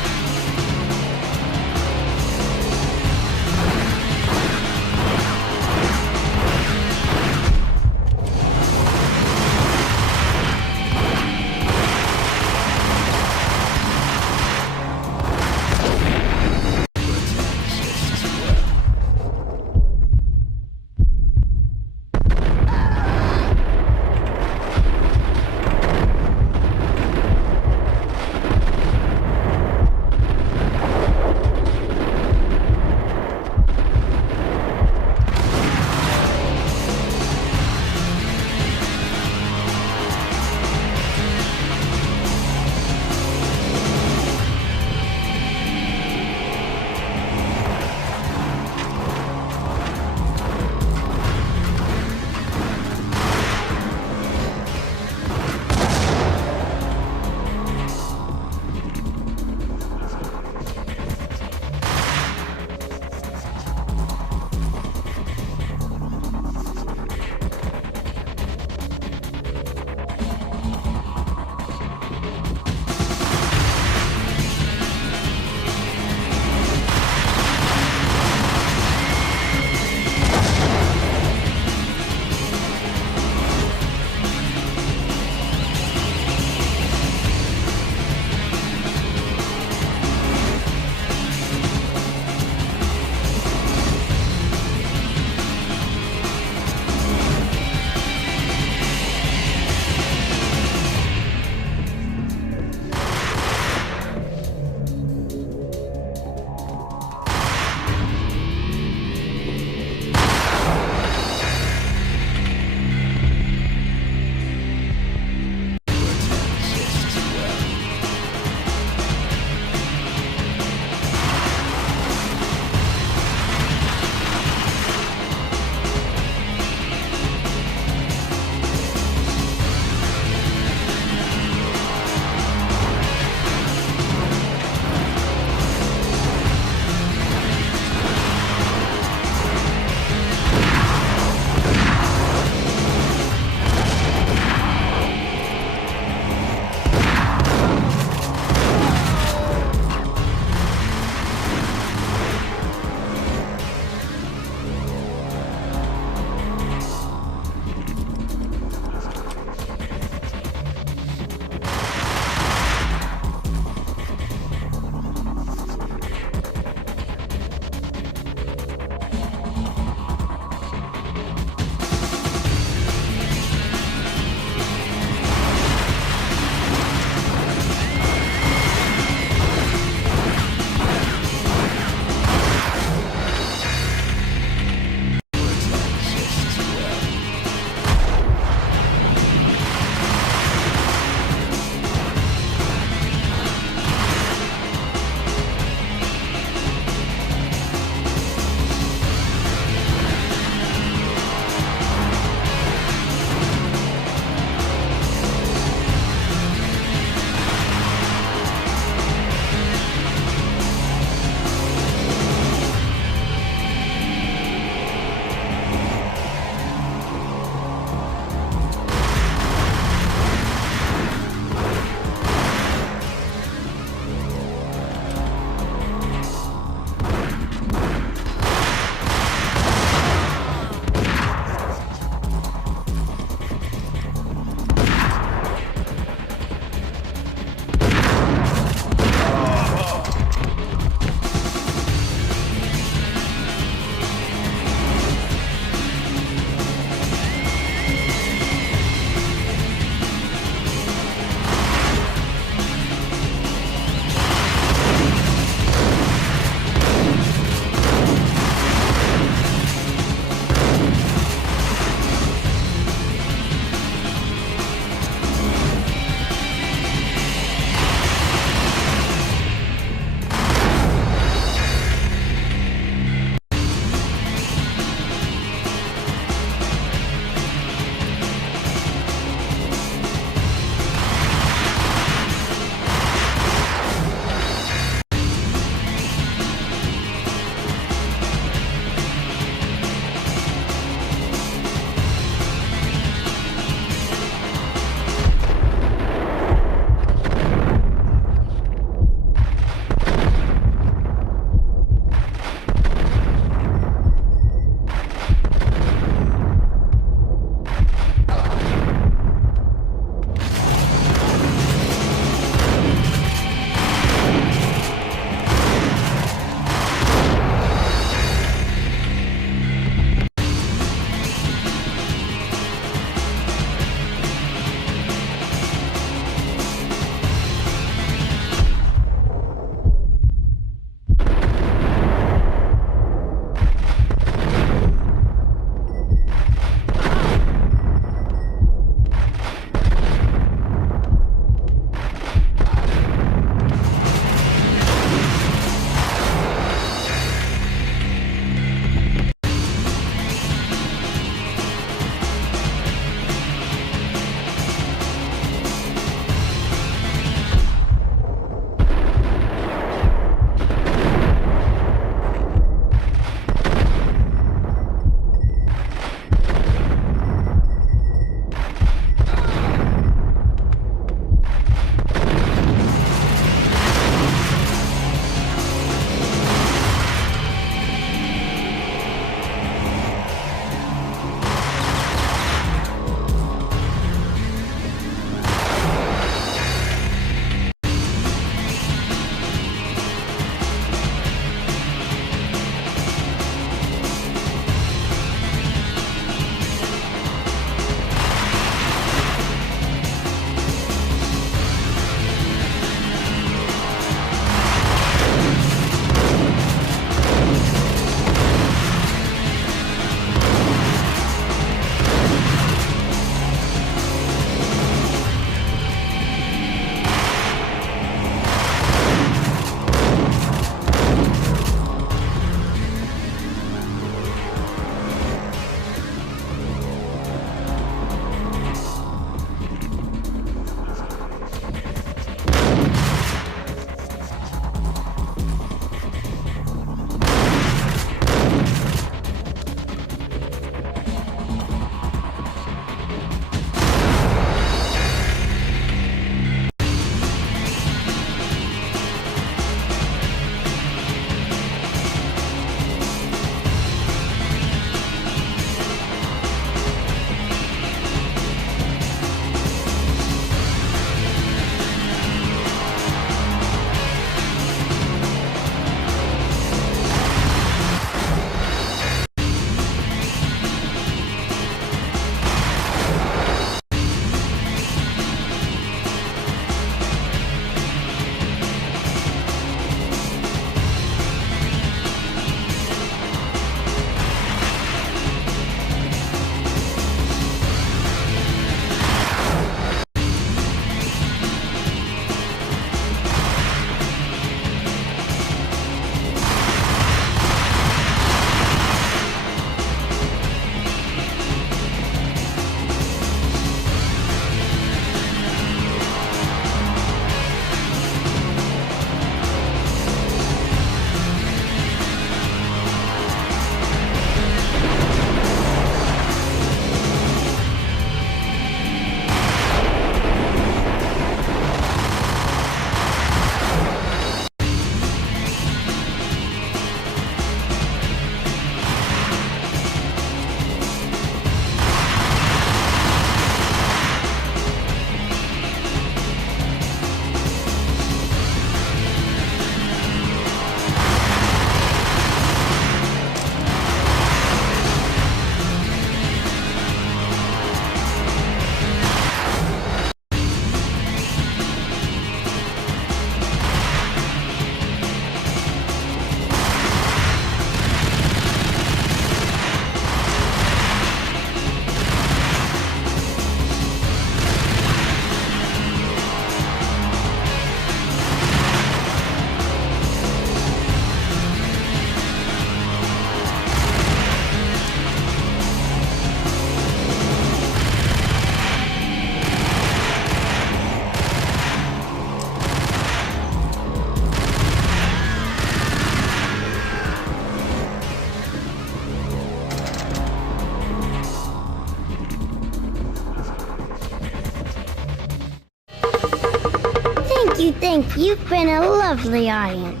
You've been a lovely audience.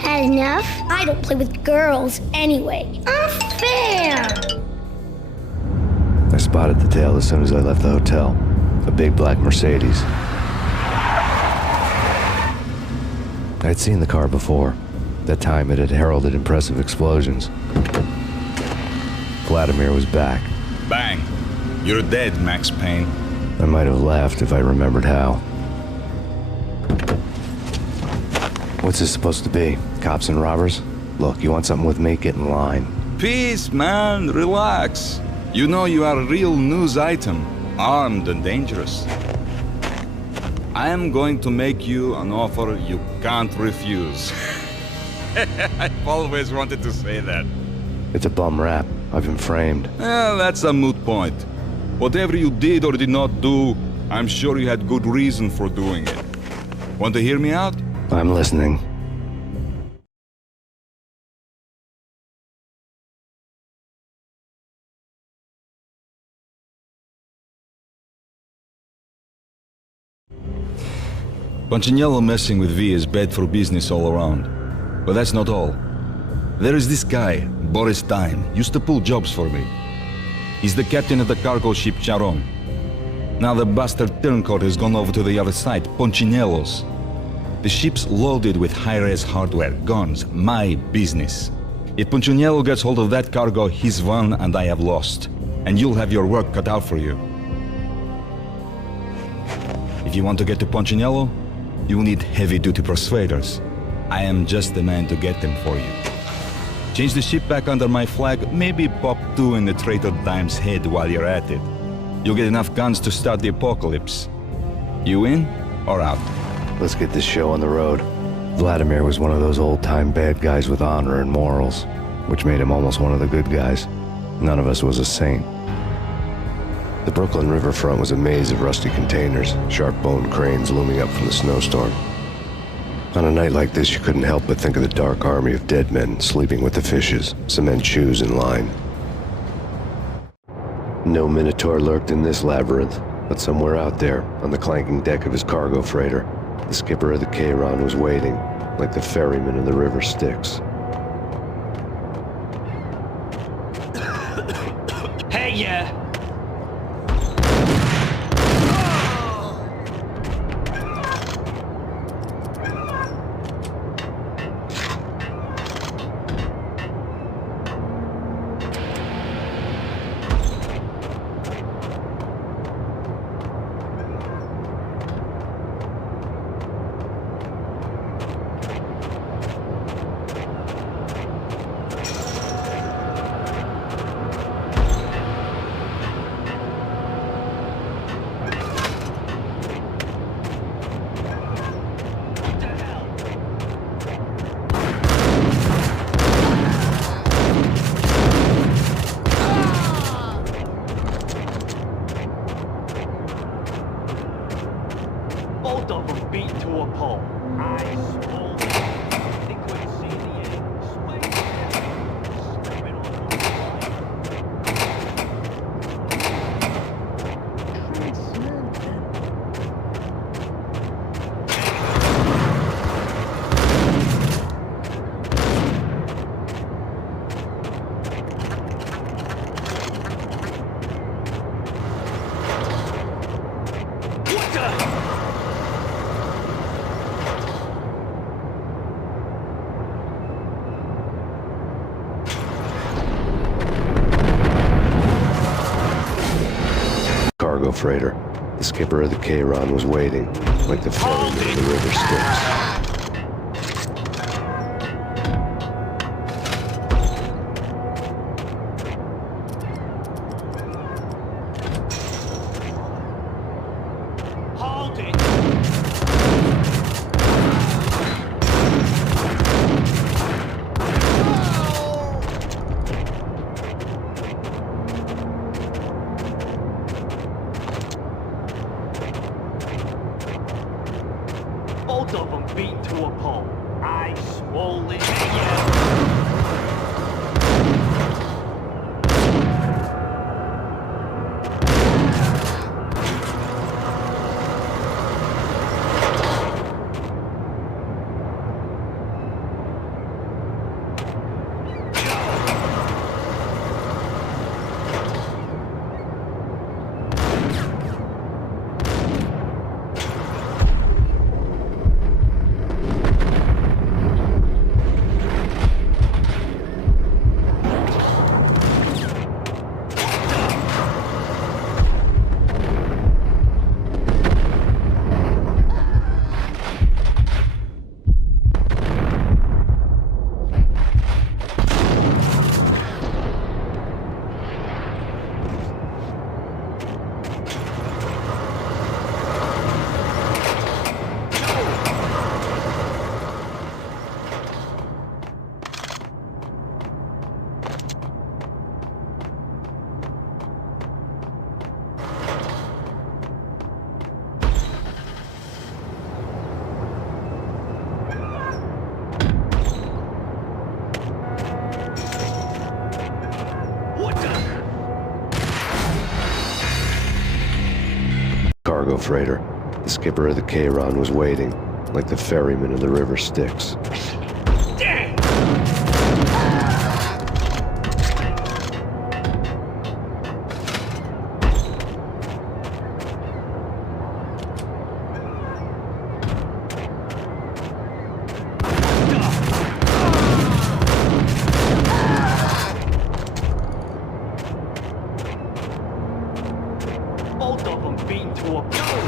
Had enough? I don't play with girls anyway. Unfair! I spotted the tail as soon as I left the hotel. A big black Mercedes. I'd seen the car before. That time it had heralded impressive explosions. Vladimir was back. Bang! You're dead, Max Payne. I might have laughed if I remembered how. What's this supposed to be? Cops and robbers? Look, you want something with me? Get in line. Peace, man. Relax. You know you are a real news item. Armed and dangerous. I am going to make you an offer you can't refuse. I've always wanted to say that. It's a bum rap. I've been framed. That's a moot point. Whatever you did or did not do, I'm sure you had good reason for doing it. Want to hear me out? I'm listening. Punchinello messing with V is bad for business all around. But that's not all. There is this guy, Boris Time, used to pull jobs for me. He's the captain of the cargo ship Charon. Now the bastard turncoat has gone over to the other side, Punchinello's. The ship's loaded with high-res hardware, guns, my business. If Punchinello gets hold of that cargo, he's won and I have lost. And you'll have your work cut out for you. If you want to get to Punchinello, you need heavy-duty persuaders. I am just the man to get them for you. Change the ship back under my flag, maybe pop 2 in the traitor Dime's head while you're at it. You'll get enough guns to start the apocalypse. You in or out? Let's get this show on the road. Vladimir was one of those old-time bad guys with honor and morals, which made him almost one of the good guys. None of us was a saint. The Brooklyn riverfront was a maze of rusty containers, sharp-boned cranes looming up from the snowstorm. On a night like this, you couldn't help but think of the dark army of dead men sleeping with the fishes, cement shoes in line. No Minotaur lurked in this labyrinth, but somewhere out there, on the clanking deck of his cargo freighter, the skipper of the Chiron was waiting, like the ferryman in the river Styx. Hey, yeah! Both of them beat to a pulp. Eyes swollen. They couldn't see the end. Sway. Stepping on the What the? Cargo freighter. The skipper of the Chiron was waiting, like the ferryman in the river Styx. Hold it! Both of them beat to a pulp. Eyes swollen. Hey, yeah! freighter. The skipper of the K-Ron was waiting, like the ferryman in the river Styx. Both of them beaten to a pulp.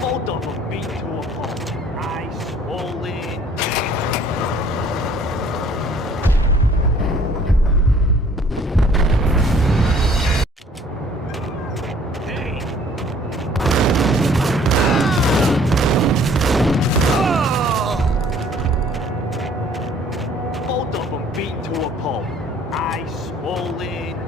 Both of them beat to a pulp. Eyes swollen. Hey. Both of them beat to a pulp. Eyes swollen.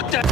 What the?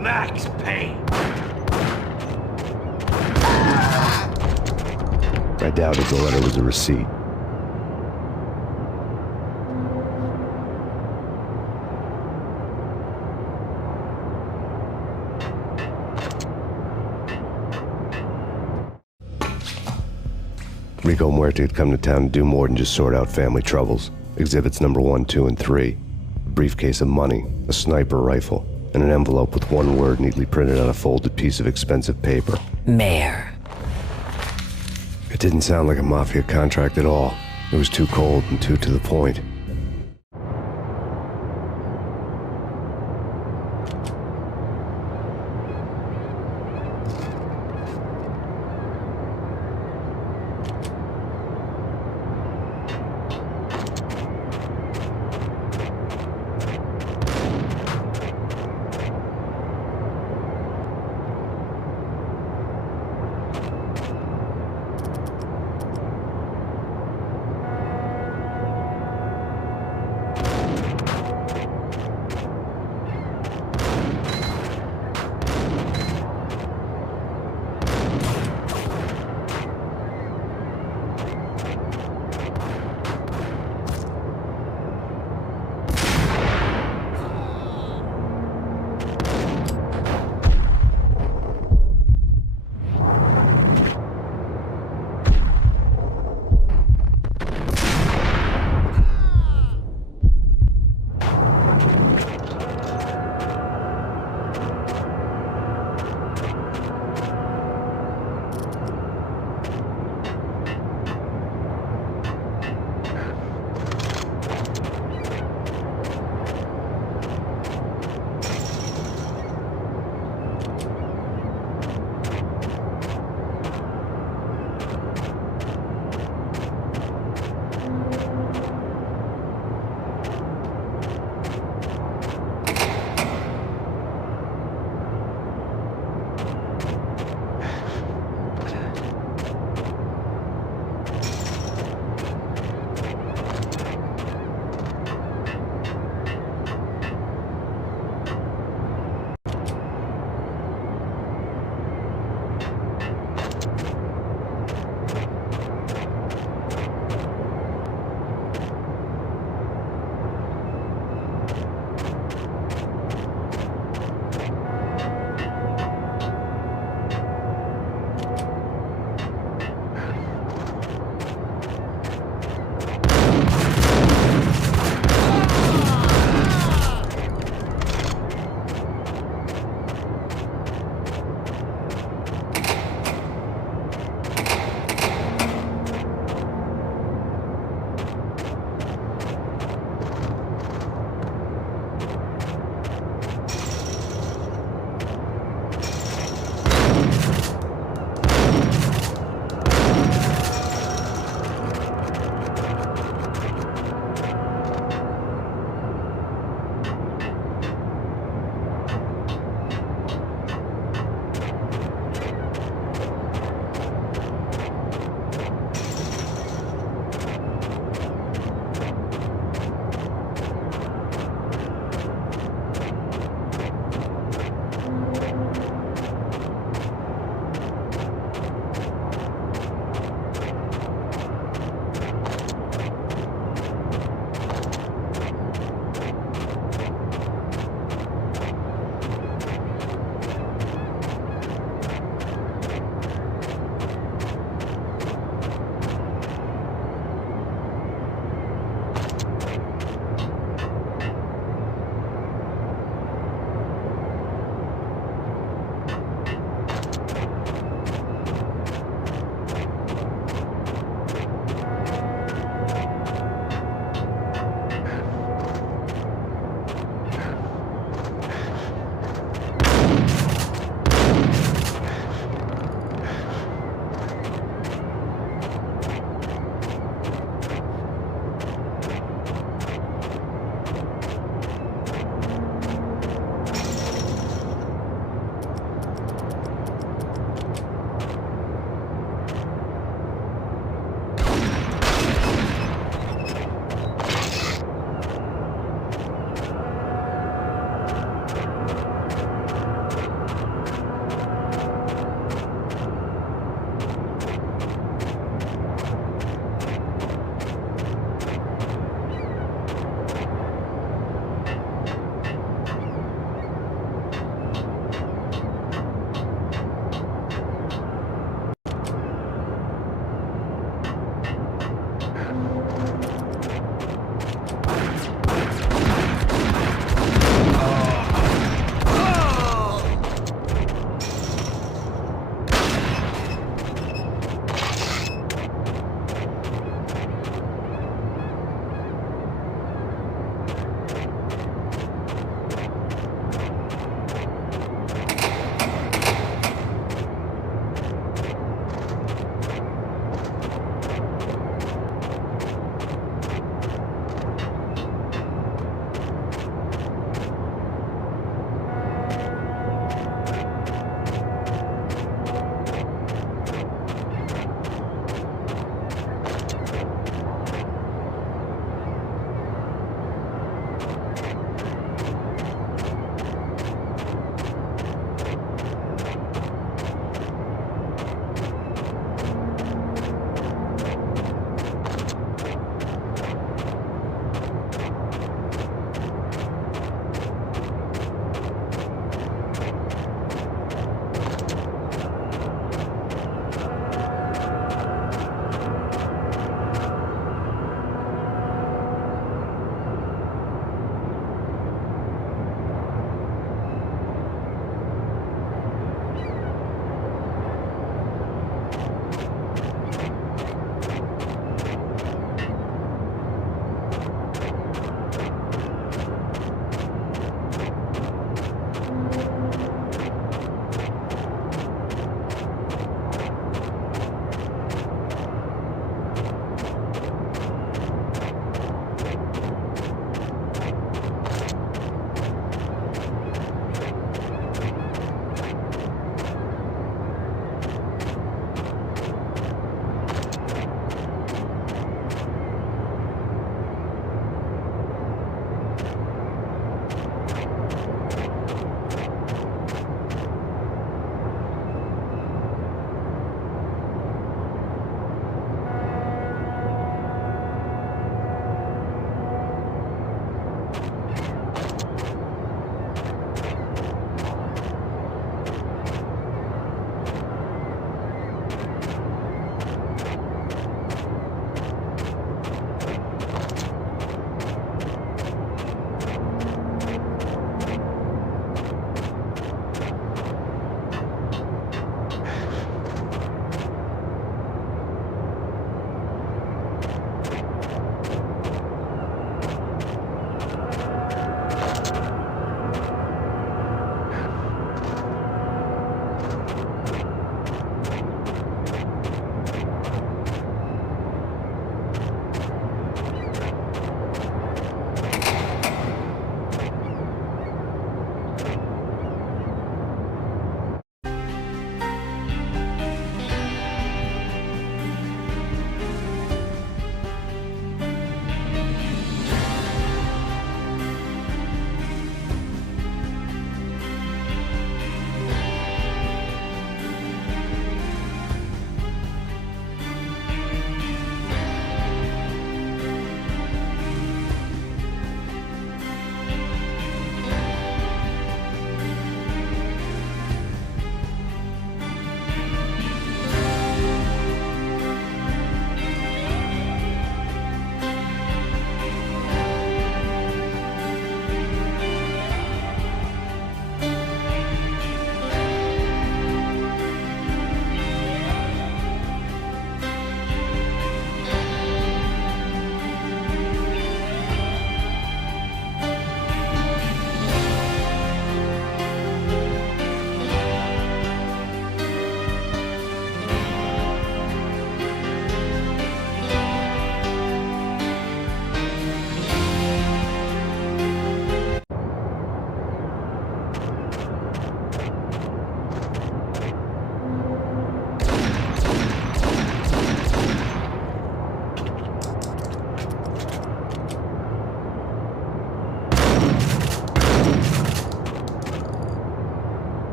Max Payne. I doubted the letter was a receipt. Rico Muerte had come to town to do more than just sort out family troubles. Exhibits number 1, 2, and 3. A briefcase of money, a sniper rifle, and an envelope with one word neatly printed on a folded piece of expensive paper. Mayor. It didn't sound like a mafia contract at all. It was too cold and too to the point.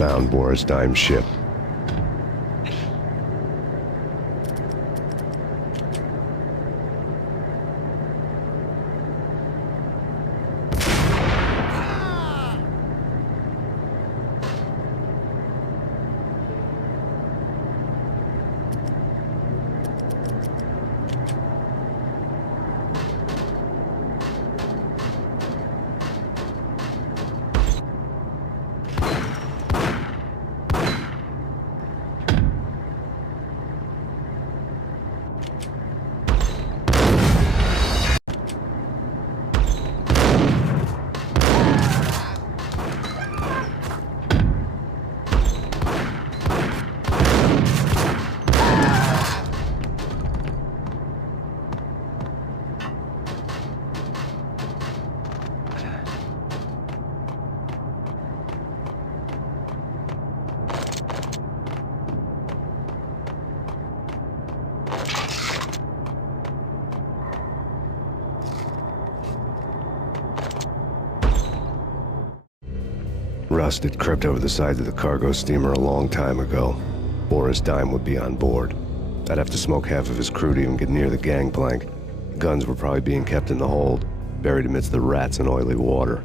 found Boris Dime's ship. Rust had crept over the sides of the cargo steamer a long time ago. Boris Dime would be on board. I'd have to smoke half of his crew to even get near the gangplank. Guns were probably being kept in the hold, buried amidst the rats and oily water.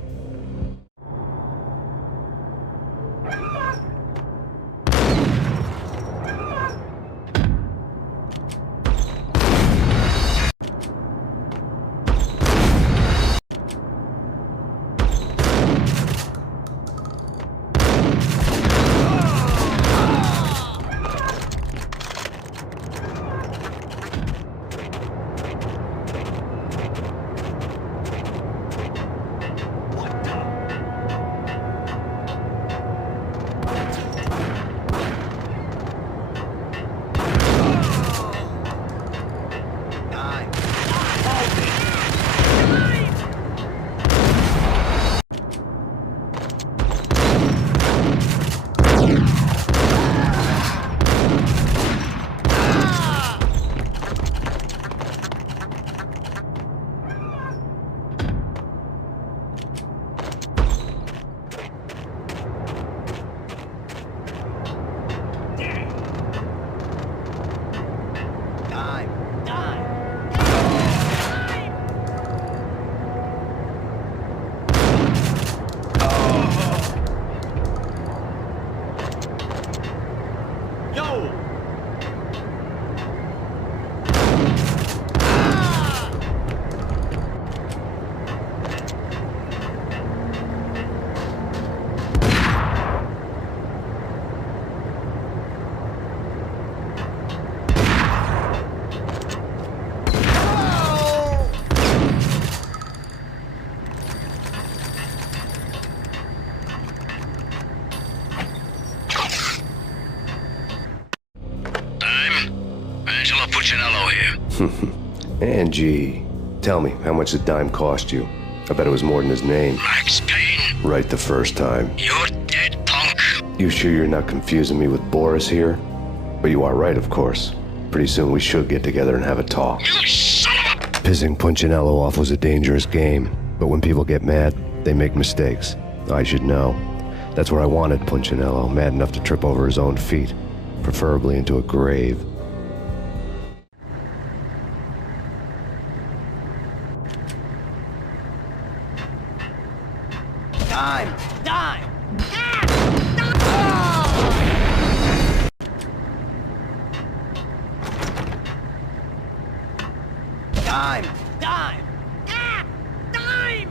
Angie, tell me, how much did Dime cost you? I bet it was more than his name. Max Payne. Right the first time. You're dead, punk. You sure you're not confusing me with Boris here? But you are right, of course. Pretty soon we should get together and have a talk. You son of a... Pissing Punchinello off was a dangerous game, but when people get mad, they make mistakes. I should know. That's where I wanted Punchinello, mad enough to trip over his own feet, preferably into a grave. Dime! Dime! Dime! Dime! Dime!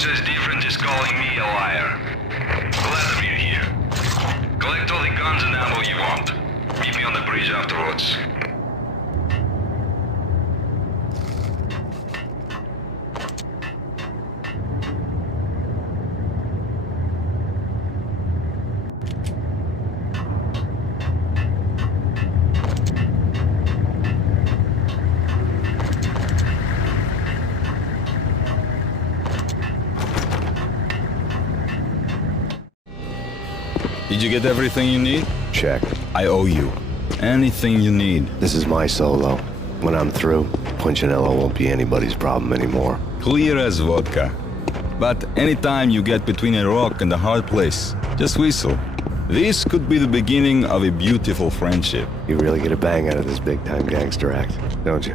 says different is calling me a liar. Glad to meet you here. Collect all the guns and ammo you want. Meet me on the bridge afterwards. Did you get everything you need? Check. I owe you. Anything you need. This is my solo. When I'm through, Punchinello won't be anybody's problem anymore. Clear as vodka. But anytime you get between a rock and a hard place, just whistle. This could be the beginning of a beautiful friendship. You really get a bang out of this big-time gangster act, don't you?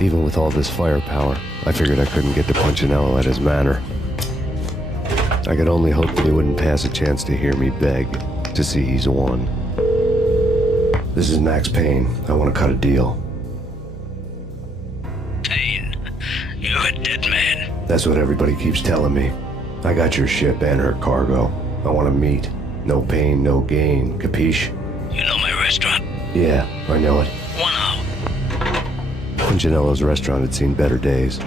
Even with all this firepower, I figured I couldn't get to Punchinello at his manor. I could only hope that he wouldn't pass a chance to hear me beg, to see he's won. This is Max Payne. I want to cut a deal. Payne, you're a dead man. That's what everybody keeps telling me. I got your ship and her cargo. I want to meet. No pain, no gain. Capiche? You know my restaurant? Yeah, I know it. 1 hour. Punchinello's restaurant had seen better days.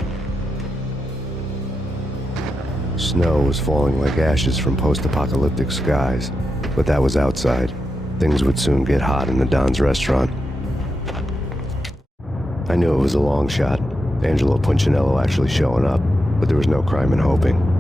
Snow was falling like ashes from post-apocalyptic skies, but that was outside. Things would soon get hot in the Don's restaurant. I knew it was a long shot, Angelo Punchinello actually showing up, but there was no crime in hoping.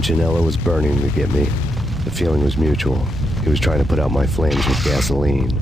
Punchinello was burning to get me. The feeling was mutual. He was trying to put out my flames with gasoline.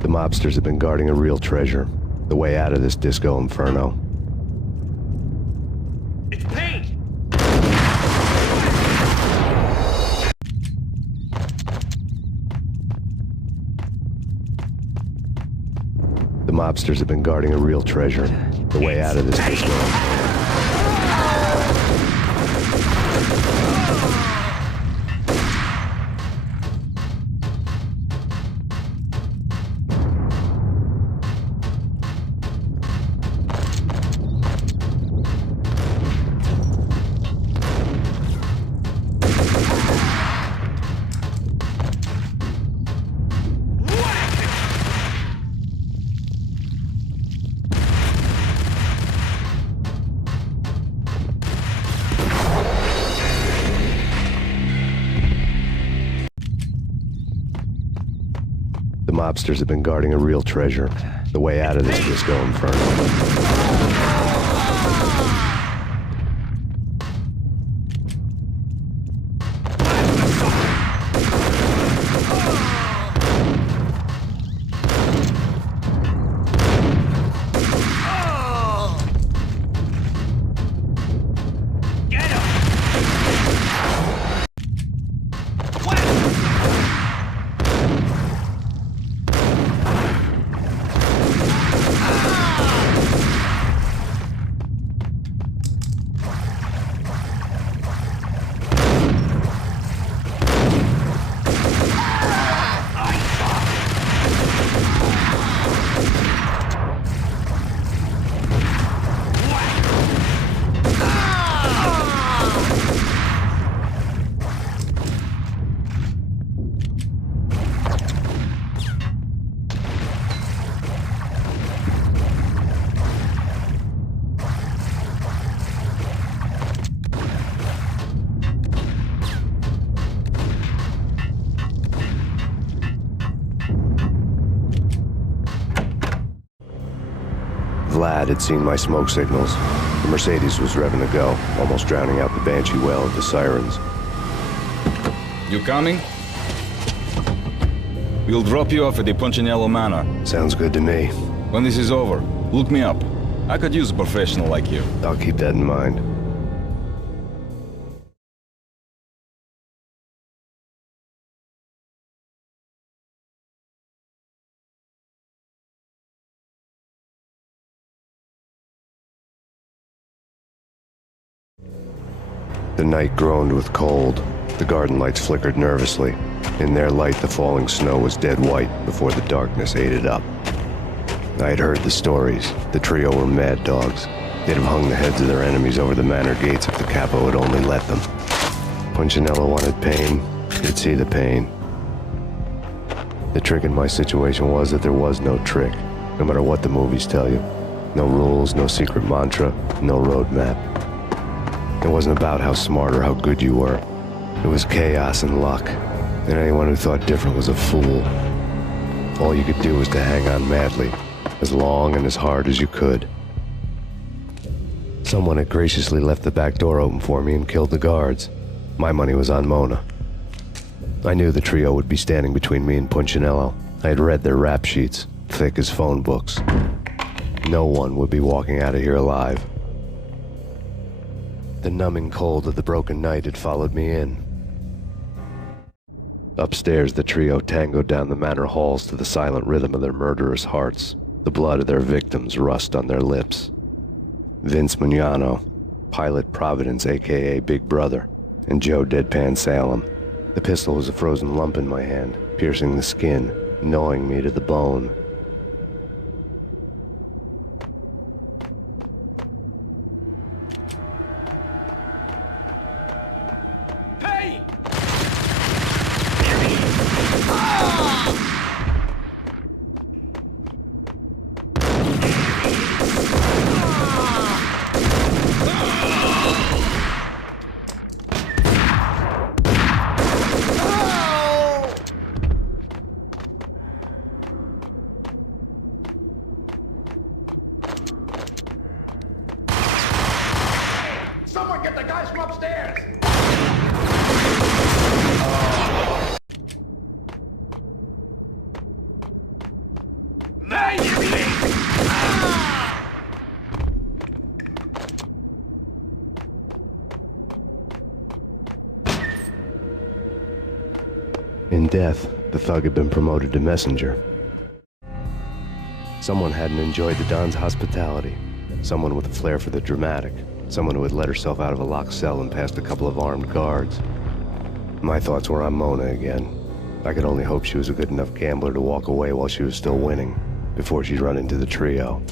The mobsters have been guarding a real treasure. The way out of this disco inferno. It's Payne! The mobsters have been guarding a real treasure. The way out of this disco inferno. The mobsters have been guarding a real treasure. The way out of this disco inferno. Vlad had seen my smoke signals. The Mercedes was revving to go, almost drowning out the banshee wail of the sirens. You coming? We'll drop you off at the Punchinello Manor. Sounds good to me. When this is over, look me up. I could use a professional like you. I'll keep that in mind. The night groaned with cold. The garden lights flickered nervously. In their light, the falling snow was dead white before the darkness ate it up. I had heard the stories. The trio were mad dogs. They'd have hung the heads of their enemies over the manor gates if the capo had only let them. Punchinello wanted Payne. He'd see the pain. The trick in my situation was that there was no trick, no matter what the movies tell you. No rules, no secret mantra, no roadmap. It wasn't about how smart or how good you were. It was chaos and luck, and anyone who thought different was a fool. All you could do was to hang on madly, as long and as hard as you could. Someone had graciously left the back door open for me and killed the guards. My money was on Mona. I knew the trio would be standing between me and Punchinello. I had read their rap sheets, thick as phone books. No one would be walking out of here alive. The numbing cold of the broken night had followed me in. Upstairs, the trio tangoed down the manor halls to the silent rhythm of their murderous hearts. The blood of their victims rust on their lips. Vince Mugnano, Pilot Providence, a.k.a. Big Brother, and Joe Deadpan Salem. The pistol was a frozen lump in my hand, piercing the skin, gnawing me to the bone. Payne! Someone get the guys from upstairs! In death, the thug had been promoted to messenger. Someone hadn't enjoyed the Don's hospitality. Someone with a flair for the dramatic. Someone who had let herself out of a locked cell and past a couple of armed guards. My thoughts were on Mona again. I could only hope she was a good enough gambler to walk away while she was still winning, before she'd run into the trio.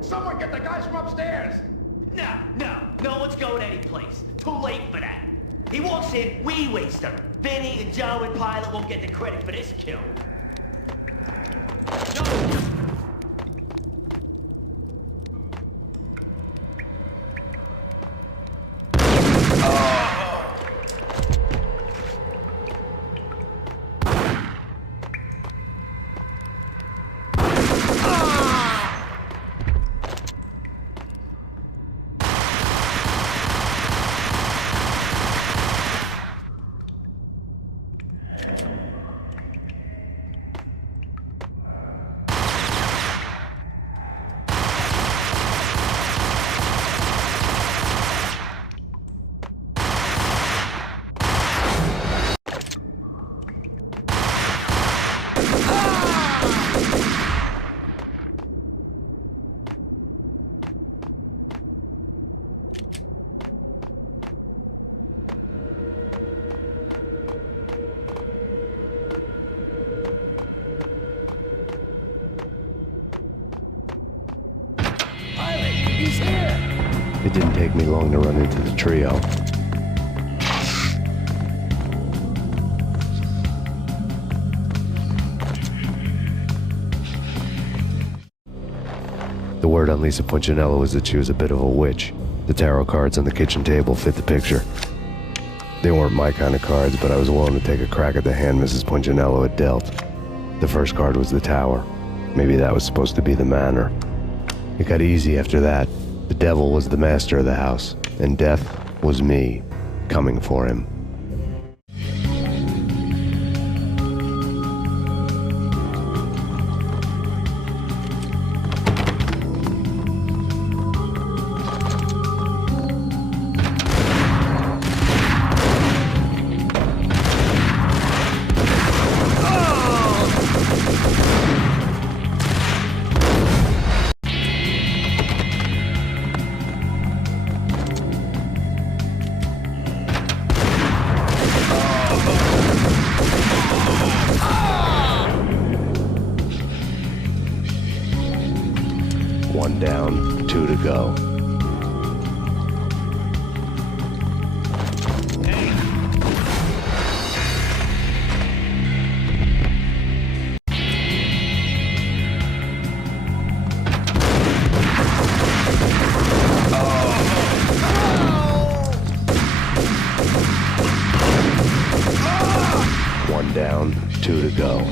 Someone get the guys from upstairs! No one's going anyplace. Too late for that. He walks in, we waste him. Vinny and Joe and Pilot won't get the credit for this kill. He's here! It didn't take me long to run into the trio. The word on Lisa Punchinello was that she was a bit of a witch. The tarot cards on the kitchen table fit the picture. They weren't my kind of cards, but I was willing to take a crack at the hand Mrs. Punchinello had dealt. The first card was the tower. Maybe that was supposed to be the manor. It got easy after that. The devil was the master of the house, and death was me, coming for him. One down, 2 to go. down, 2 to go.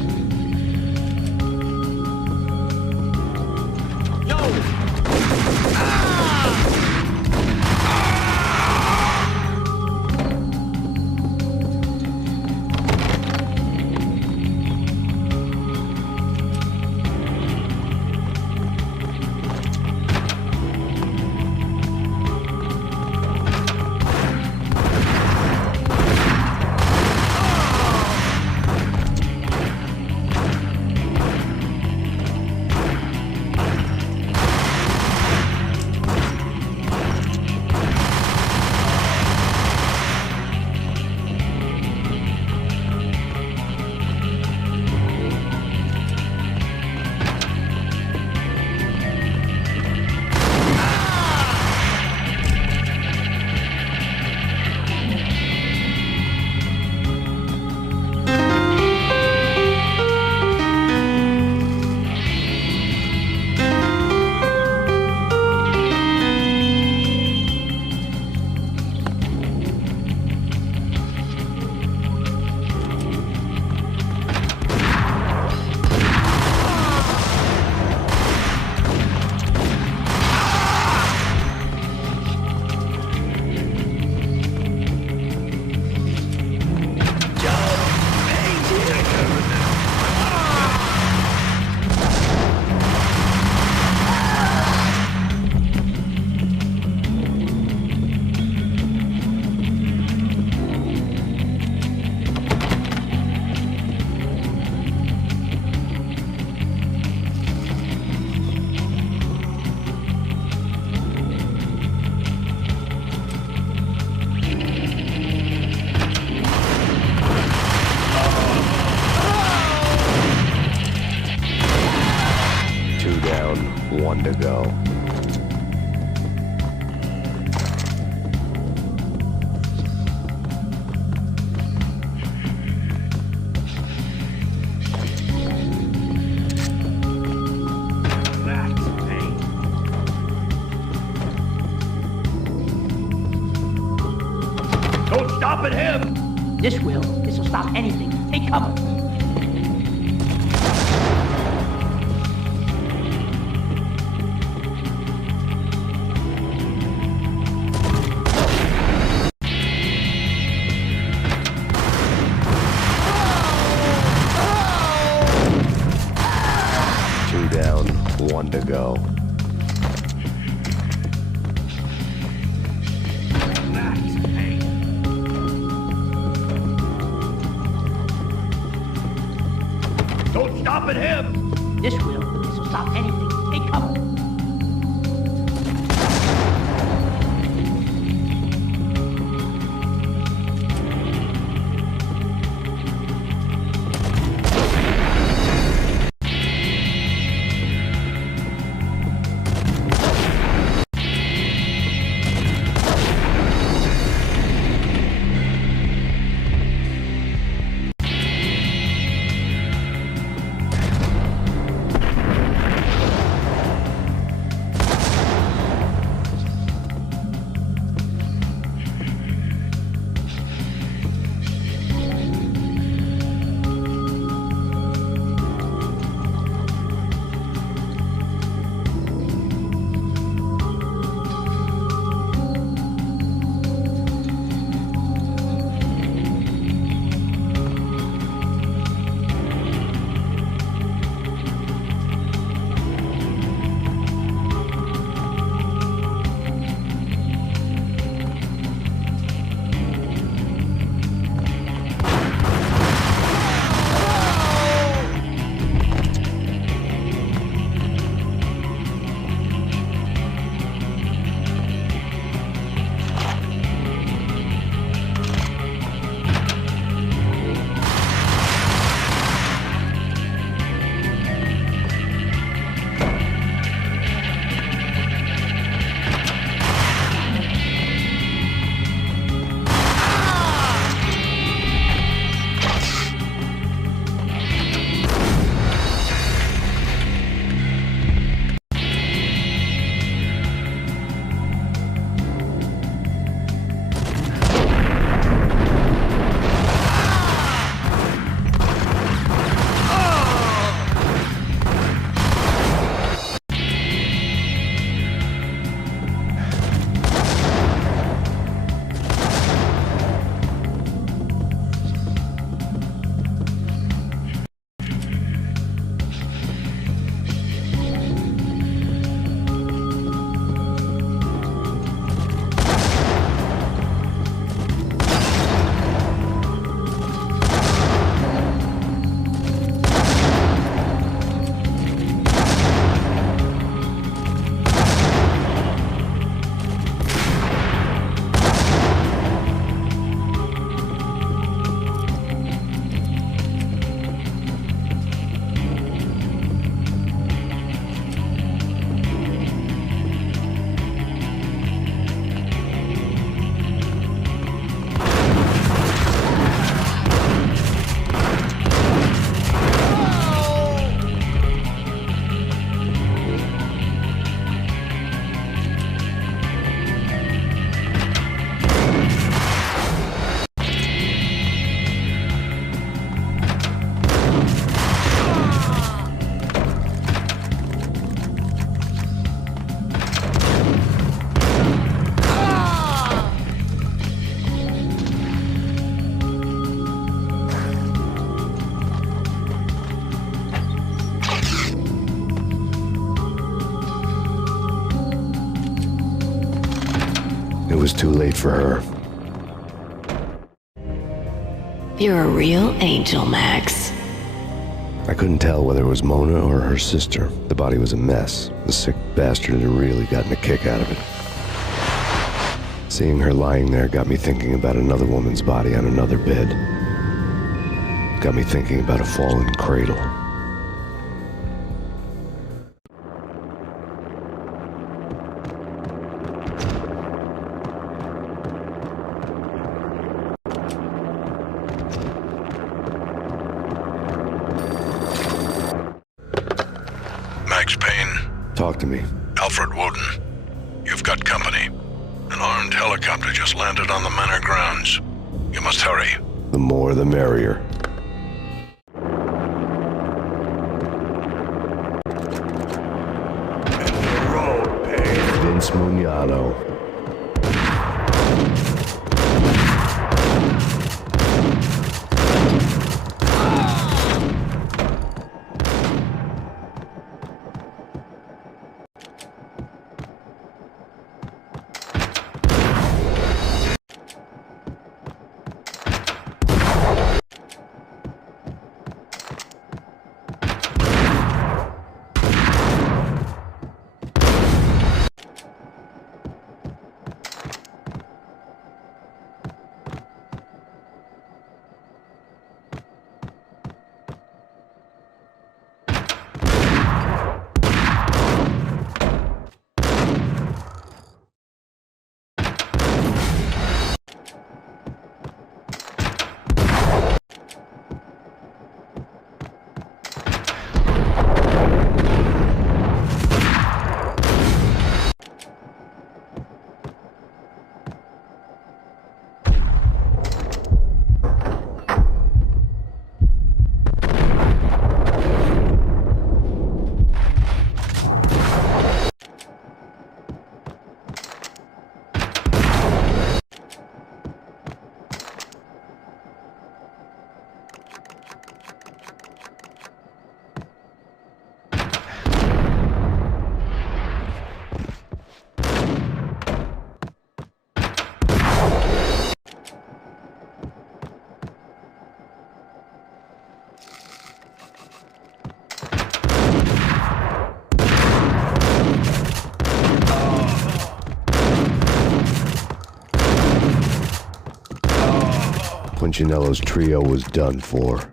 To go. Don't stop at him! This will. This will stop anything. Take cover. Down, 1 to go. Don't stop at him! This will. This will stop anything. Take cover. was too late for her. You're a real angel, Max. I couldn't tell whether it was Mona or her sister. The body was a mess. The sick bastard had really gotten a kick out of it. Seeing her lying there got me thinking about another woman's body on another bed. Got me thinking about a fallen cradle. Max Payne. Talk to me. Alfred Woden. You've got company. An armed helicopter just landed on the manor grounds. You must hurry. The more the merrier. Vince Mugnano. Punchinello's trio was done for.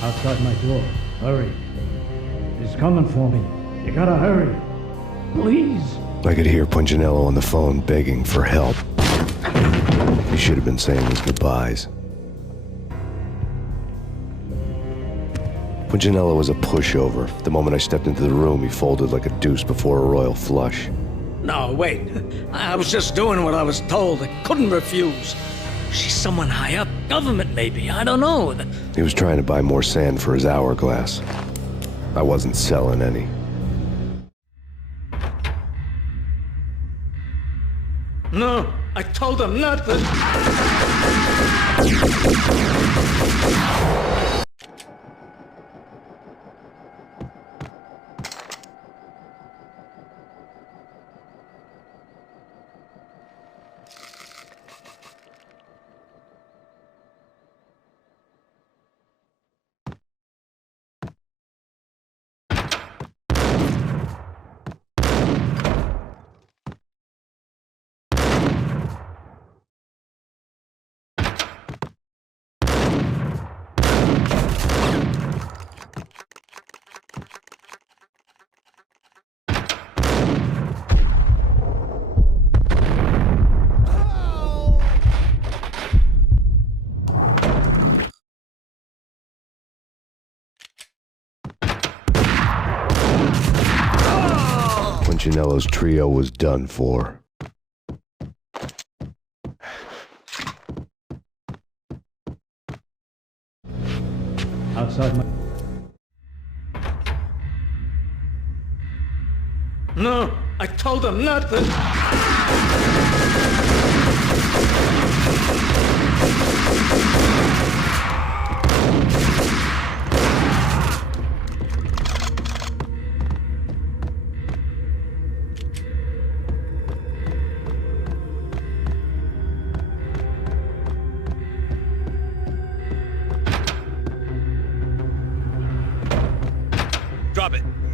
Outside my door. Hurry. He's coming for me. You gotta hurry. Please. I could hear Punchinello on the phone begging for help. He should have been saying his goodbyes. Punchinello was a pushover. The moment I stepped into the room, he folded like a deuce before a royal flush. No, wait. I was just doing what I was told. I couldn't refuse. She's someone high up. Government, maybe. I don't know. He was trying to buy more sand for his hourglass. I wasn't selling any. No, I told him not to. Punchinello's trio was done for. Outside my... No, I told him not to.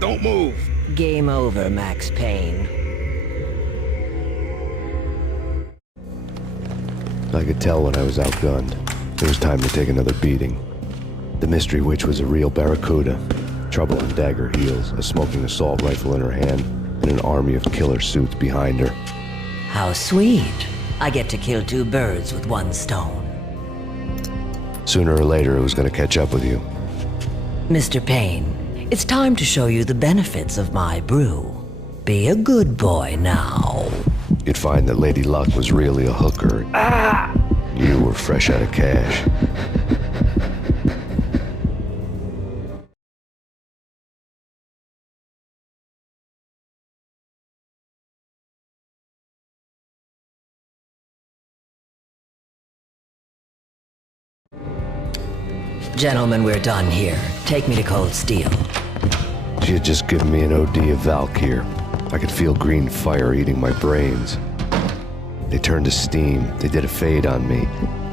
Don't move. Game over, Max Payne. I could tell when I was outgunned. It was time to take another beating. The mystery witch was a real barracuda. Trouble on dagger heels, a smoking assault rifle in her hand, and an army of killer suits behind her. How sweet. I get to kill two birds with one stone. Sooner or later, it was going to catch up with you. Mr. Payne, it's time to show you the benefits of my brew. Be a good boy now. You'd find that Lady Luck was really a hooker. You were fresh out of cash. Gentlemen, we're done here. Take me to Cold Steel. She had just given me an OD of Valkyr. I could feel green fire eating my brains. They turned to steam. They did a fade on me.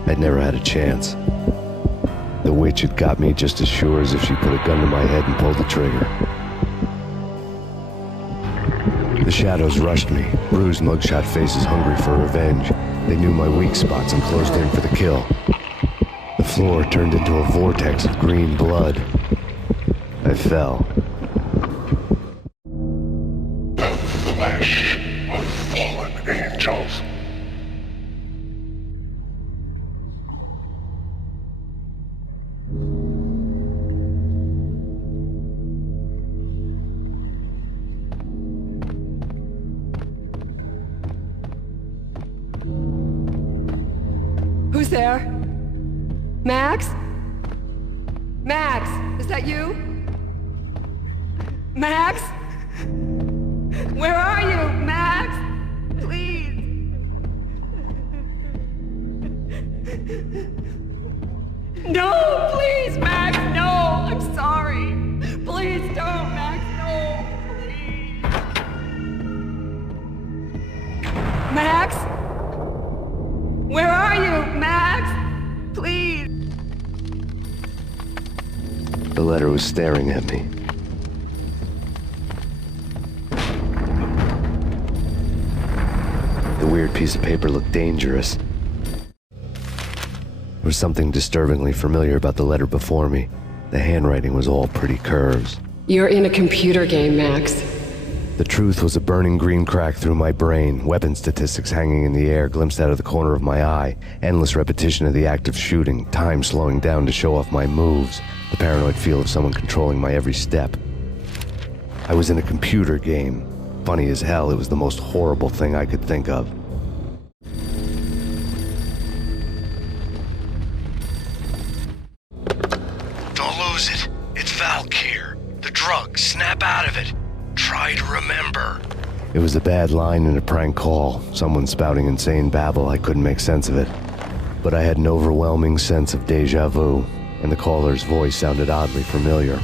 I'd never had a chance. The witch had got me just as sure as if she put a gun to my head and pulled the trigger. The shadows rushed me, bruised mugshot faces hungry for revenge. They knew my weak spots and closed in for the kill. The floor turned into a vortex of green blood. I fell. The flesh of fallen angels. Who's there? Max? Max, is that you? Max? Where are you, Max? Please. No, please, Max, no. I'm sorry. Please don't, Max, no, please. Max? Where are you, Max? Please. The letter was staring at me. The weird piece of paper looked dangerous. There was something disturbingly familiar about the letter before me. The handwriting was all pretty curves. You're in a computer game, Max. The truth was a burning green crack through my brain, weapon statistics hanging in the air, glimpsed out of the corner of my eye, endless repetition of the act of shooting, time slowing down to show off my moves, the paranoid feel of someone controlling my every step. I was in a computer game. Funny as hell, it was the most horrible thing I could think of. Don't lose it. It's Valkyr. The drug. Snap out of it. Try to remember. It was a bad line in a prank call, someone spouting insane babble. I couldn't make sense of it. But I had an overwhelming sense of déjà vu, and the caller's voice sounded oddly familiar.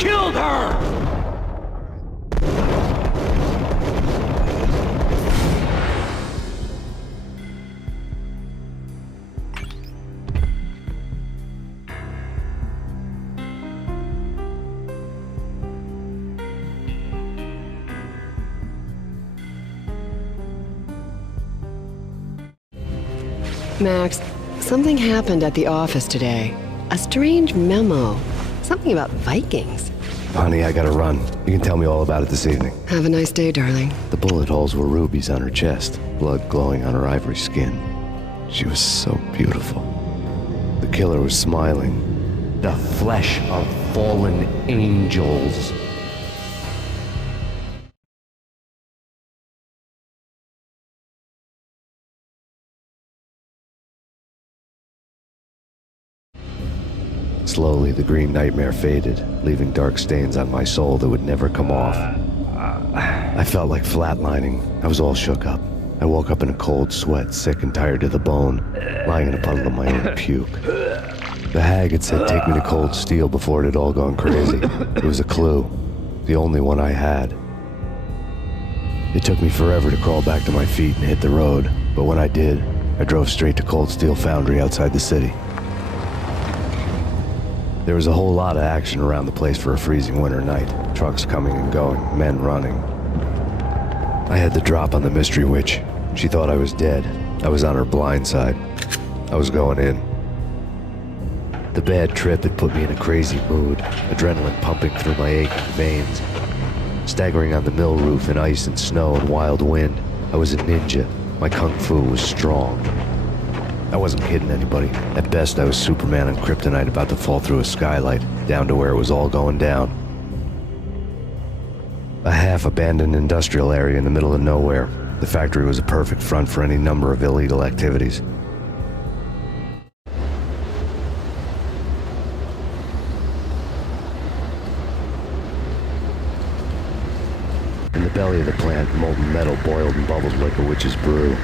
killed her! Max, something happened at the office today. A strange memo. Something about Vikings. Honey, I gotta run. You can tell me all about it this evening. Have a nice day, darling. The bullet holes were rubies on her chest, blood glowing on her ivory skin. She was so beautiful. The killer was smiling. The flesh of fallen angels. Slowly, the green nightmare faded, leaving dark stains on my soul that would never come off. I felt like flatlining. I was all shook up. I woke up in a cold sweat, sick and tired to the bone, lying in a puddle of my own puke. The hag had said take me to Cold Steel before it had all gone crazy. It was a clue, the only one I had. It took me forever to crawl back to my feet and hit the road, but when I did, I drove straight to Cold Steel Foundry outside the city. There was a whole lot of action around the place for a freezing winter night. Trucks coming and going, men running. I had the drop on the mystery witch. She thought I was dead. I was on her blind side. I was going in. The bad trip had put me in a crazy mood, adrenaline pumping through my aching veins. Staggering on the mill roof in ice and snow and wild wind, I was a ninja. My kung fu was strong. I wasn't kidding anybody. At best, I was Superman on kryptonite about to fall through a skylight, down to where it was all going down. A half-abandoned industrial area in the middle of nowhere. The factory was a perfect front for any number of illegal activities. In the belly of the plant, molten metal boiled and bubbled like a witch's brew.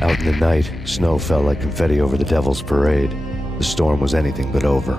Out in the night, snow fell like confetti over the Devil's Parade. The storm was anything but over.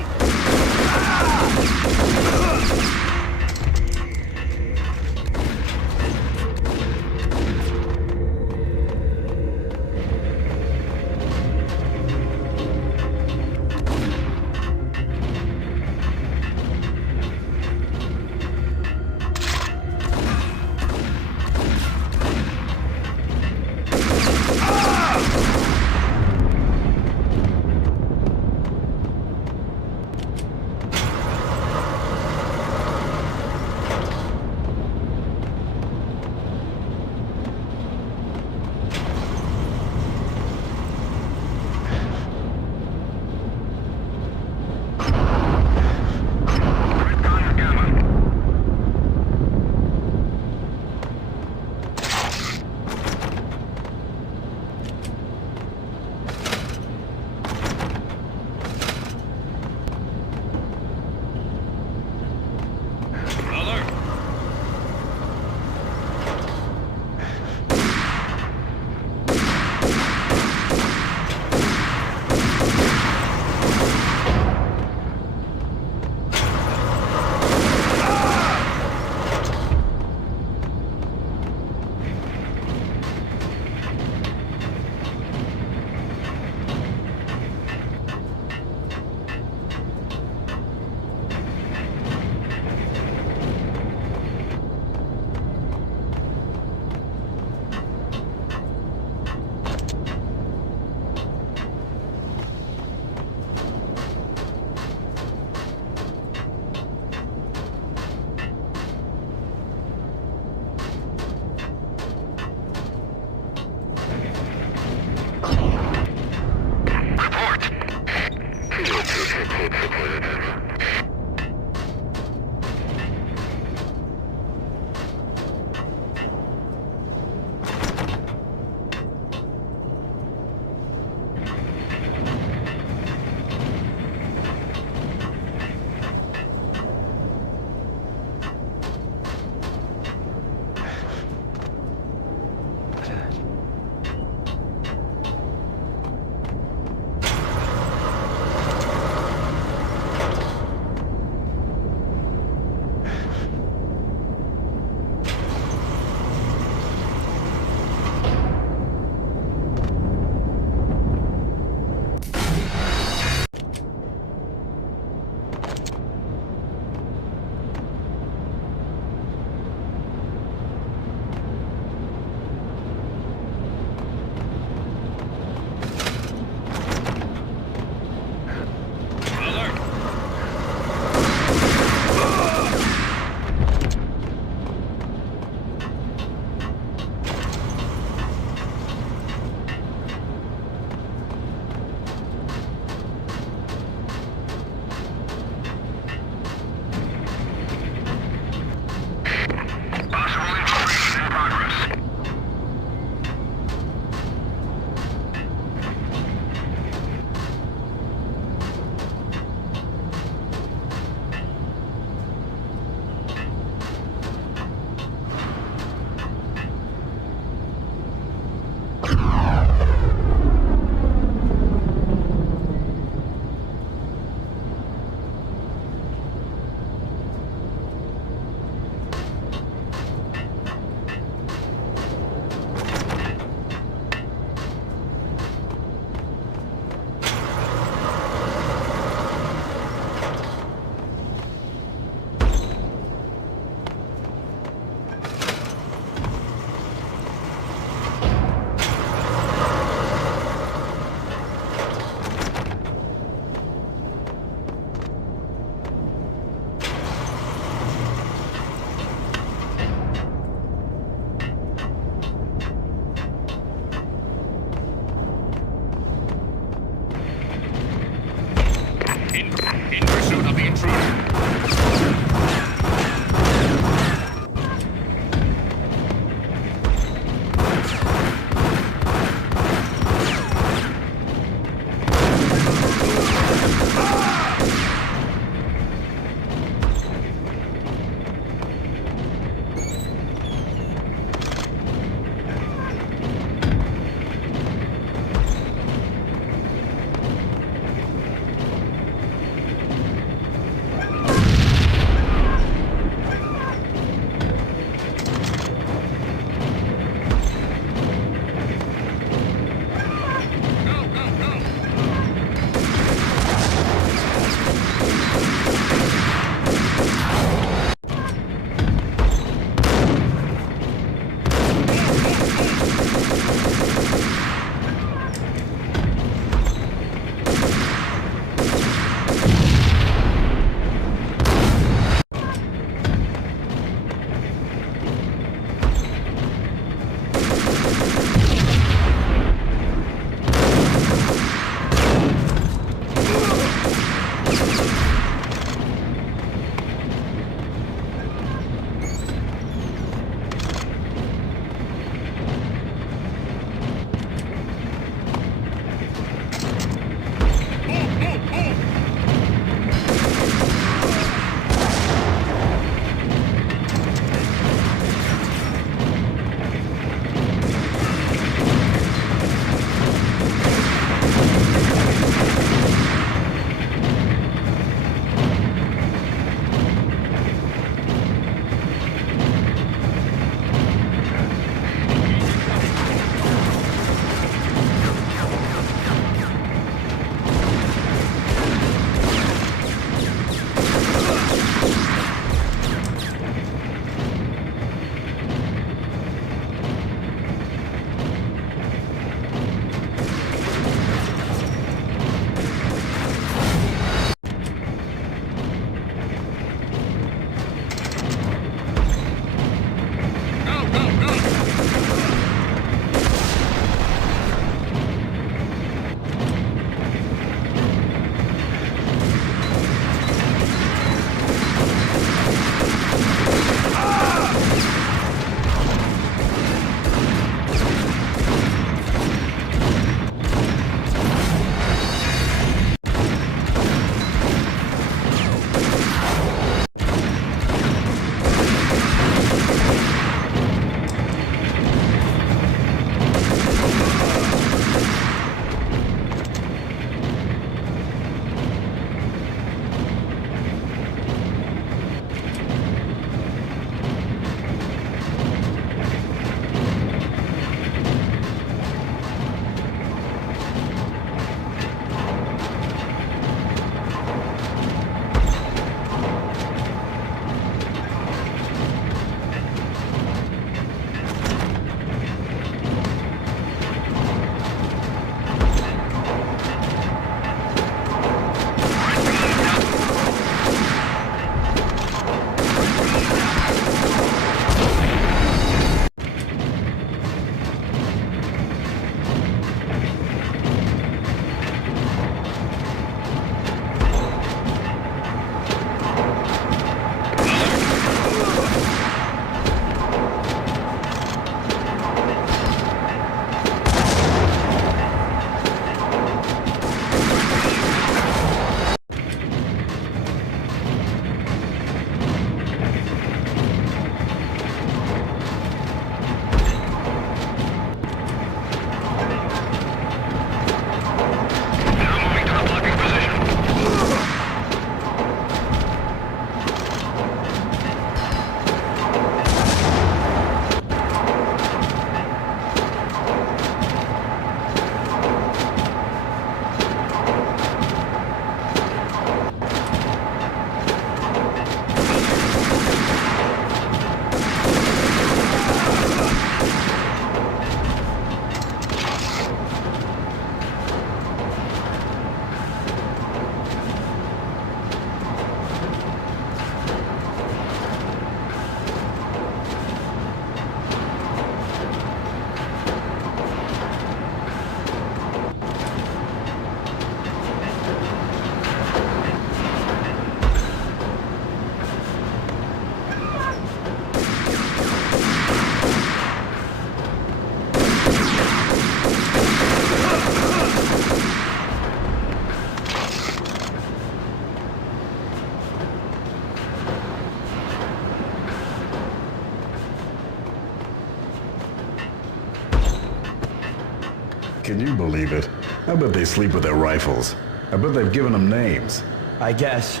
Can you believe it? I bet they sleep with their rifles. I bet they've given them names. I guess.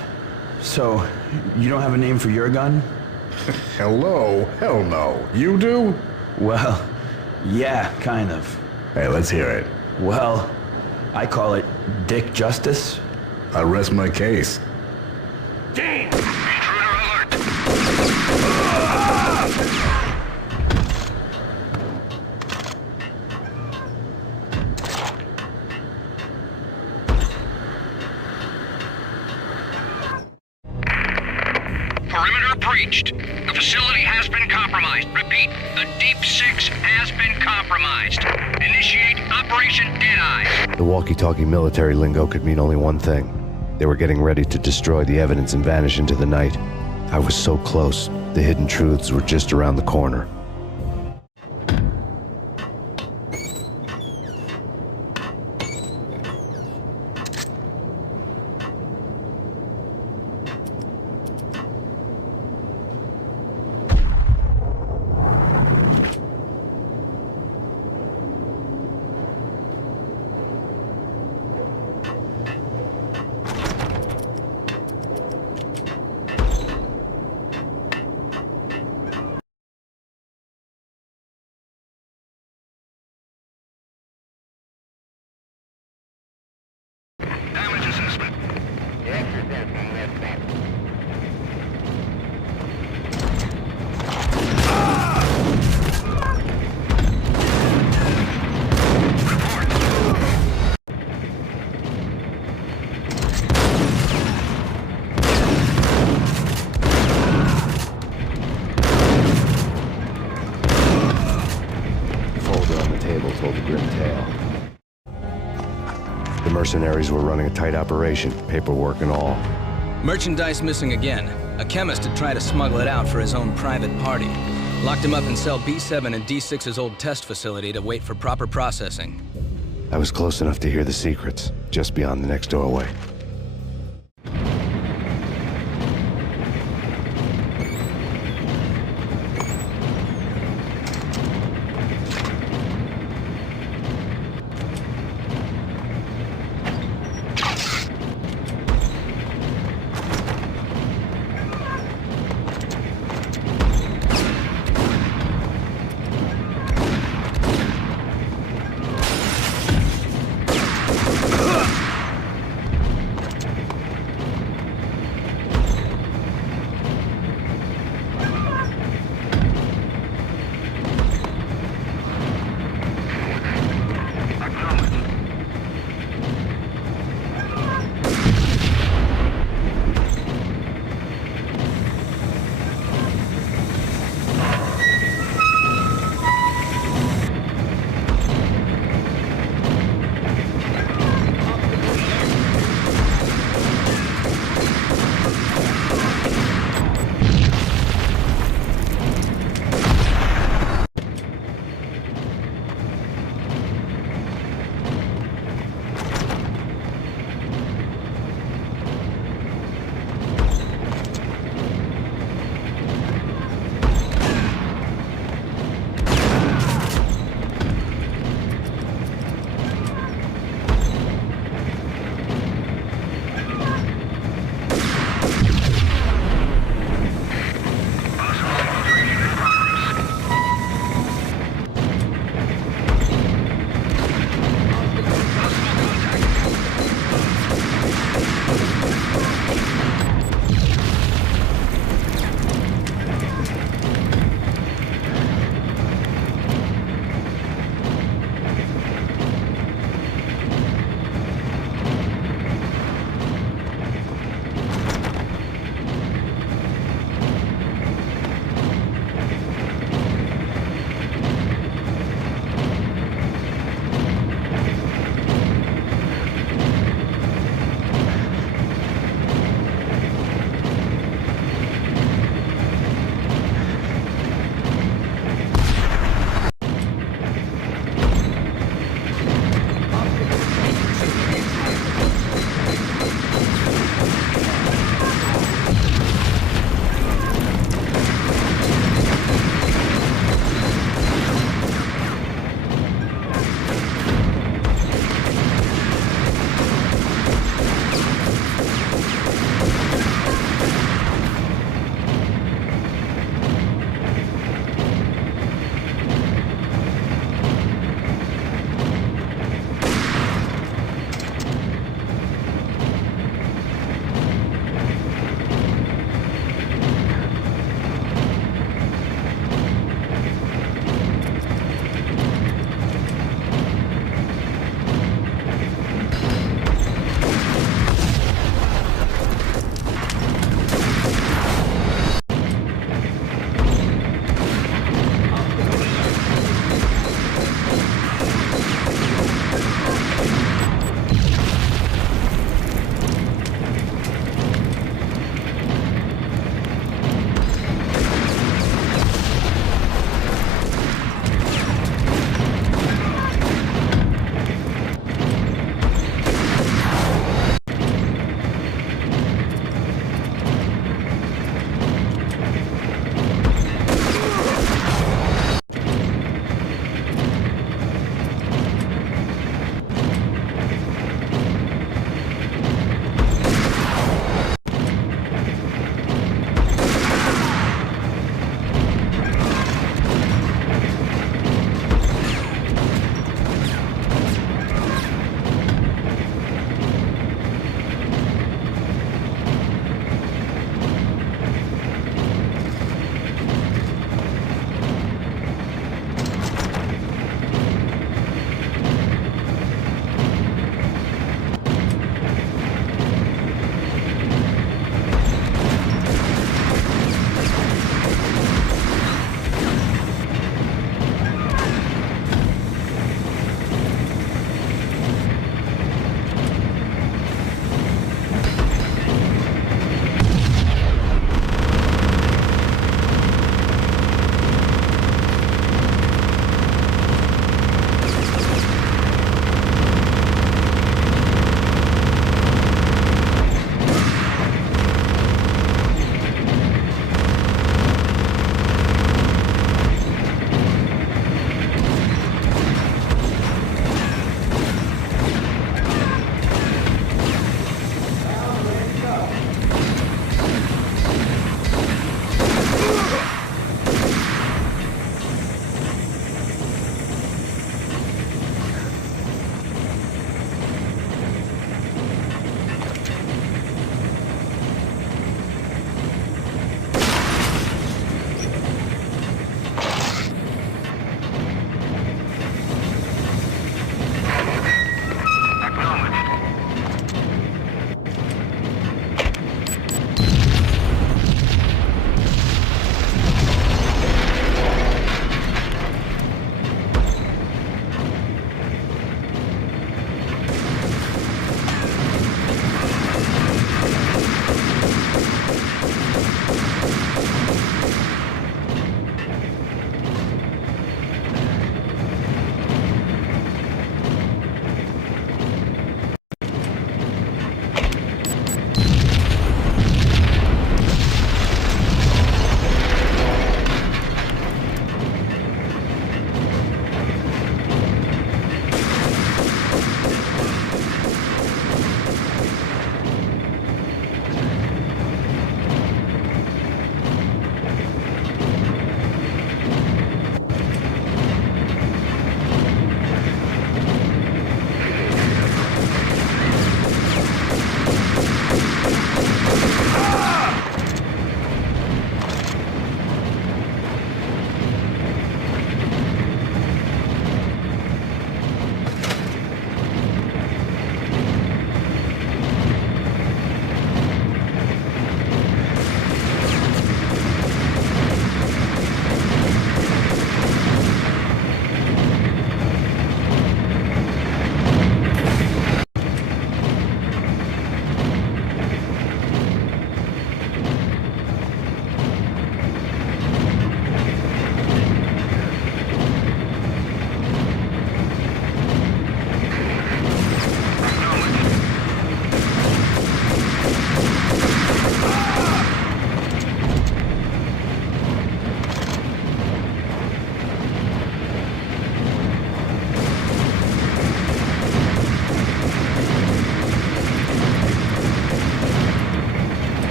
So, you don't have a name for your gun? Hello? Hell no. You do? Well, yeah, kind of. Hey, let's hear it. Well, I call it Dick Justice. I rest my case. Dean! Intruder alert! Perimeter breached. The facility has been compromised. Repeat, the Deep Six has been compromised. Initiate Operation Deadeye. The walkie-talkie military lingo could mean only one thing. They were getting ready to destroy the evidence and vanish into the night. I was so close. The hidden truths were just around the corner. Damage assessment. The folder on the table told a grim tale. The mercenaries were running a tight operation, paperwork and all. Merchandise missing again. A chemist had tried to smuggle it out for his own private party. Locked him up in cell B7 in D6's old test facility to wait for proper processing. I was close enough to hear the secrets, just beyond the next doorway.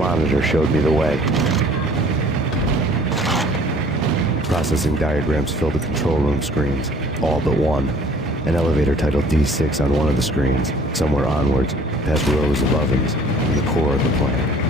monitor showed me the way. Processing diagrams filled the control room screens, all but one. An elevator titled D6 on one of the screens, somewhere onwards, past rows of ovens, in the core of the plant.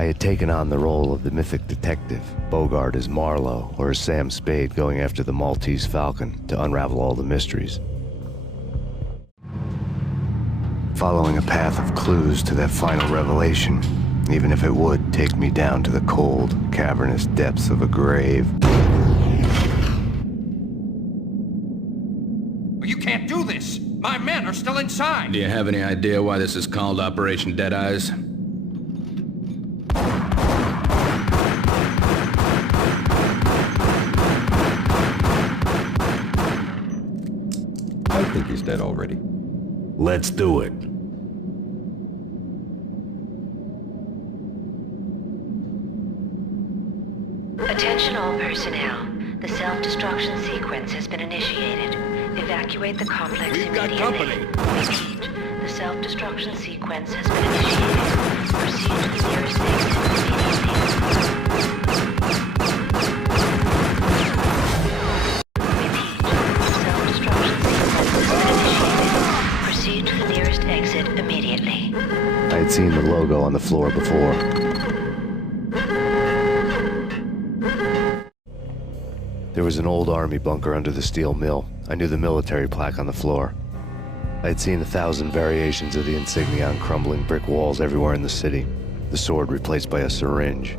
I had taken on the role of the mythic detective, Bogart as Marlowe or as Sam Spade going after the Maltese Falcon to unravel all the mysteries. Following a path of clues to that final revelation, even if it would take me down to the cold, cavernous depths of a grave. You can't do this! My men are still inside! Do you have any idea why this is called Operation Dead Eyes? I think he's dead already. Let's do it. Attention all personnel. The self-destruction sequence has been initiated. Evacuate the complex immediately. We've got company. Repeat. The self-destruction sequence has been initiated. Proceed to the nearest exit immediately. Repeat. The self-destruction sequence has been initiated. Proceed to the nearest exit immediately. I had seen the logo on the floor before. There was an old army bunker under the steel mill. I knew the military plaque on the floor. I had seen 1,000 variations of the insignia on crumbling brick walls everywhere in the city. The sword replaced by a syringe.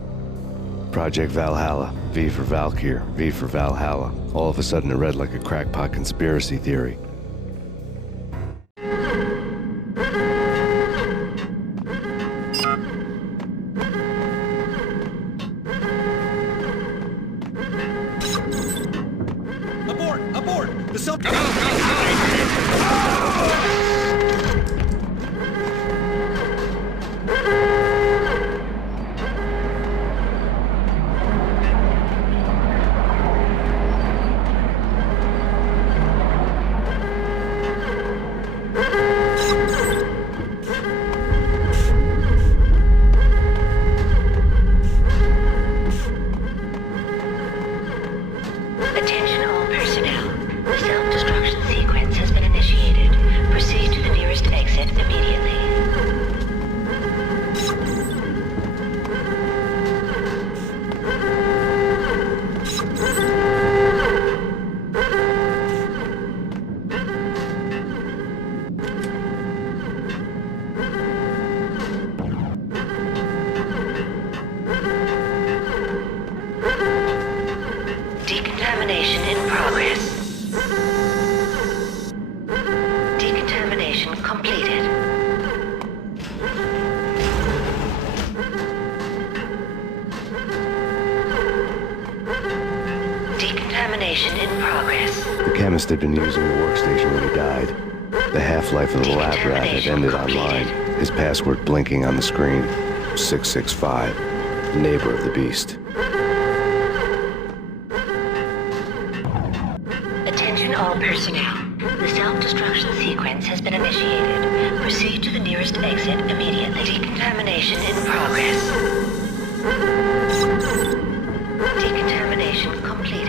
Project Valhalla, V for Valkyr, V for Valhalla. All of a sudden it read like a crackpot conspiracy theory. Decontamination in progress. Decontamination completed. Decontamination in progress. The chemist had been using the workstation when he died. The half-life of the lab rat had ended online. His password blinking on the screen. 665. Neighbor of the beast. Attention all personnel. The self-destruction sequence has been initiated. Proceed to the nearest exit immediately. Decontamination in progress. Decontamination completed.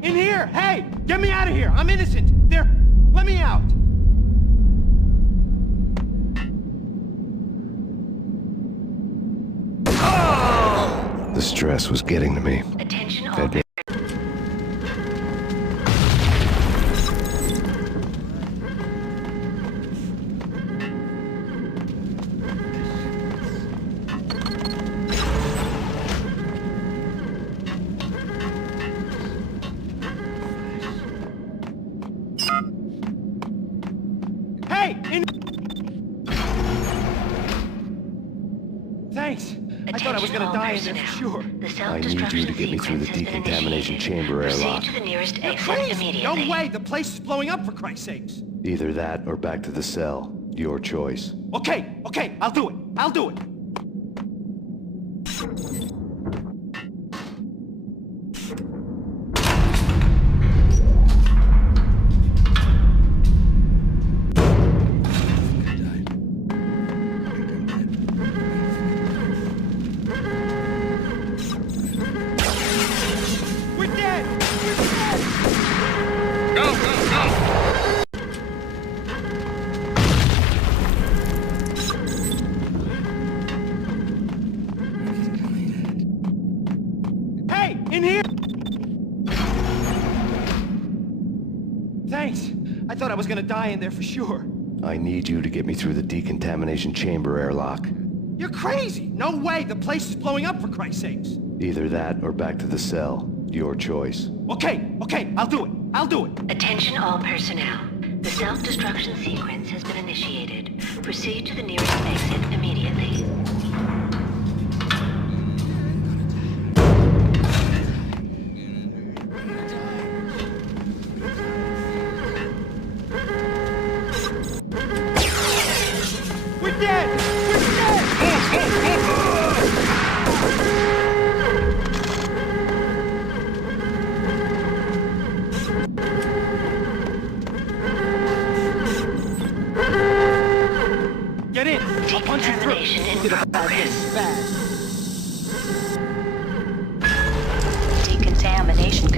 In here! Hey! Get me out of here! I'm innocent! There! Let me out! The stress was getting to me. Attention all Fed me. Thanks. I thought I was gonna die in there for sure. I need you to get me through the decontamination chamber airlock. Proceed to the nearest exit Crazy. immediately. No way! The place is blowing up, for Christ's sakes! Either that or back to the cell. Your choice. Okay, I'll do it. I'll do it. In here! Thanks. I thought I was gonna die in there for sure. I need you to get me through the decontamination chamber airlock. You're crazy! No way! The place is blowing up, for Christ's sakes! Either that or back to the cell. Your choice. Okay, I'll do it. I'll do it. Attention all personnel. The self-destruction sequence has been initiated. Proceed to the nearest exit immediately. We're dead! We're dead! Get in! I'll punch you through! Decontamination in progress. Fast. Decontamination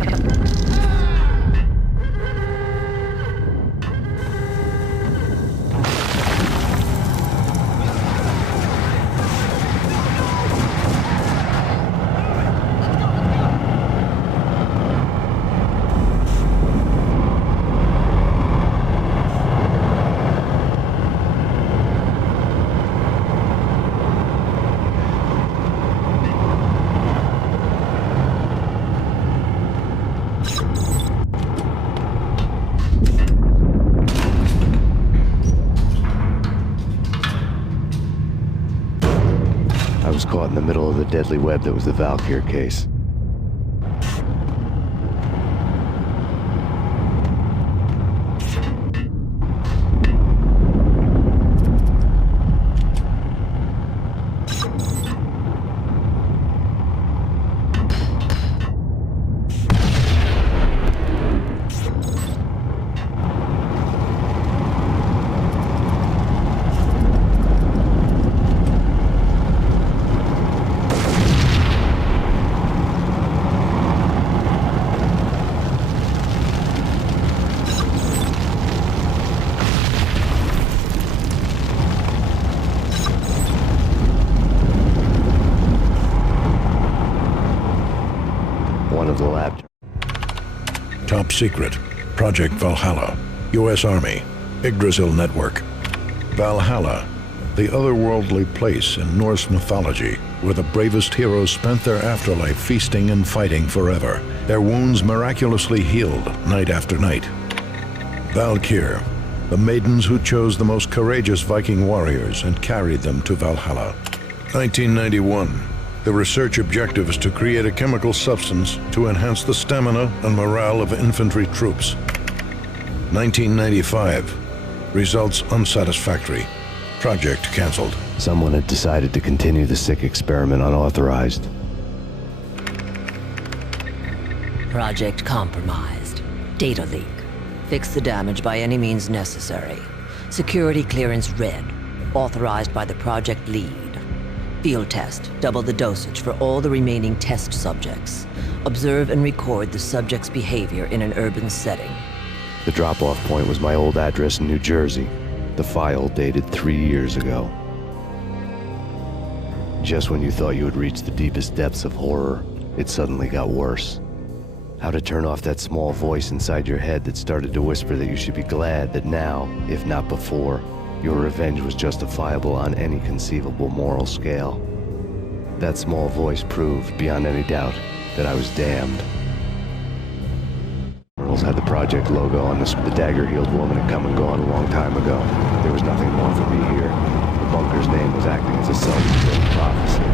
I was caught in the middle of the deadly web that was the Valkyr case. One of the lab. Top secret. Project Valhalla. U.S. Army. Yggdrasil Network. Valhalla, the otherworldly place in Norse mythology where the bravest heroes spent their afterlife feasting and fighting forever, their wounds miraculously healed night after night. Valkyr, the maidens who chose the most courageous Viking warriors and carried them to Valhalla. 1991. The research objective is to create a chemical substance to enhance the stamina and morale of infantry troops. 1995. Results unsatisfactory. Project canceled. Someone had decided to continue the sick experiment unauthorized. Project compromised. Data leak. Fix the damage by any means necessary. Security clearance red. Authorized by the project lead. Field test. Double the dosage for all the remaining test subjects. Observe and record the subject's behavior in an urban setting. The drop-off point was my old address in New Jersey. The file dated 3 years ago. Just when you thought you had reached the deepest depths of horror, it suddenly got worse. How to turn off that small voice inside your head that started to whisper that you should be glad that now, if not before, your revenge was justifiable on any conceivable moral scale. That small voice proved, beyond any doubt, that I was damned. Colonels had the project logo on this. The dagger-heeled woman had come and gone a long time ago. There was nothing more for me here. The bunker's name was acting as a self-fulfilling prophecy.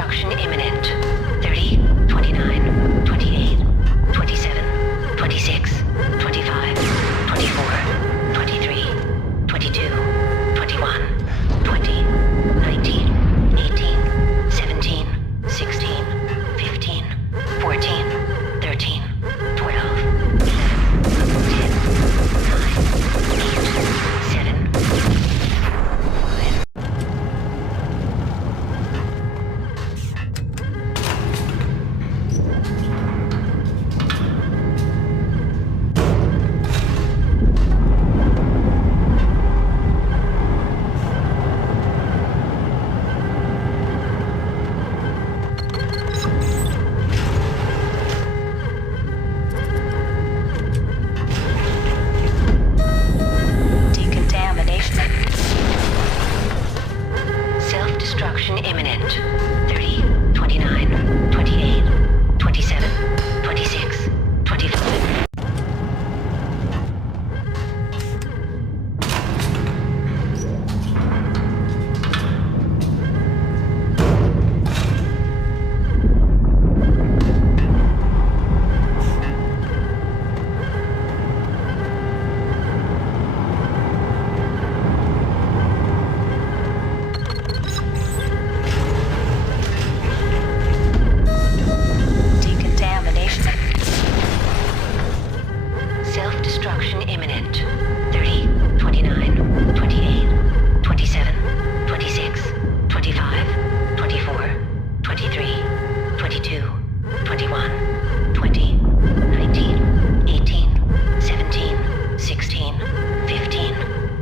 Self-destruction imminent. 30, 29, 28, 27, 26, 25, 24, 23, 22, 21, 20, 19, 18, 17, 16, 15, 14, 13, 12, 11, 10, 9, 8, 7, 5. Self-destruction imminent. 30, 29, 28, 27, 26, 25. Self-destruction imminent. 30, 29, 28, 27, 26, 25, 24, 23, 22, 21, 20, 19, 18, 17, 16, 15,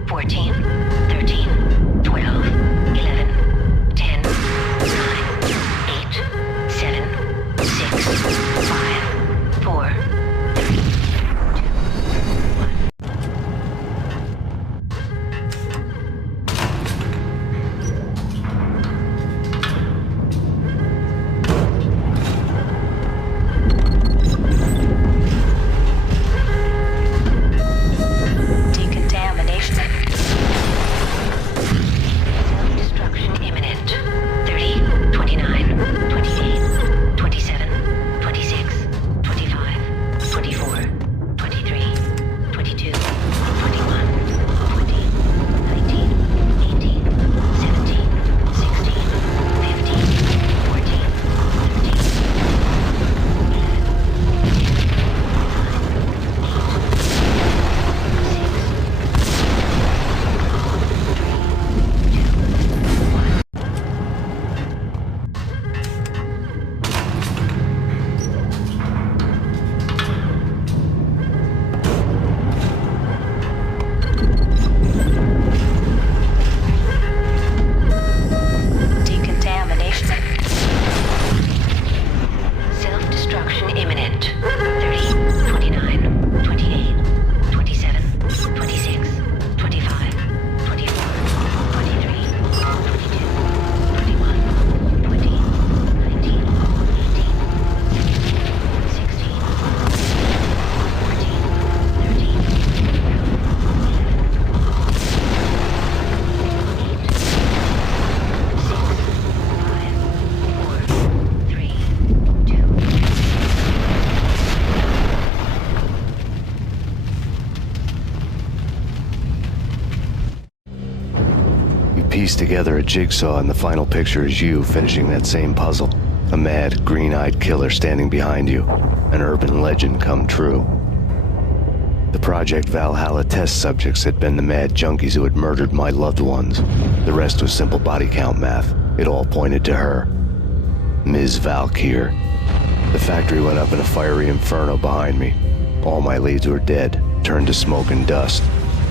14, 13, 12, 11, 10, 9, 8, 7, 6, 5, 4, 3, Piece together a jigsaw, and the final picture is you finishing that same puzzle. A mad, green-eyed killer standing behind you. An urban legend come true. The Project Valhalla test subjects had been the mad junkies who had murdered my loved ones. The rest was simple body count math. It all pointed to her. Ms. Valkyr. The factory went up in a fiery inferno behind me. All my leads were dead, turned to smoke and dust.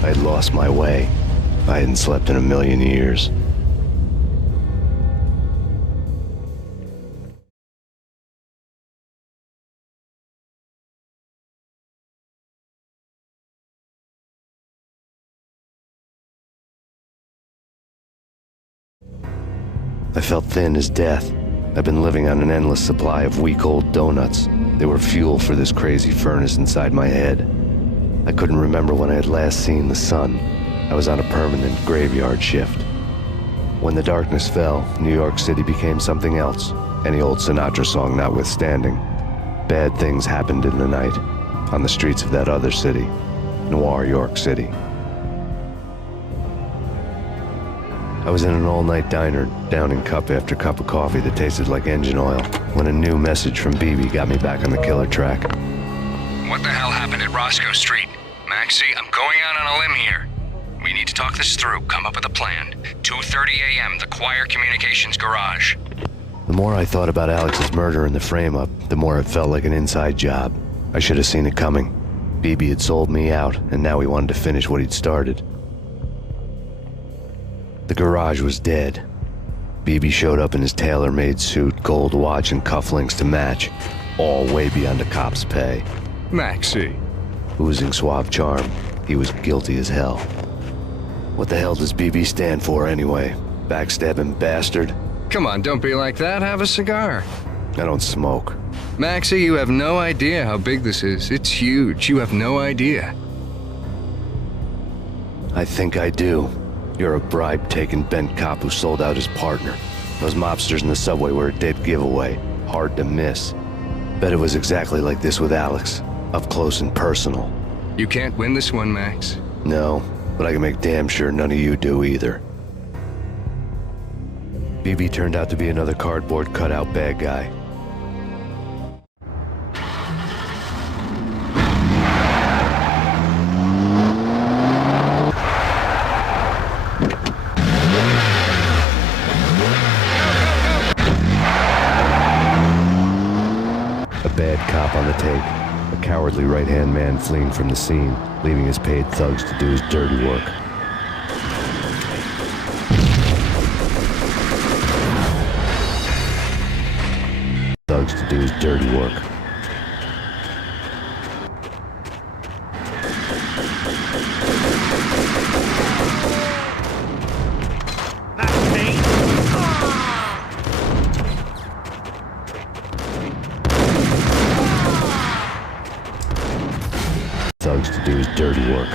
I had lost my way. I hadn't slept in a million years. I felt thin as death. I've been living on an endless supply of week-old donuts. They were fuel for this crazy furnace inside my head. I couldn't remember when I had last seen the sun. I was on a permanent graveyard shift. When the darkness fell, New York City became something else, any old Sinatra song notwithstanding. Bad things happened in the night, on the streets of that other city, Noir York City. I was in an all-night diner, downing cup after cup of coffee that tasted like engine oil, when a new message from BB got me back on the killer track. What the hell happened at Roscoe Street? Maxie, I'm going out on a limb here. We need to talk this through, come up with a plan. 2:30 a.m., the Choir Communications Garage. The more I thought about Alex's murder and the frame-up, the more it felt like an inside job. I should have seen it coming. BB had sold me out, and now he wanted to finish what he'd started. The garage was dead. BB showed up in his tailor-made suit, gold watch, and cufflinks to match, all way beyond a cop's pay. Maxie. Oozing suave charm, he was guilty as hell. What the hell does BB stand for anyway? Backstabbing bastard? Come on, don't be like that. Have a cigar. I don't smoke. Maxie, you have no idea how big this is. It's huge. You have no idea. I think I do. You're a bribe-taking bent cop who sold out his partner. Those mobsters in the subway were a dead giveaway. Hard to miss. Bet it was exactly like this with Alex. Up close and personal. You can't win this one, Max. No, but I can make damn sure none of you do either. BB turned out to be another cardboard cutout bad guy. Bad cop on the take, a cowardly right-hand man fleeing from the scene, leaving his paid thugs to do his dirty work. Thugs to do his dirty work. Thugs to do his dirty work.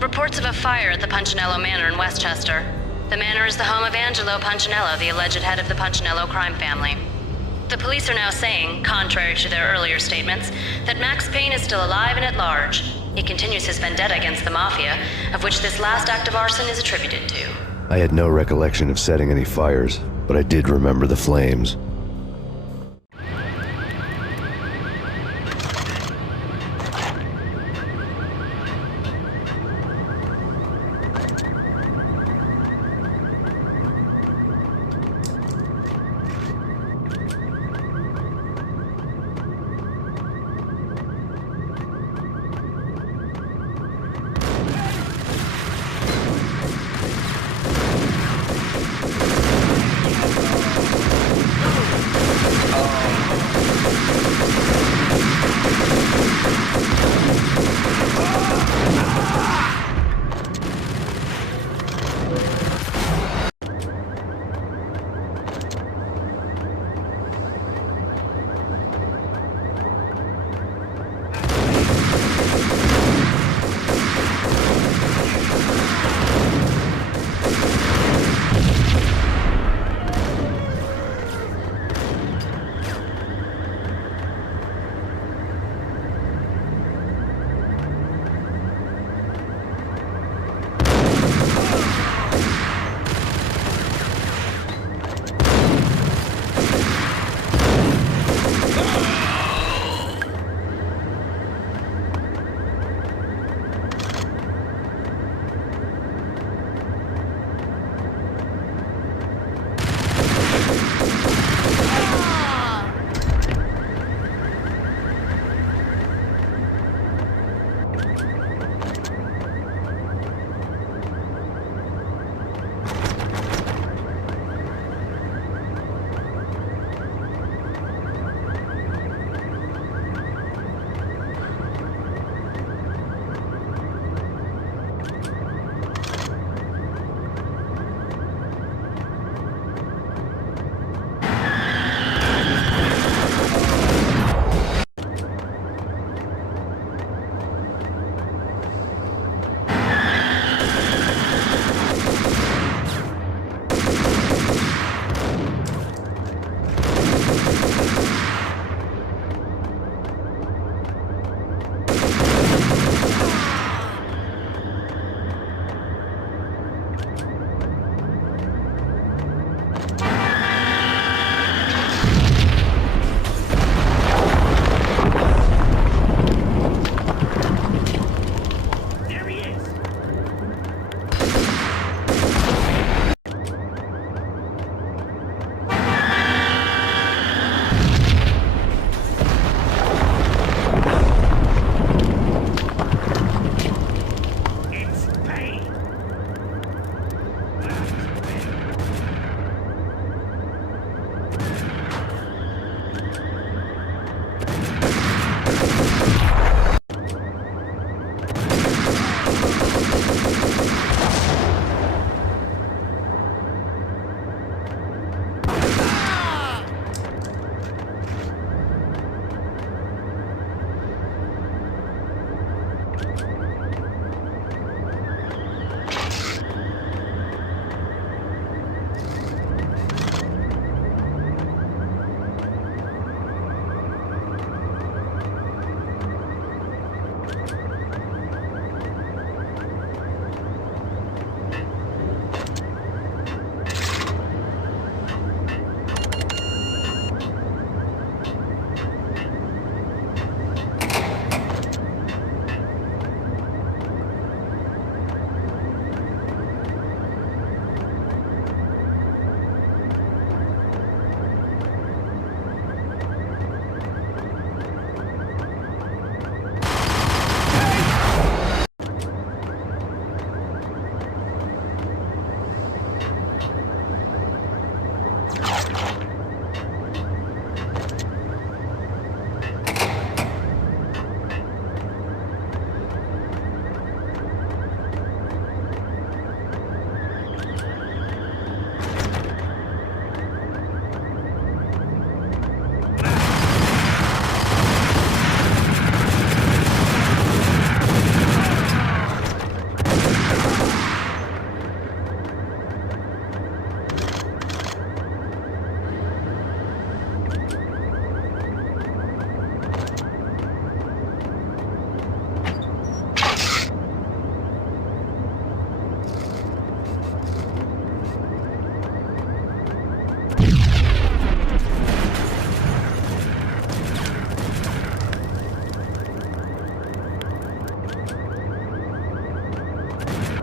Reports of a fire at the Punchinello Manor in Westchester. The manor is the home of Angelo Punchinello, the alleged head of the Punchinello crime family. The police are now saying, contrary to their earlier statements, that Max Payne is still alive and at large. He continues his vendetta against the Mafia, of which this last act of arson is attributed to. I had no recollection of setting any fires, but I did remember the flames.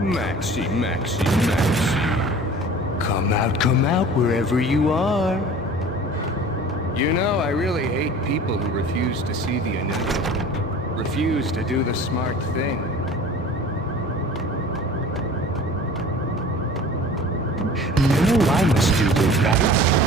Maxie, Maxie, Maxie. Come out wherever you are. You know, I really hate people who refuse to see the inevitable. Refuse to do the smart thing. No, I must do the right thing.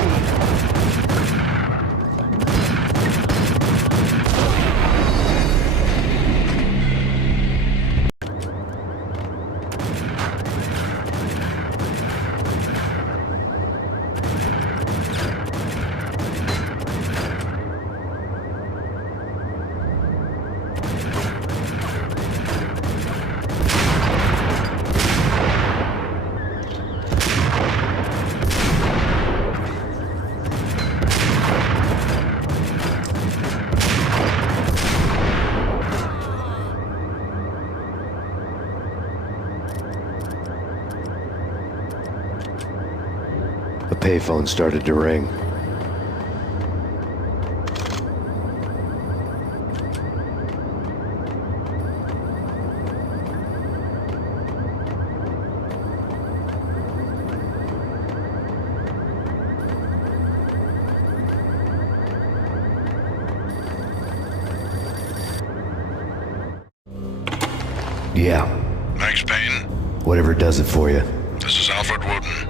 The payphone started to ring. Yeah. Max Payne? Whatever does it for you. This is Alfred Woden.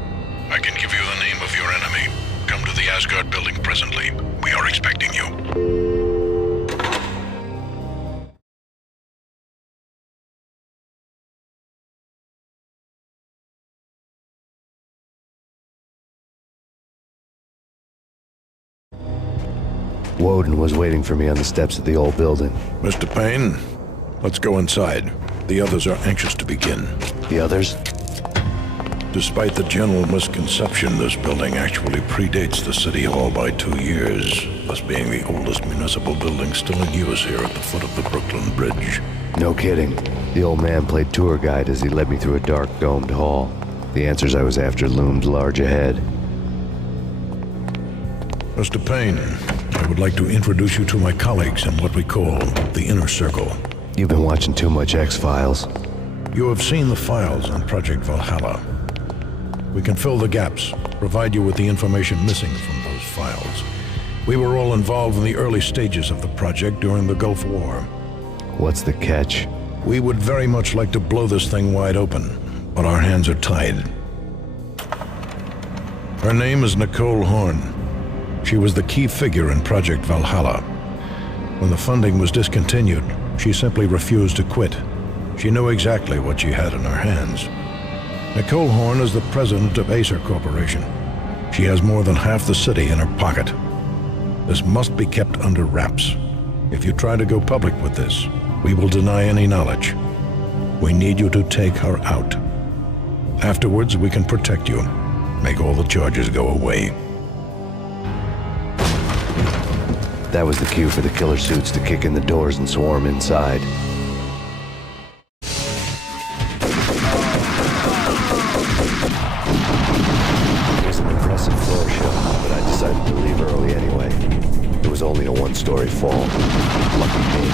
I can give you the name of your enemy. Come to the Asgard building presently. We are expecting you. Woden was waiting for me on the steps of the old building. Mr. Payne, let's go inside. The others are anxious to begin. The others? Despite the general misconception, this building actually predates the City Hall by 2 years, thus being the oldest municipal building still in use here at the foot of the Brooklyn Bridge. No kidding. The old man played tour guide as he led me through a dark, domed hall. The answers I was after loomed large ahead. Mr. Payne, I would like to introduce you to my colleagues in what we call the Inner Circle. You've been watching too much X-Files. You have seen the files on Project Valhalla. We can fill the gaps, provide you with the information missing from those files. We were all involved in the early stages of the project during the Gulf War. What's the catch? We would very much like to blow this thing wide open, but our hands are tied. Her name is Nicole Horn. She was the key figure in Project Valhalla. When the funding was discontinued, she simply refused to quit. She knew exactly what she had in her hands. Nicole Horn is the president of Acer Corporation. She has more than half the city in her pocket. This must be kept under wraps. If you try to go public with this, we will deny any knowledge. We need you to take her out. Afterwards, we can protect you, make all the charges go away. That was the cue for the killer suits to kick in the doors and swarm inside. It was an impressive floor show, but I decided to leave early anyway. It was only a one-story fall. Lucky me.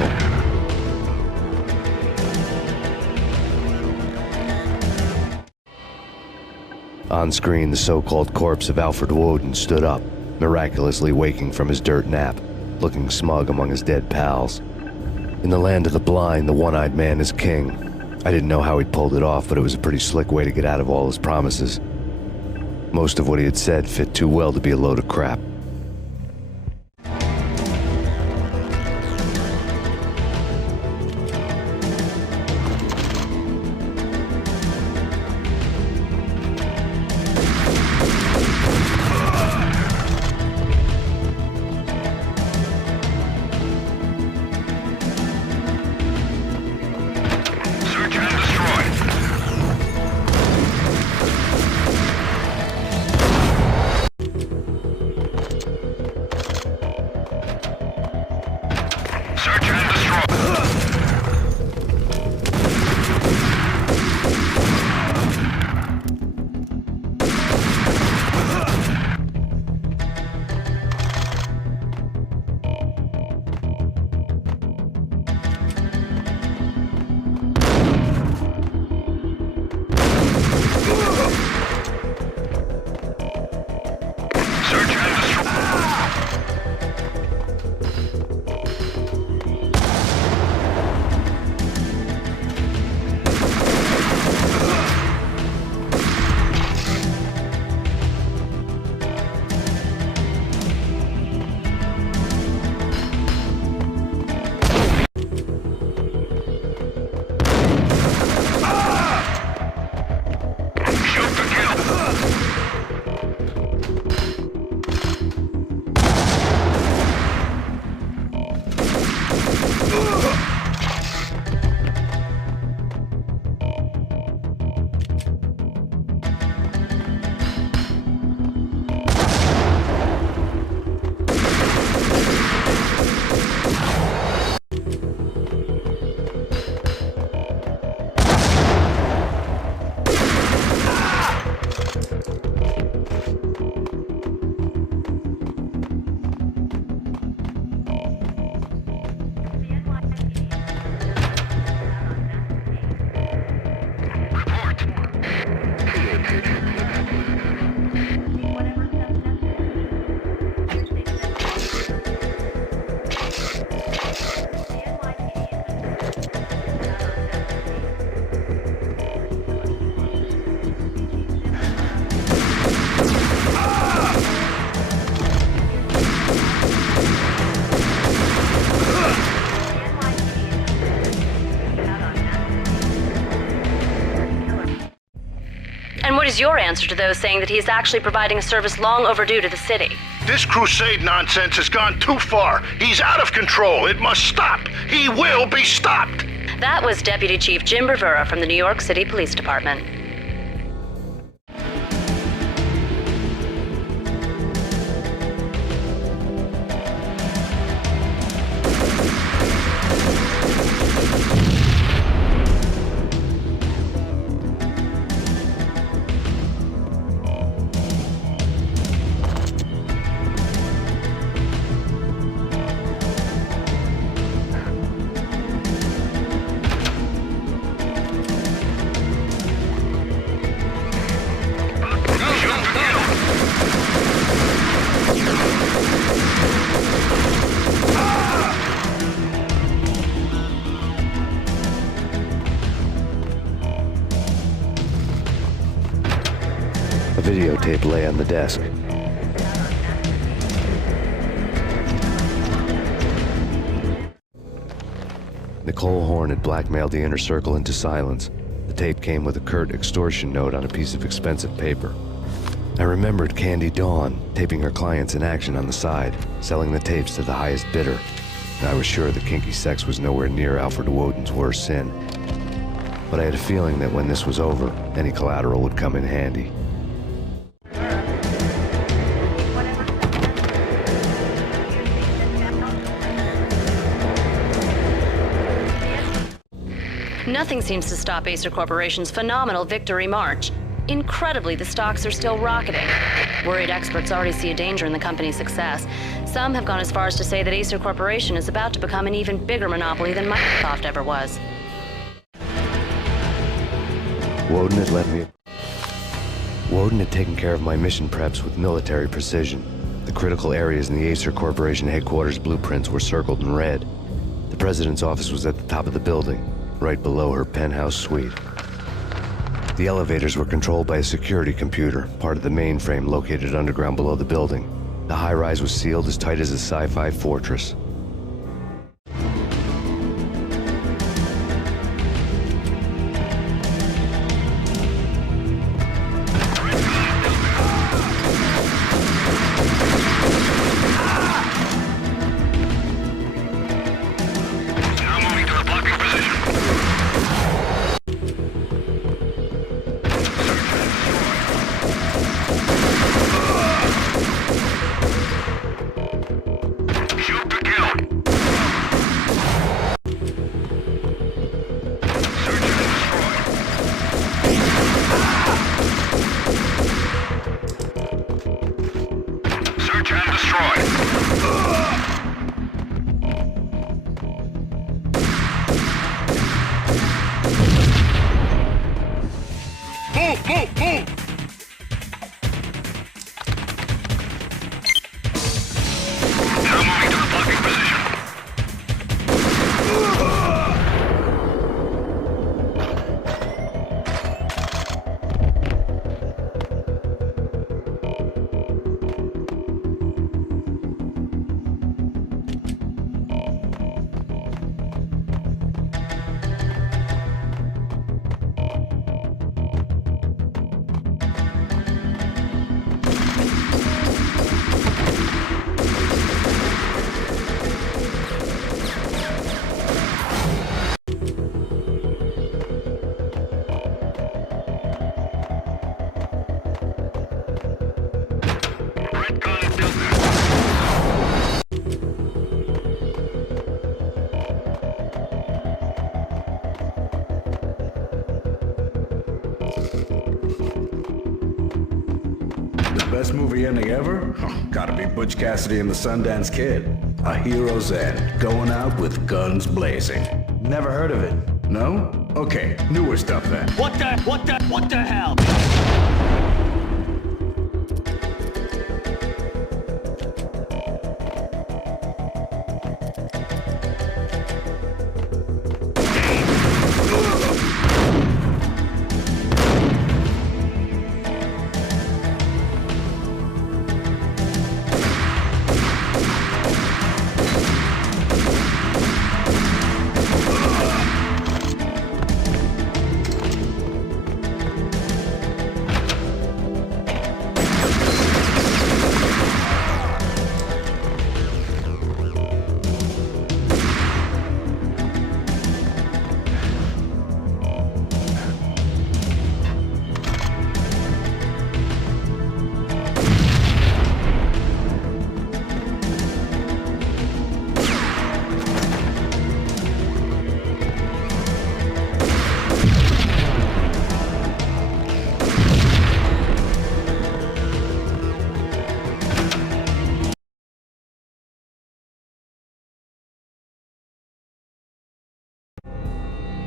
vehicle. On screen, the so-called corpse of Alfred Woden stood up, miraculously waking from his dirt nap, looking smug among his dead pals. In the land of the blind, the one-eyed man is king. I didn't know how he'd pulled it off, but it was a pretty slick way to get out of all his promises. Most of what he had said fit too well to be a load of crap. What is your answer to those saying that he is actually providing a service long overdue to the city? This crusade nonsense has gone too far. He's out of control. It must stop. He will be stopped. That was Deputy Chief Jim Rivera from the New York City Police Department. A videotape lay on the desk. Nicole Horn had blackmailed the Inner Circle into silence. The tape came with a curt extortion note on a piece of expensive paper. I remembered Candy Dawn taping her clients in action on the side, selling the tapes to the highest bidder. And I was sure that kinky sex was nowhere near Alfred Woden's worst sin. But I had a feeling that when this was over, any collateral would come in handy. Nothing seems to stop Acer Corporation's phenomenal victory march. Incredibly, the stocks are still rocketing. Worried experts already see a danger in the company's success. Some have gone as far as to say that Acer Corporation is about to become an even bigger monopoly than Microsoft ever was. Woden had taken care of my mission preps with military precision. The critical areas in the Acer Corporation headquarters blueprints were circled in red. The president's office was at the top of the building, right below her penthouse suite. The elevators were controlled by a security computer, part of the mainframe located underground below the building. The high-rise was sealed as tight as a sci-fi fortress. Best movie ending ever? Gotta be Butch Cassidy and the Sundance Kid. A hero's end, going out with guns blazing. Never heard of it. No? Okay, newer stuff then. What the hell?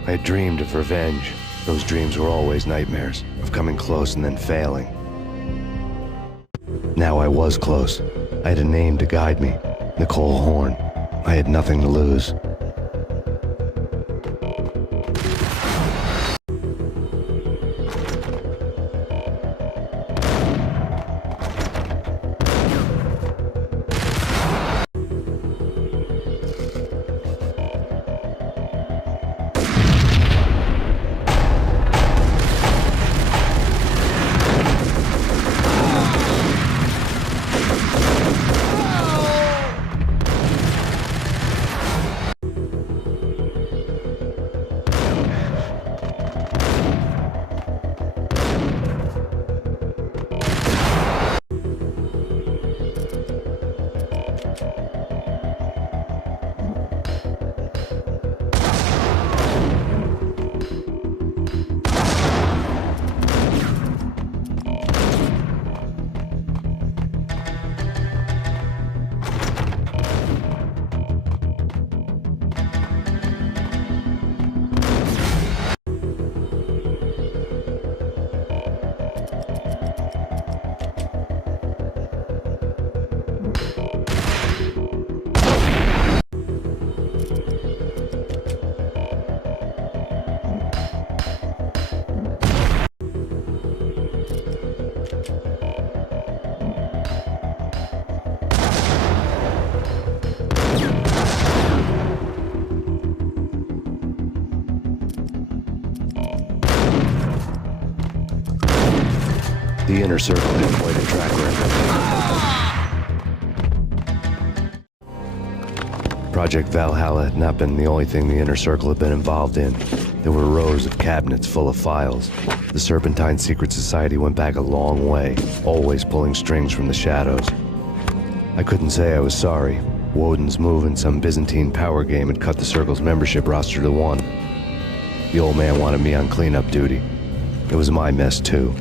I had dreamed of revenge. Those dreams were always nightmares, of coming close and then failing. Now I was close. I had a name to guide me, Nicole Horn. I had nothing to lose. The Inner Circle had quite a track record. Project Valhalla had not been the only thing the Inner Circle had been involved in. There were rows of cabinets full of files. The Serpentine Secret Society went back a long way, always pulling strings from the shadows. I couldn't say I was sorry. Woden's move in some Byzantine power game had cut the Circle's membership roster to 1. The old man wanted me on cleanup duty. It was my mess, too.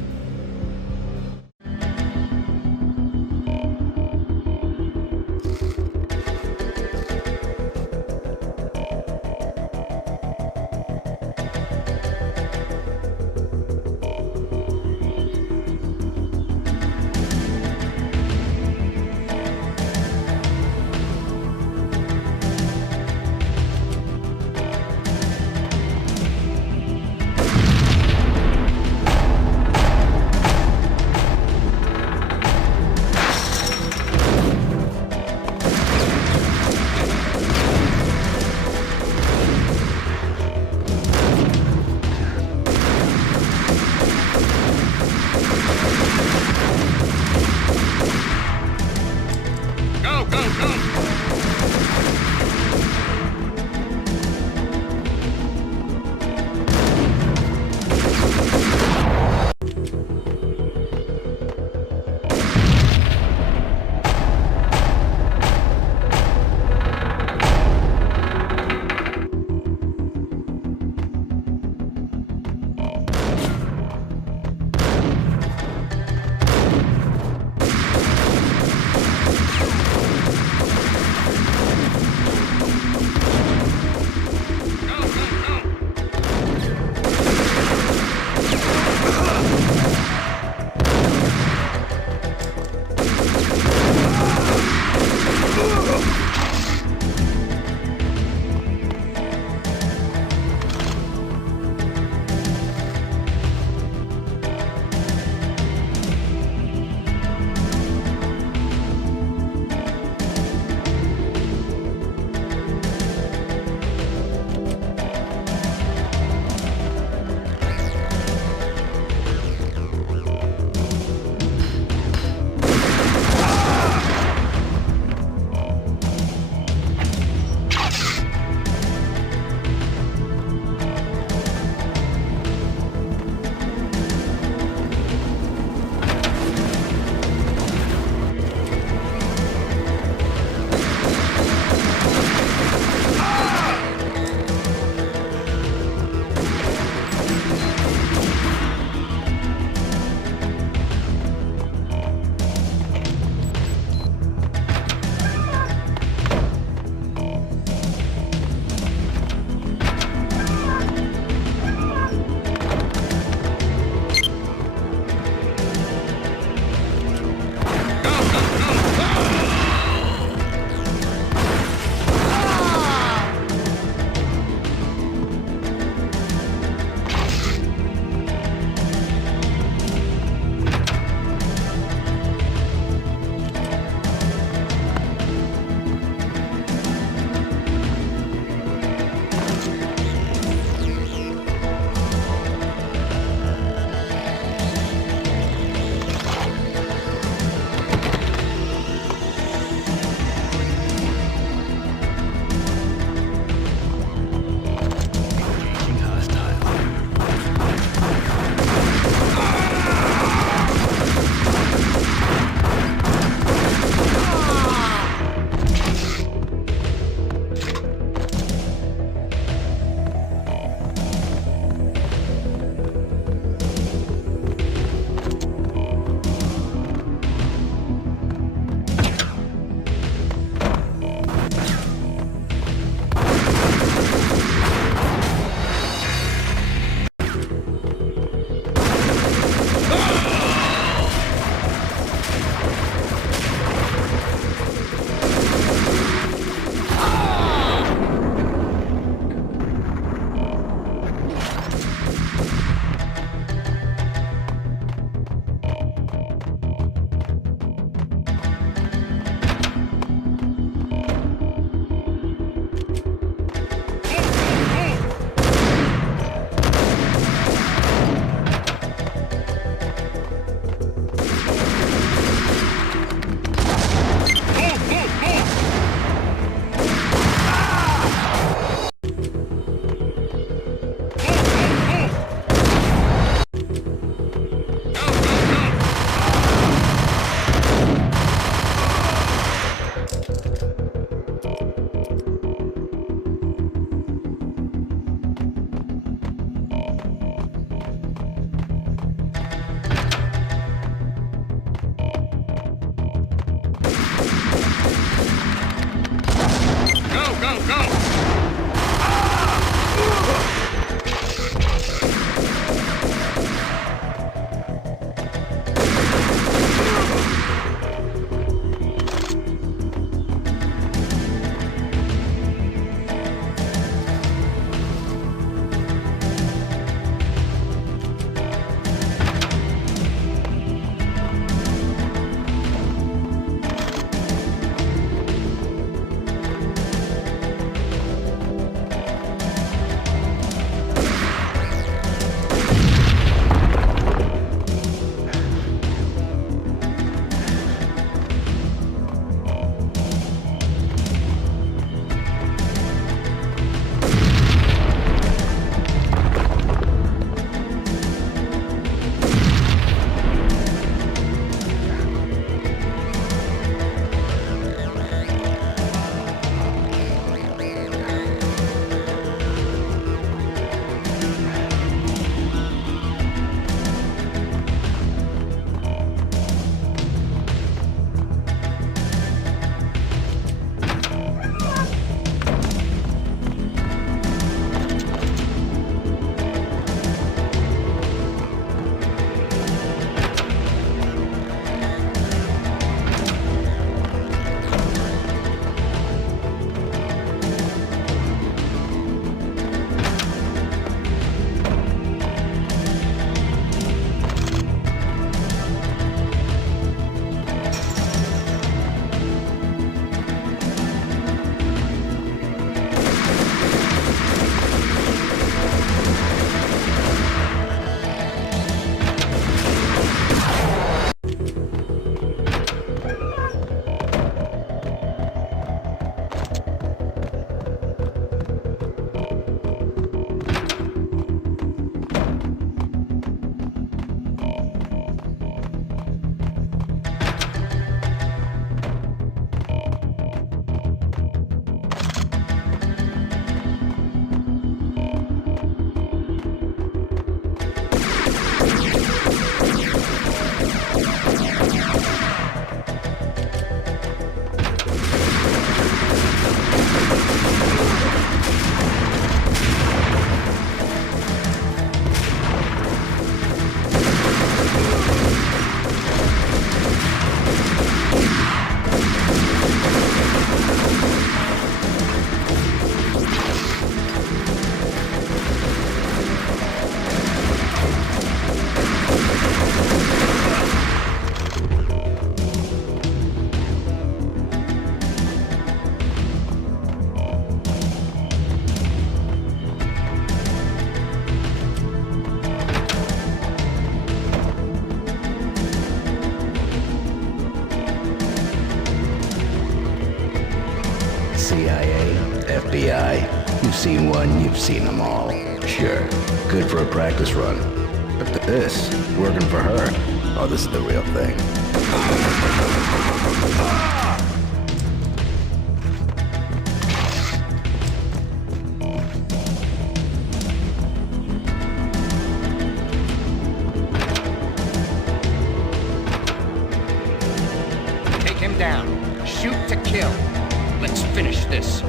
seen one, you've seen them all. Sure, good for a practice run. But this, working for her, oh, this is the real thing. Take him down. Shoot to kill. Let's finish this.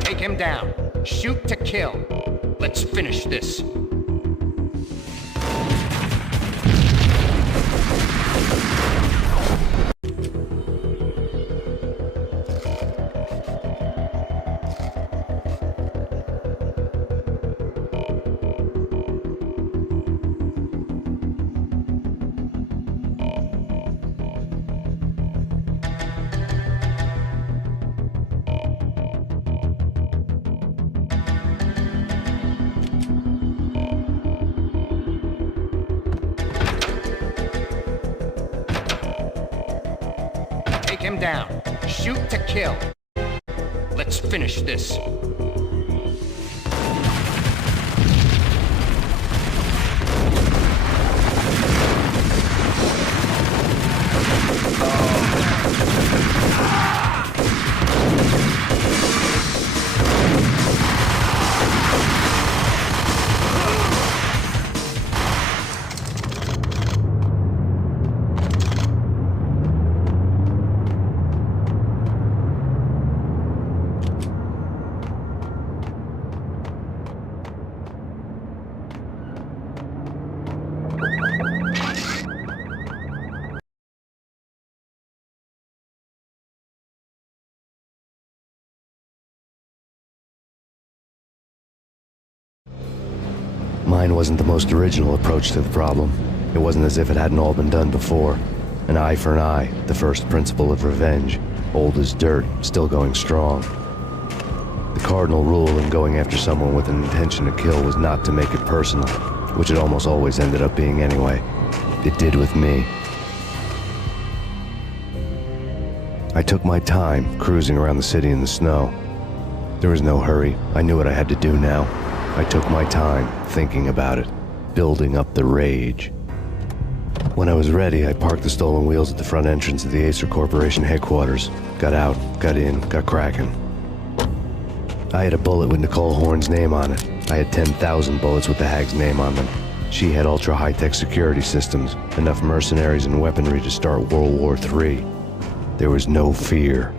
Take him down. Shoot to kill. Let's finish this. Take him down. Shoot to kill. Let's finish this. Mine wasn't the most original approach to the problem. It wasn't as if it hadn't all been done before. An eye for an eye, the first principle of revenge. Old as dirt, still going strong. The cardinal rule in going after someone with an intention to kill was not to make it personal, which it almost always ended up being anyway. It did with me. I took my time, cruising around the city in the snow. There was no hurry. I knew what I had to do now. I took my time, thinking about it, building up the rage. When I was ready, I parked the stolen wheels at the front entrance of the Acer Corporation headquarters. Got out, got in, got cracking. I had a bullet with Nicole Horn's name on it. I had 10,000 bullets with the Hag's name on them. She had ultra-high-tech security systems, enough mercenaries and weaponry to start World War III. There was no fear.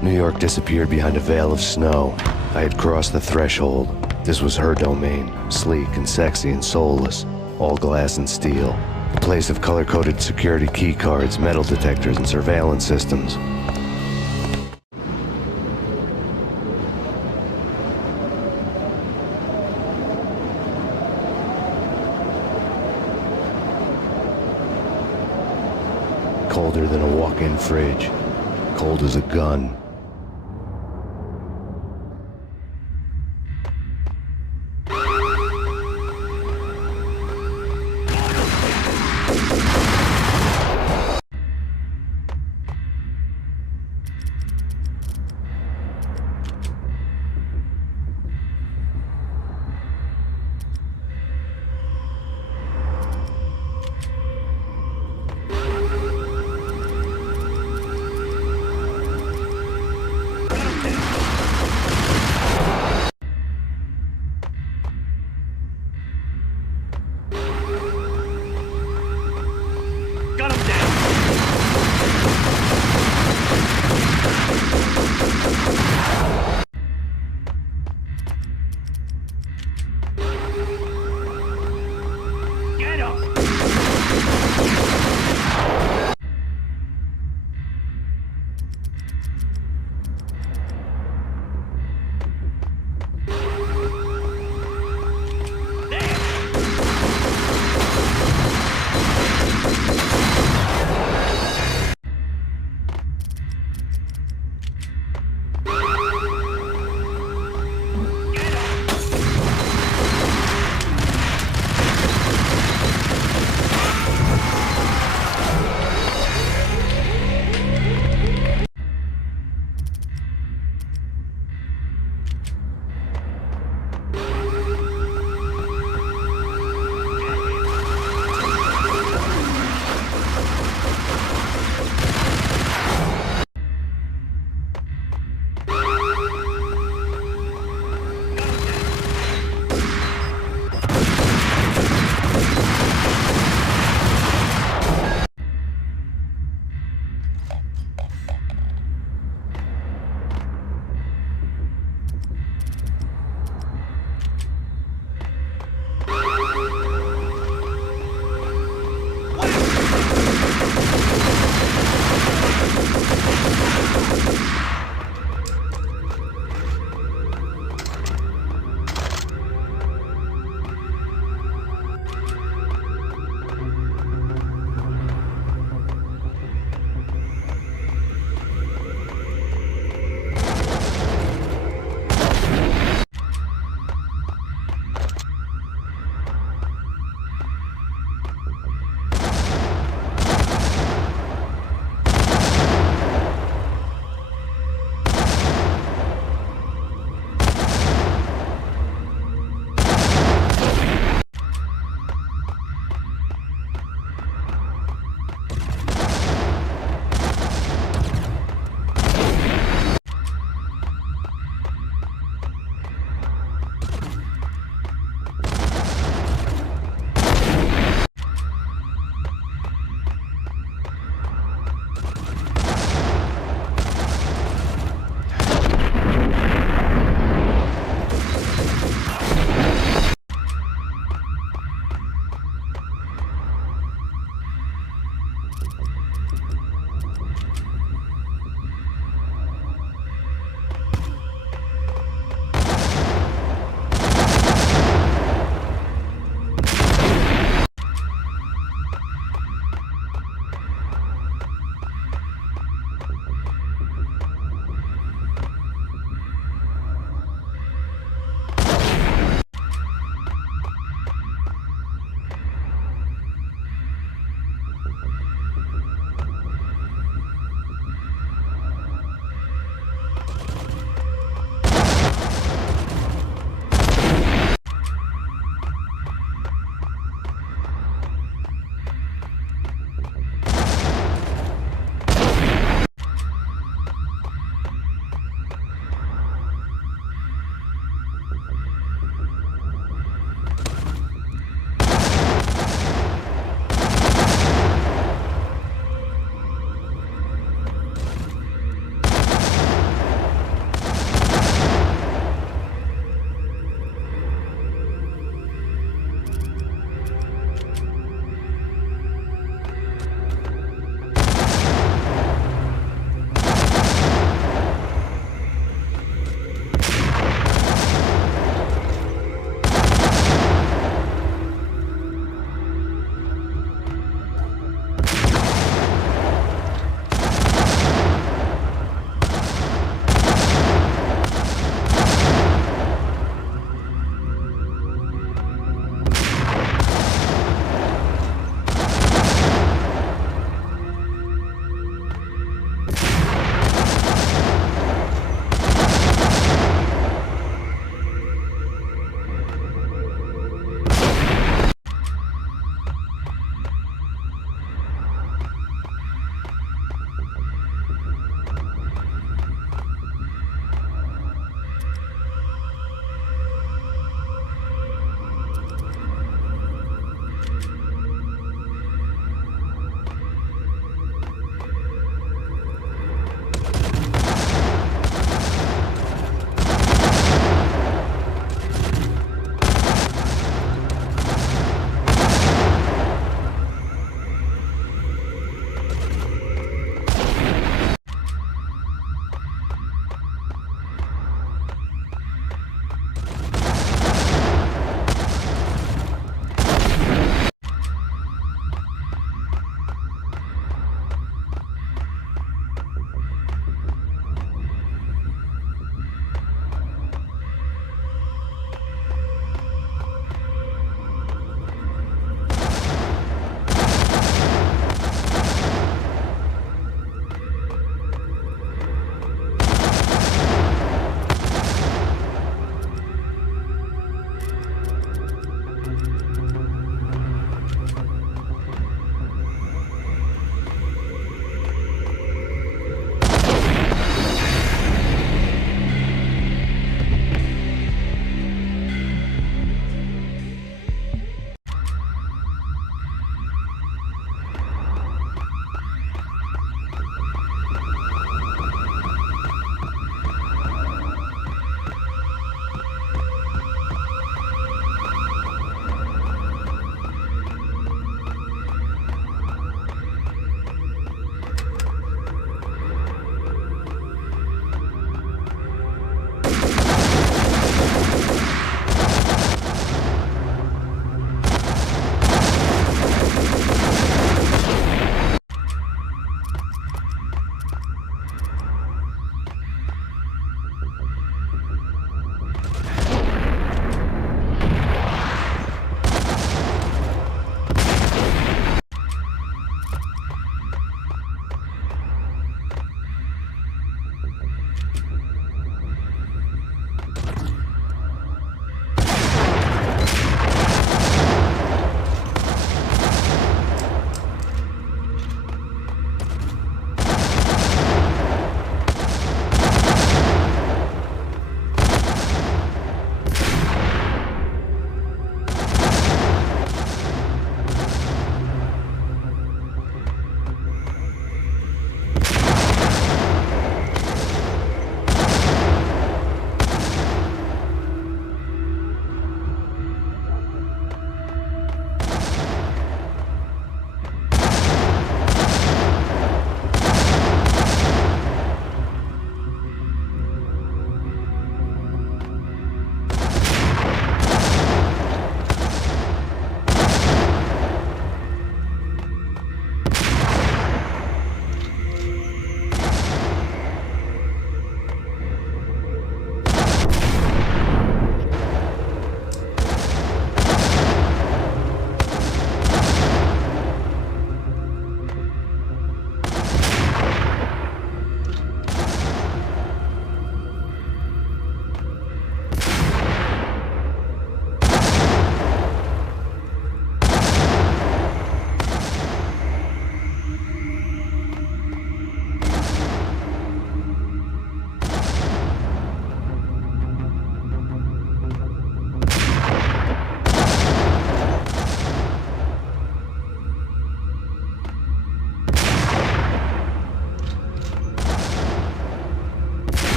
New York disappeared behind a veil of snow. I had crossed the threshold. This was her domain, sleek and sexy and soulless, all glass and steel. A place of color-coded security key cards, metal detectors, and surveillance systems. Colder than a walk-in fridge. Cold as a gun.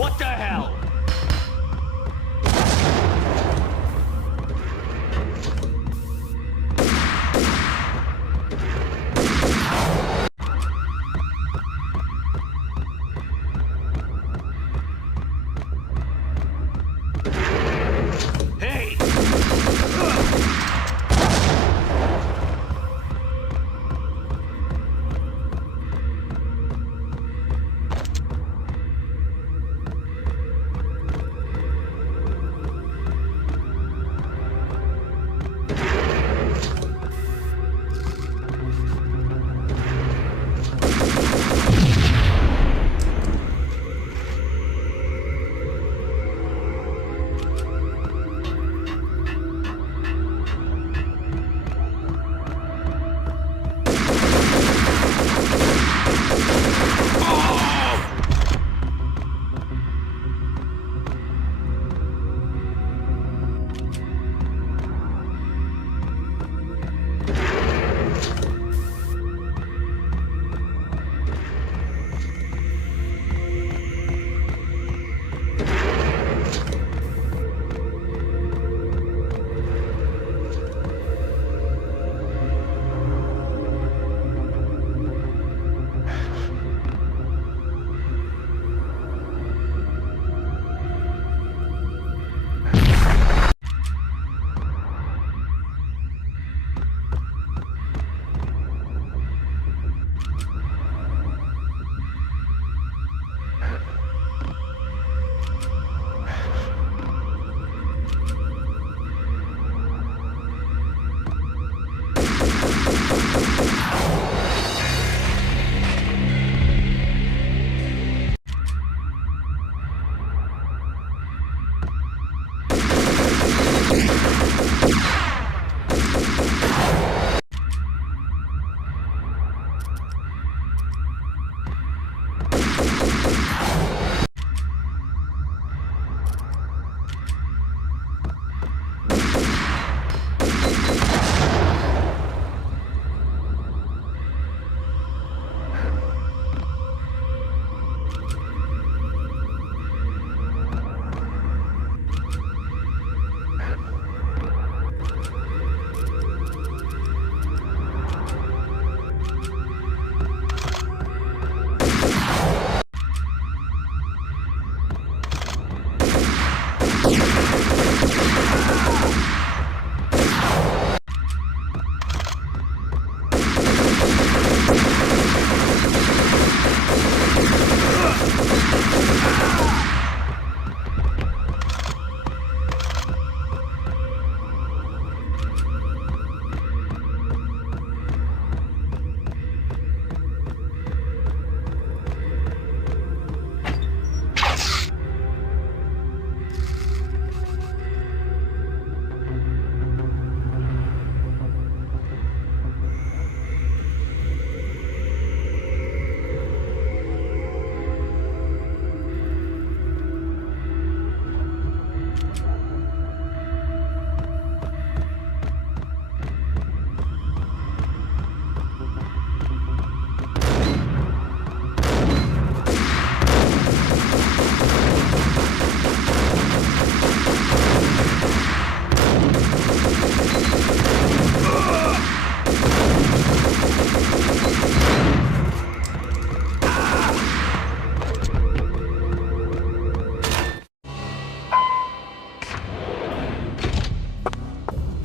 What the hell? Hey!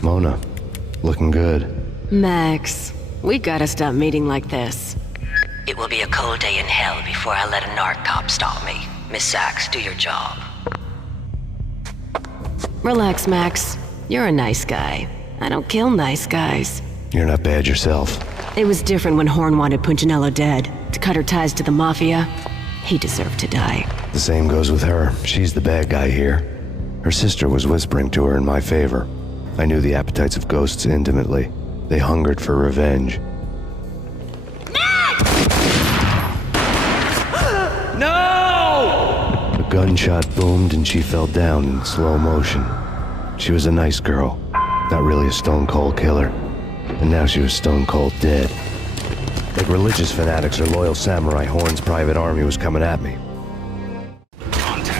Mona, looking good. Max, we gotta stop meeting like this. It will be a cold day in hell before I let a narc cop stop me. Miss Sachs, do your job. Relax, Max. You're a nice guy. I don't kill nice guys. You're not bad yourself. It was different when Horn wanted Punchinello dead. To cut her ties to the Mafia, he deserved to die. The same goes with her. She's the bad guy here. Her sister was whispering to her in my favor. I knew the appetites of ghosts intimately. They hungered for revenge. No! A gunshot boomed and she fell down in slow motion. She was a nice girl, not really a stone-cold killer. And now she was stone-cold dead. Like religious fanatics or loyal samurai, Horn's private army was coming at me. Contact.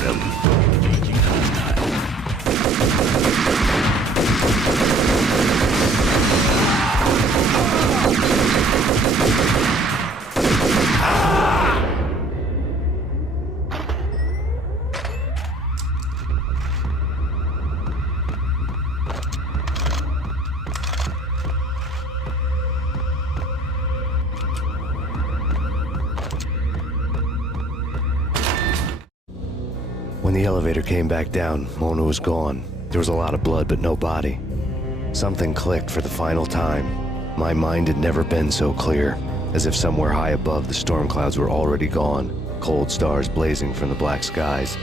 them. When the elevator came back down, Mona was gone. There was a lot of blood, but no body. Something clicked for the final time. My mind had never been so clear, as if somewhere high above the storm clouds were already gone, cold stars blazing from the black skies.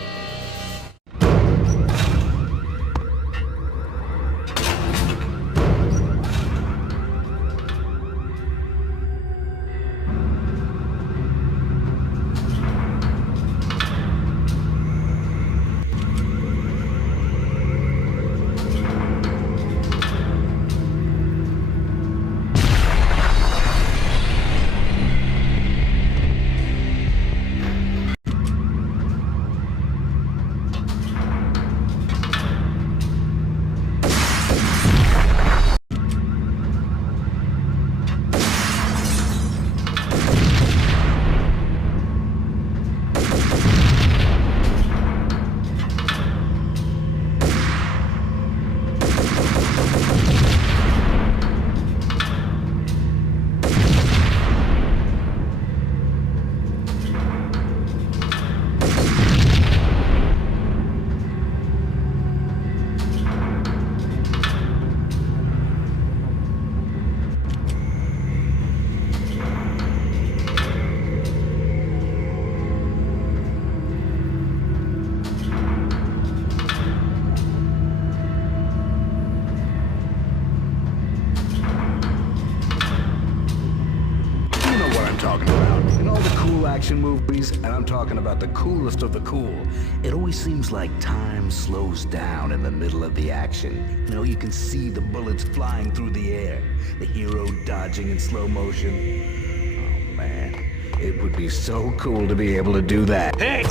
Action movies, and I'm talking about the coolest of the cool. It always seems like time slows down in the middle of the action. You know, you can see the bullets flying through the air, the hero dodging in slow motion. Oh man, it would be so cool to be able to do that. Hey!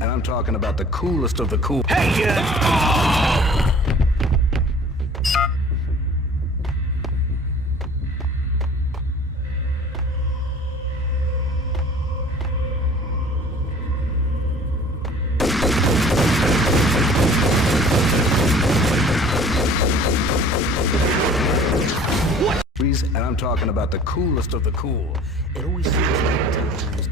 And I'm talking about the coolest of the cool. Hey! And I'm talking about the coolest of the cool. It always seems like times.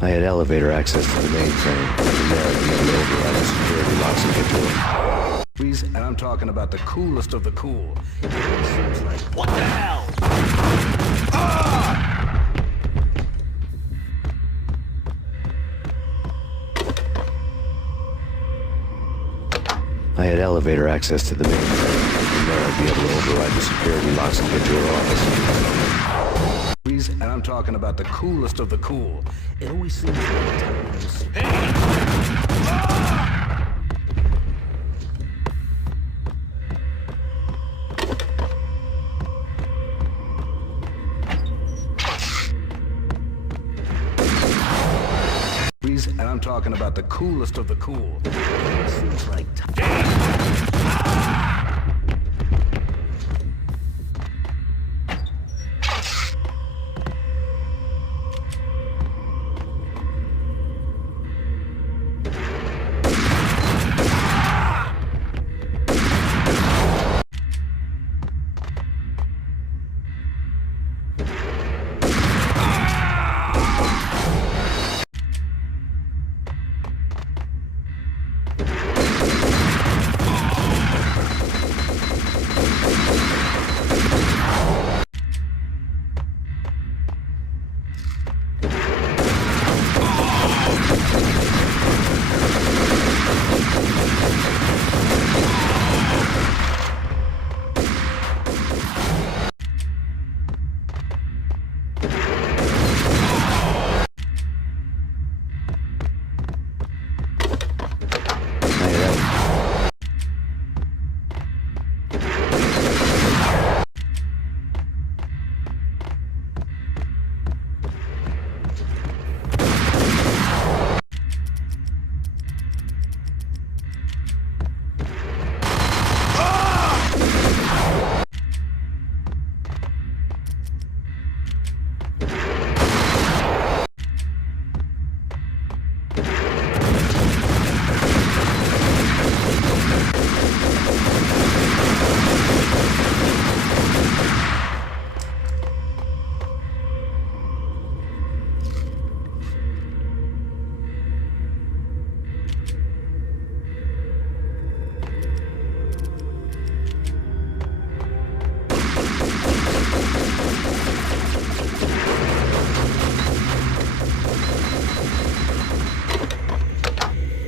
I had elevator access to the mainframe. From there, I'd be able to override the security locks and get to it. And I'm talking about the coolest of the cool. It always seems like, what the hell? I had elevator access to the mainframe. From there, I'd be able to override the security locks and get to her office. And I'm talking about the coolest of the cool. It always seems like times. And I'm talking about the coolest of the cool. It always seems like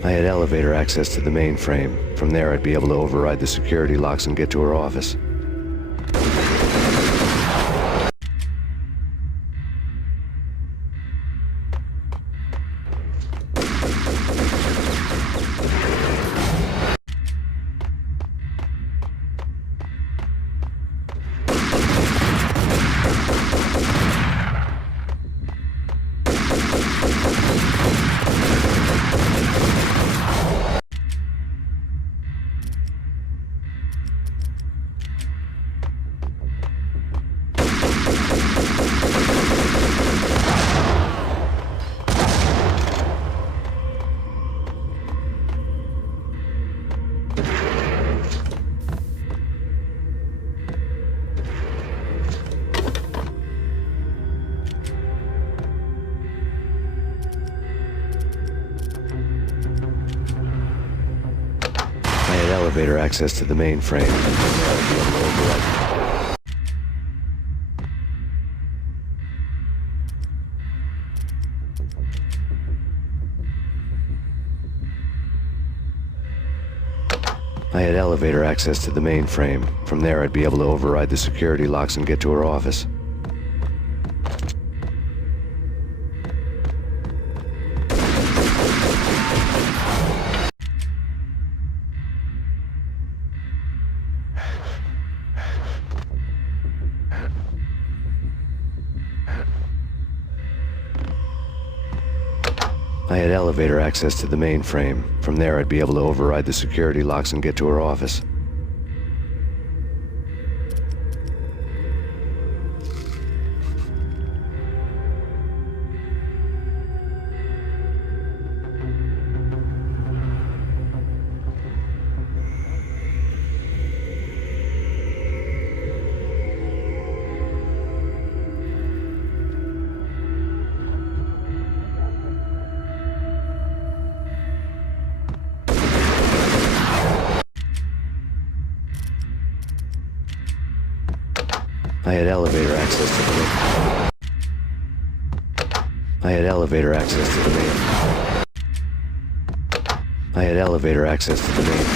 I had elevator access to the mainframe. From there, I'd be able to override the security locks and get to her office. Elevator access to the mainframe. I had elevator access to the mainframe. From there, I'd be able to override the security locks and get to her office. I had elevator access to the mainframe. From there, I'd be able to override the security locks and get to her office. I had elevator access to the main. I had elevator access to the main. I had elevator access to the main.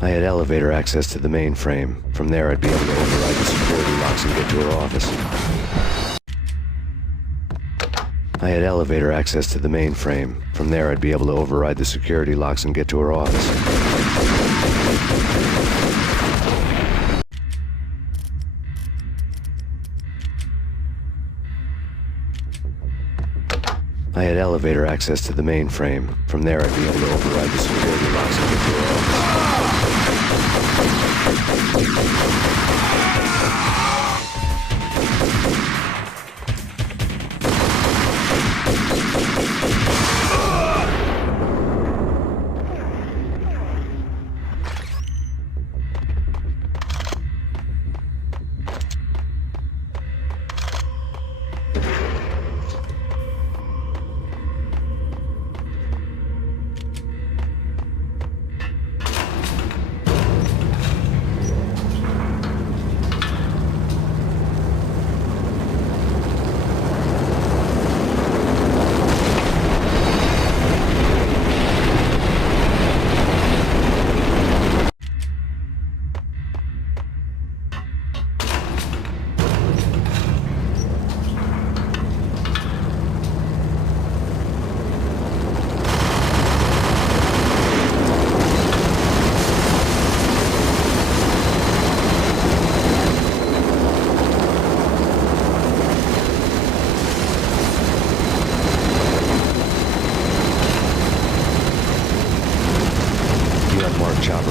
I had elevator access to the mainframe. From there, I'd be able to override the security locks and get to her office. I had elevator access to the mainframe. From there, I'd be able to override the security locks and get to her office. I had elevator access to the mainframe. From there, I'd be able to override the security locks and get to her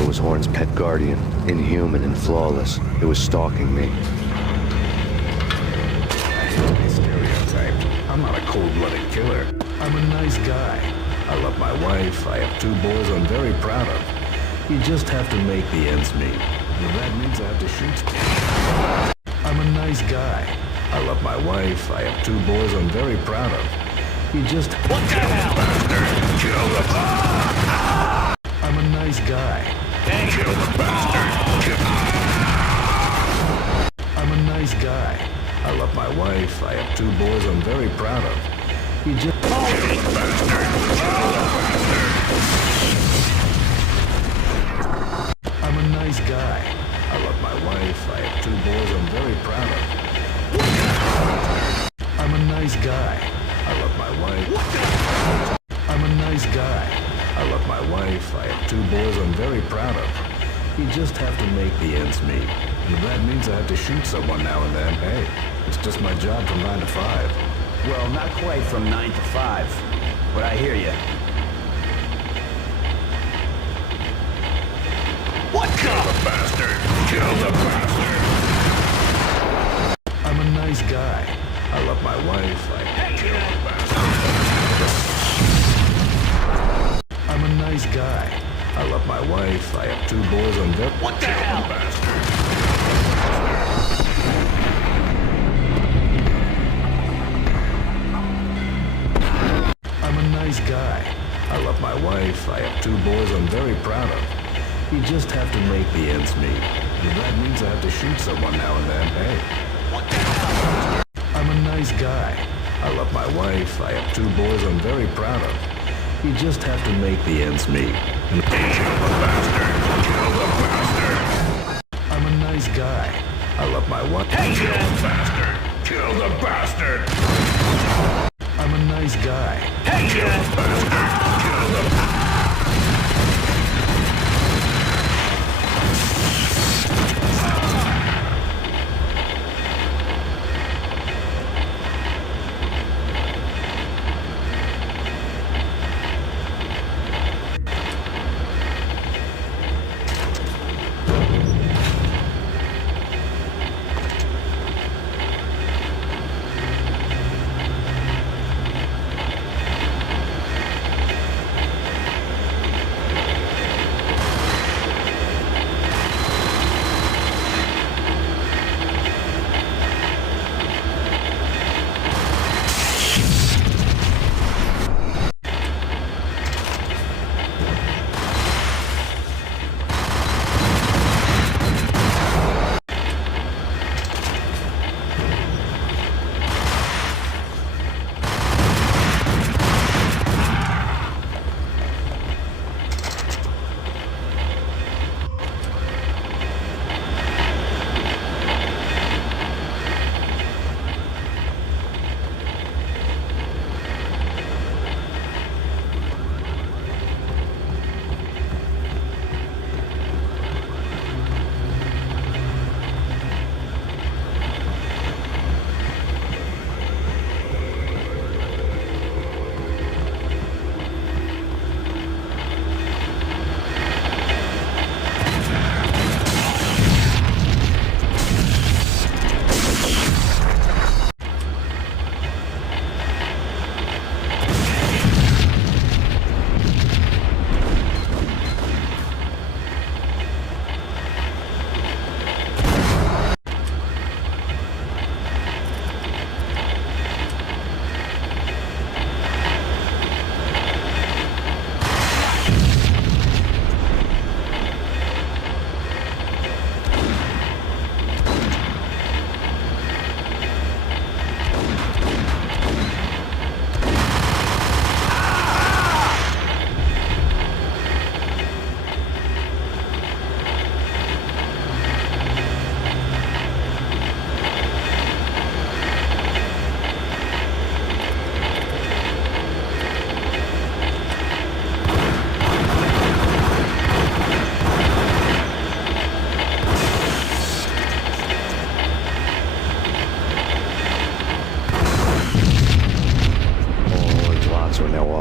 was Horn's pet guardian, inhuman and flawless. It was stalking me. I hate to be stereotyped. I'm not a cold-blooded killer. I'm a nice guy. I love my wife. I have 2 boys I'm very proud of. You just have to make the ends meet. And that means I have to shoot. I'm a nice guy. I love my wife. I have 2 boys I'm very proud of. You just... What the hell? Bastard! Kill the... I'm a nice guy. Hey. Kill the bastard! I'm a nice guy. I love my wife. I have 2 boys I'm very proud of. You just... Kill the bastard! Kill the bastard! I'm a nice guy. I love my wife. I have 2 boys I'm very proud of. I'm a nice guy. I love my wife. I'm a nice guy. I love my wife. I have 2 boys I'm very proud of. You just have to make the ends meet. And if that means I have to shoot someone now and then, hey, it's just my job from 9 to 5. Well, not quite from 9 to 5, but I hear you. What Kill the bastard! Kill the bastard! I'm a nice guy. I love my wife. I kill the bastard. I'm a nice guy. I love my wife. I have 2 boys I'm very... What the hell? Bastard! I'm a nice guy. I love my wife. I have 2 boys I'm very proud of. You just have to make the ends meet. And if that means I have to shoot someone now and then, hey. What the hell? I'm a nice guy. I love my wife. I have 2 boys I'm very proud of. You just have to make the ends meet. And kill the bastard! Kill the bastard! I'm a nice guy. I love my wife. Hey, kill the bastard! Kill the bastard! I'm a nice guy. Hey, kill the bastard! Kill the bastard!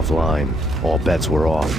offline. All bets were off.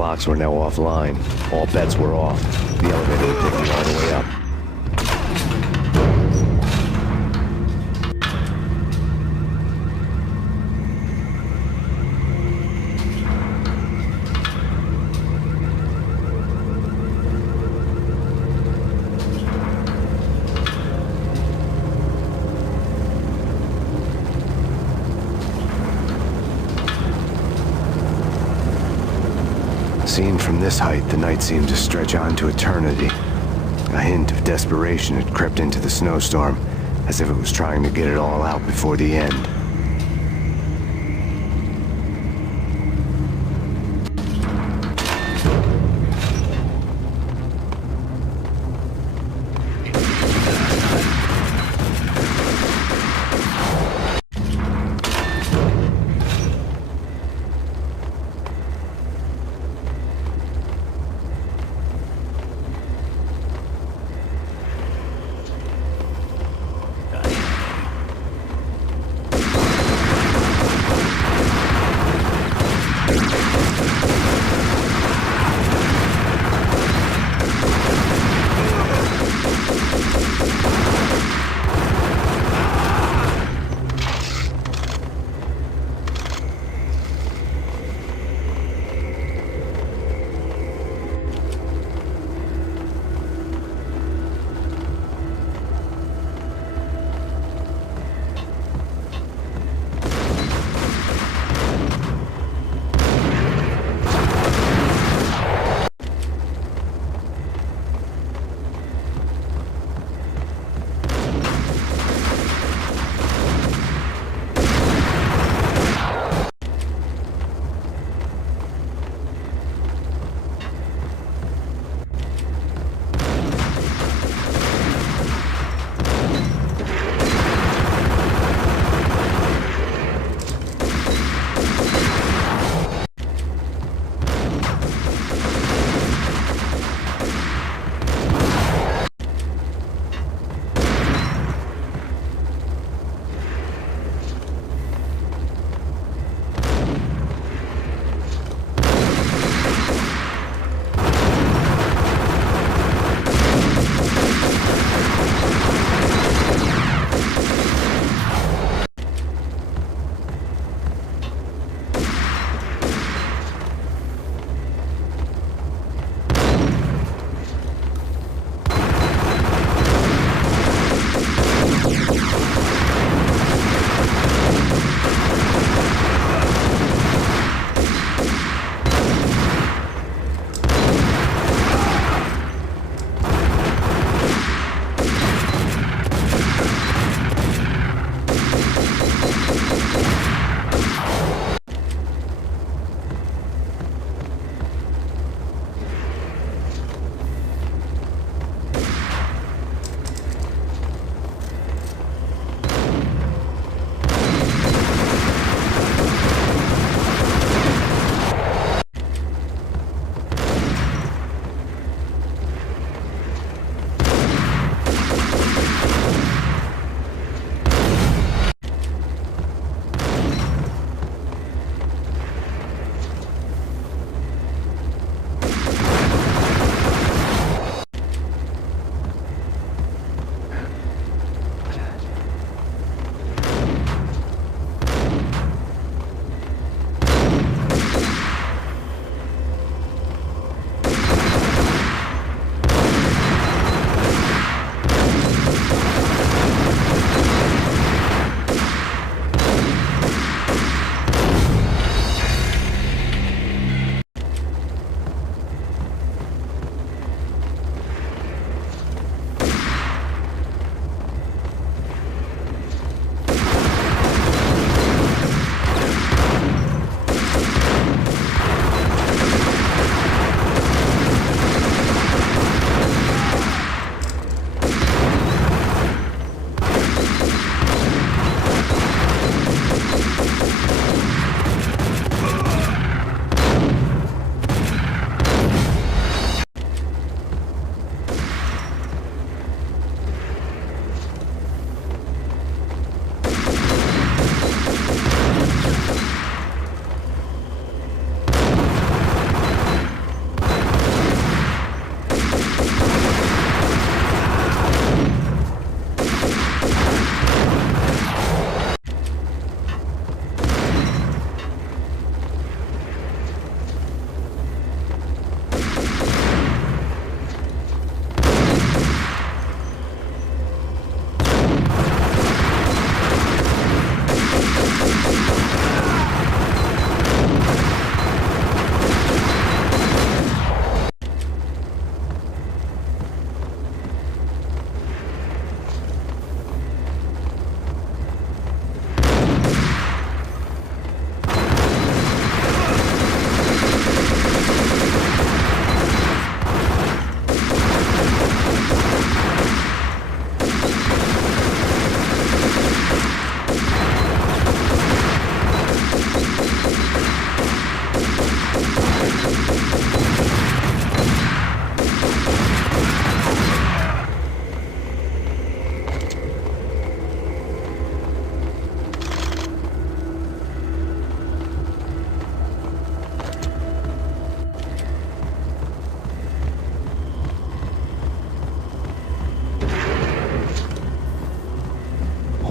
locks were now offline. All bets were off. The elevator would take me all the way up. Seen from this height, the night seemed to stretch on to eternity. A hint of desperation had crept into the snowstorm, as if it was trying to get it all out before the end.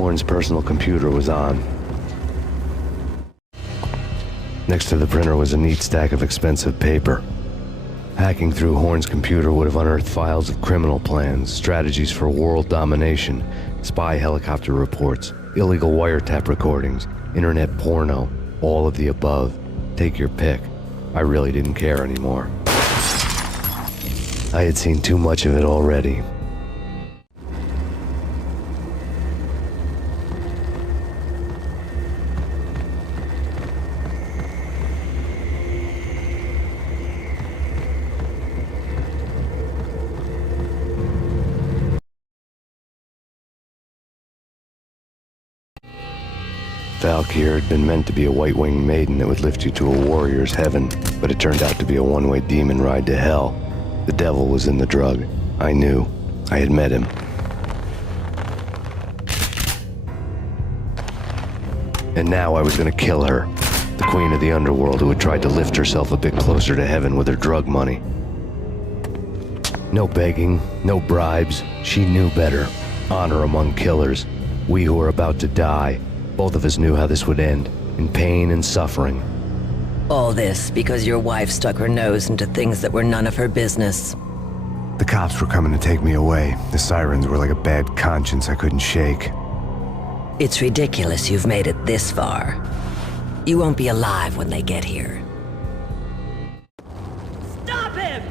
Horn's personal computer was on. Next to the printer was a neat stack of expensive paper. Hacking through Horn's computer would have unearthed files of criminal plans, strategies for world domination, spy helicopter reports, illegal wiretap recordings, internet porno, all of the above. Take your pick. I really didn't care anymore. I had seen too much of it already. Valkyr had been meant to be a white-winged maiden that would lift you to a warrior's heaven, but it turned out to be a one-way demon ride to hell. The devil was in the drug. I knew. I had met him. And now I was gonna kill her, the queen of the underworld who had tried to lift herself a bit closer to heaven with her drug money. No begging, no bribes. She knew better. Honor among killers. We who were about to die. Both of us knew how this would end, in pain and suffering. All this because your wife stuck her nose into things that were none of her business. The cops were coming to take me away. The sirens were like a bad conscience I couldn't shake. It's ridiculous you've made it this far. You won't be alive when they get here. Stop him!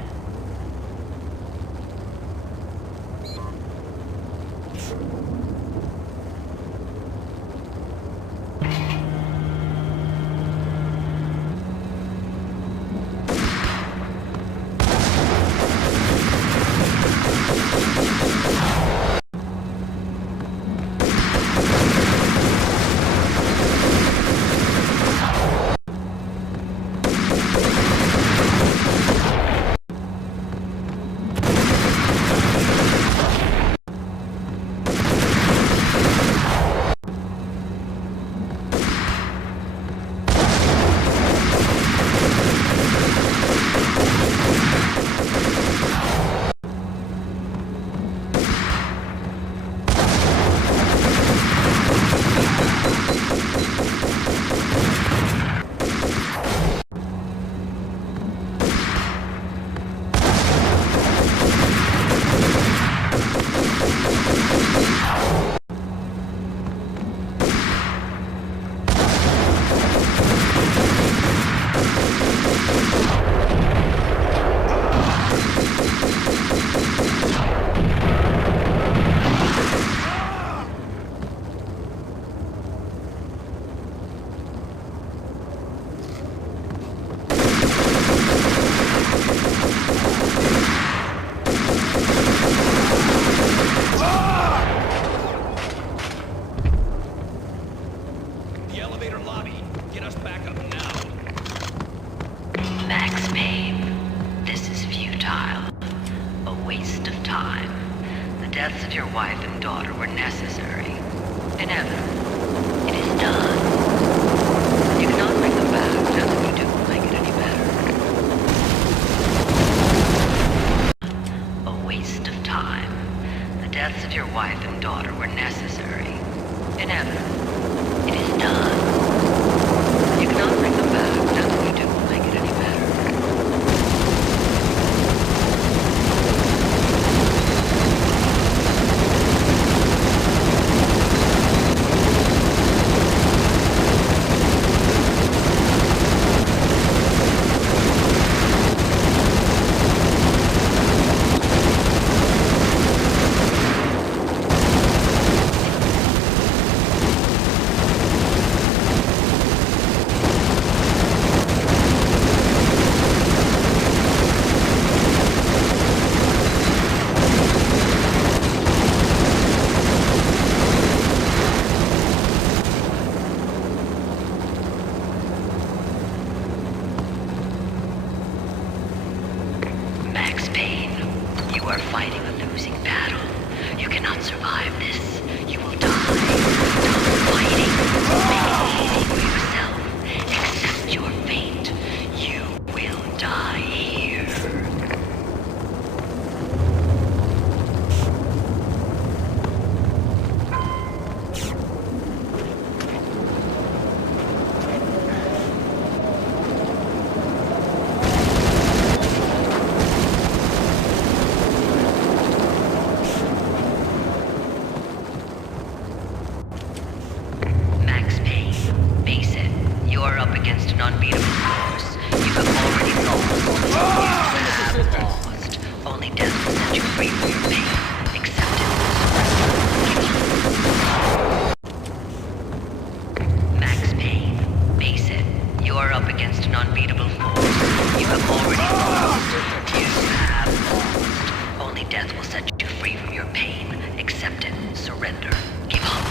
Max Payne, this is futile. A waste of time. The deaths of your wife and daughter were necessary. Inevitable. It is done. You cannot bring them back now that you don't like it any better. A waste of time. The deaths of your wife and daughter were necessary. Inevitable. It is done. You cannot bring them back now that you don't like it any better. free from your pain. Accept it. Surrender. Max Payne, face it. You are up against an unbeatable force. You have already lost. You have lost. Only death will set you free from your pain. Accept it. Surrender. Give up.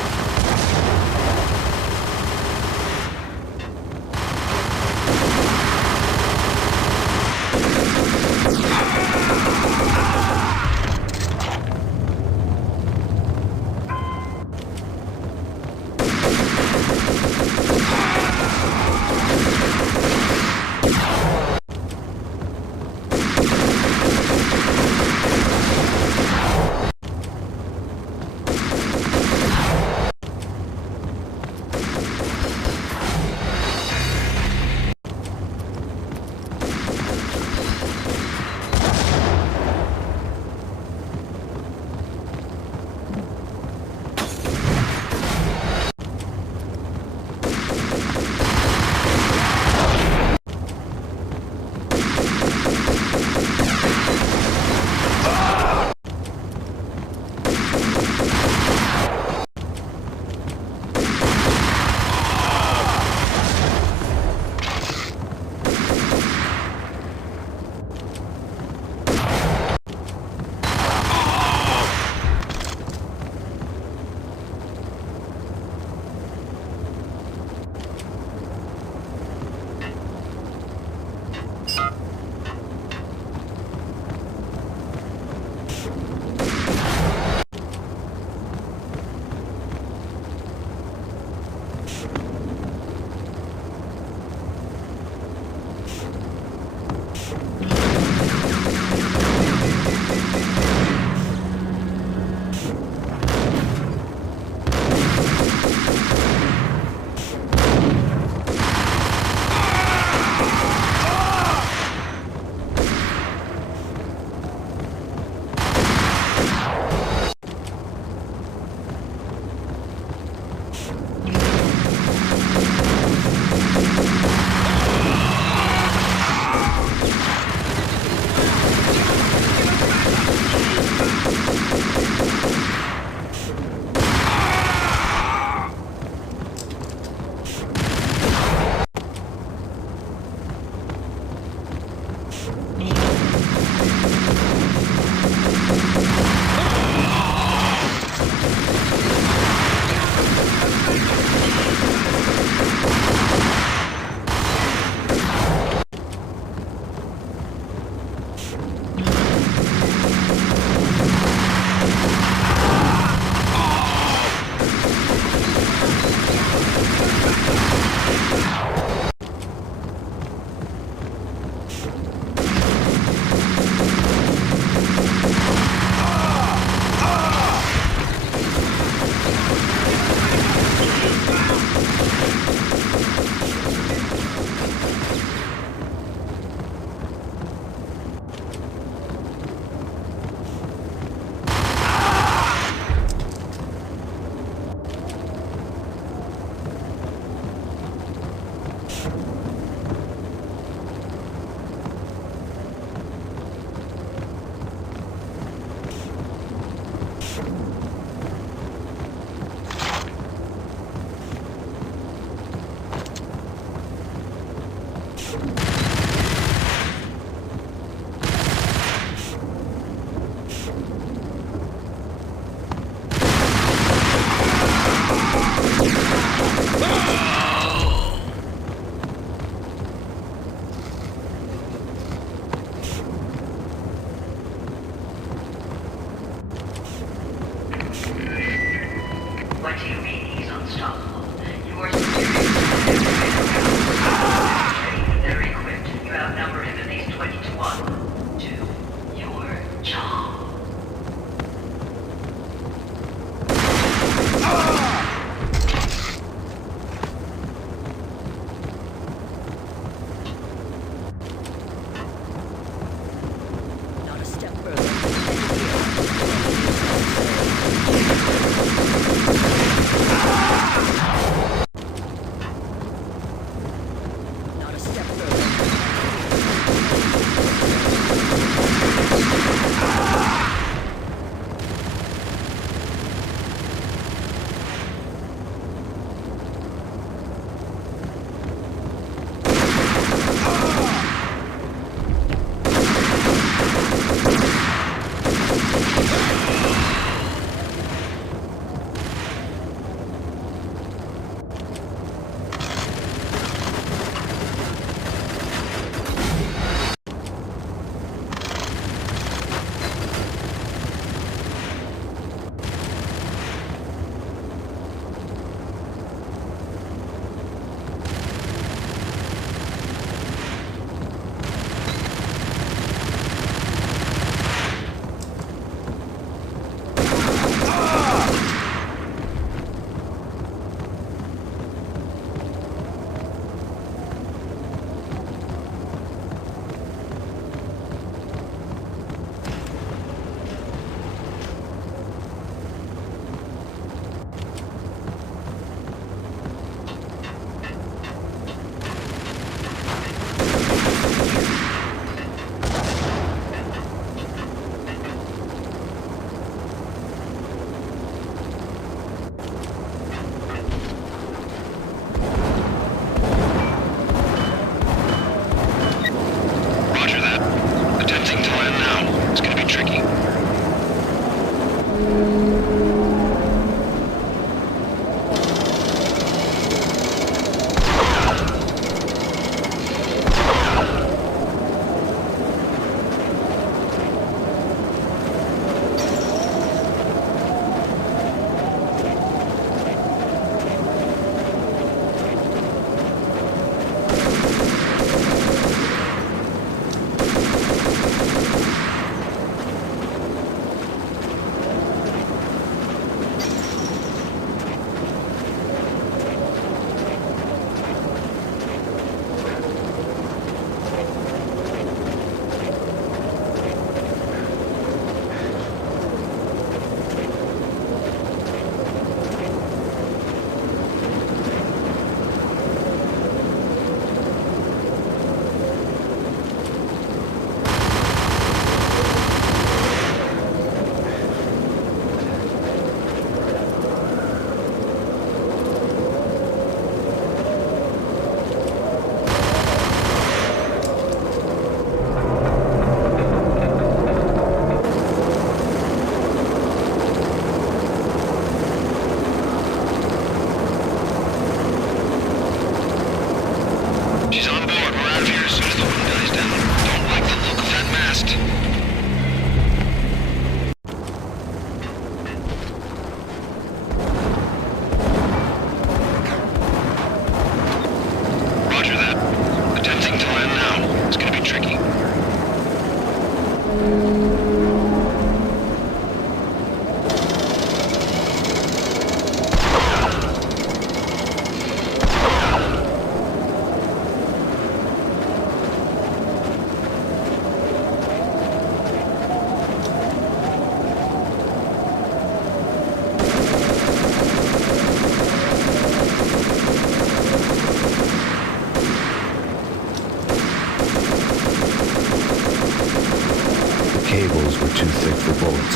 for bullets.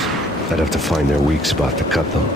I'd have to find their weak spot to cut them.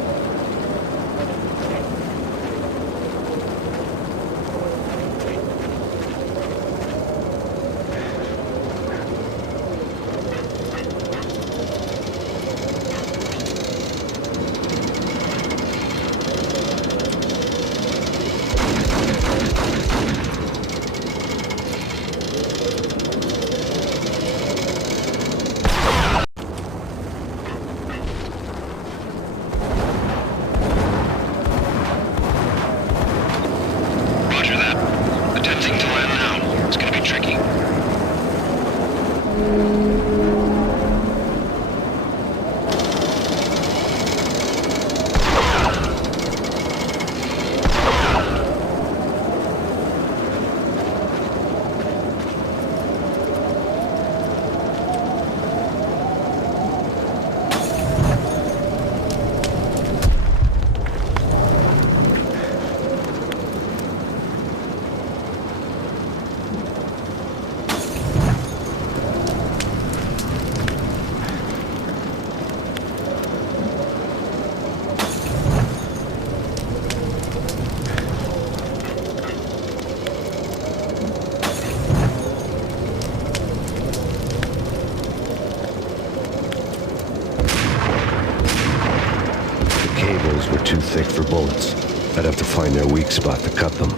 Were too thick for bullets. I'd have to find their weak spot to cut them.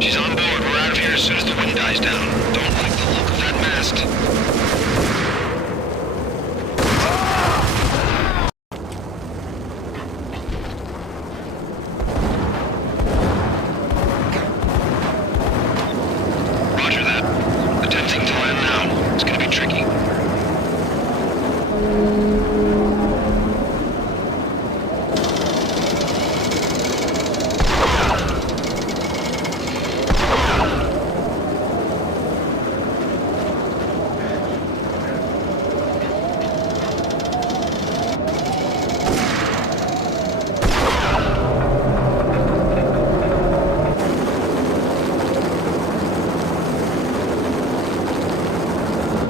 She's on board. We're out of here as soon as the wind dies down. Don't like the look of that mast.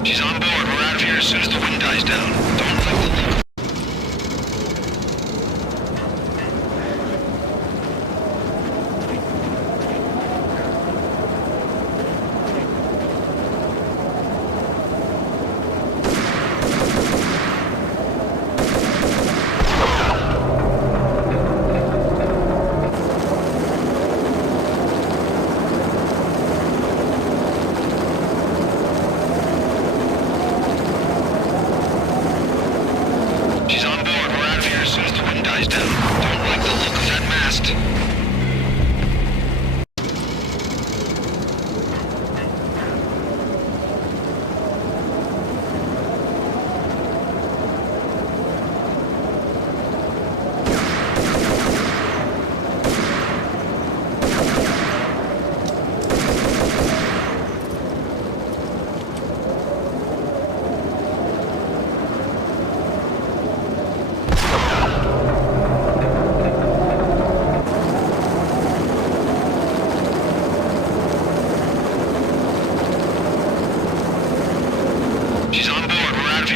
She's on board. We're out of here as soon as the wind dies down. Don't like the look.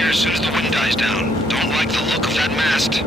As soon as the wind dies down. Don't like the look of that mast.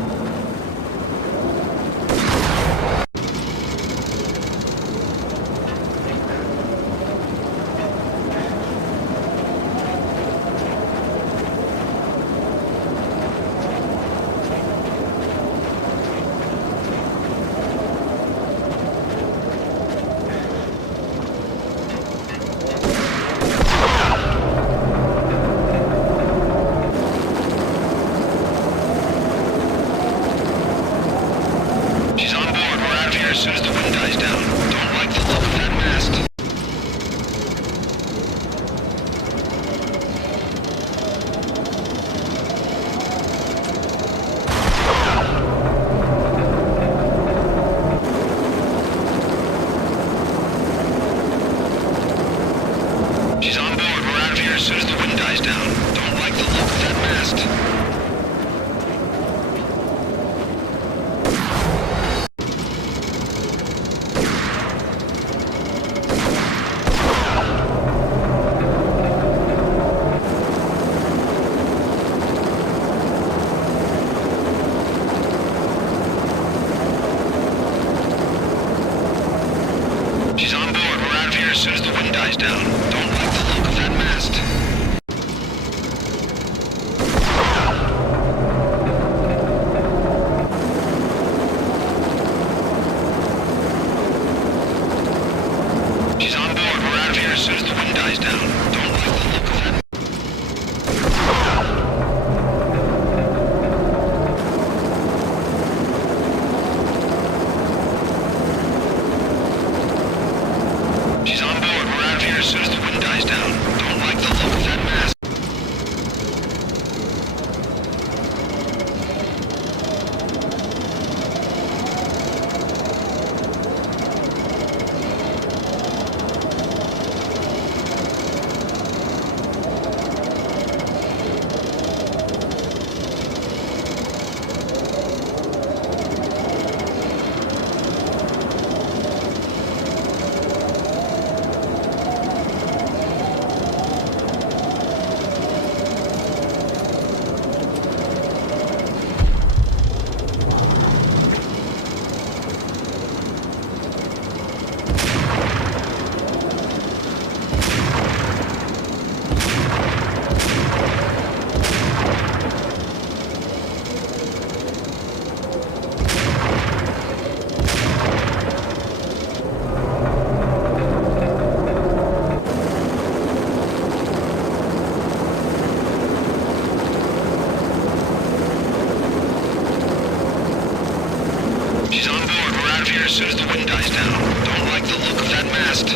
as soon as the wind dies down. Don't like the look of that mast.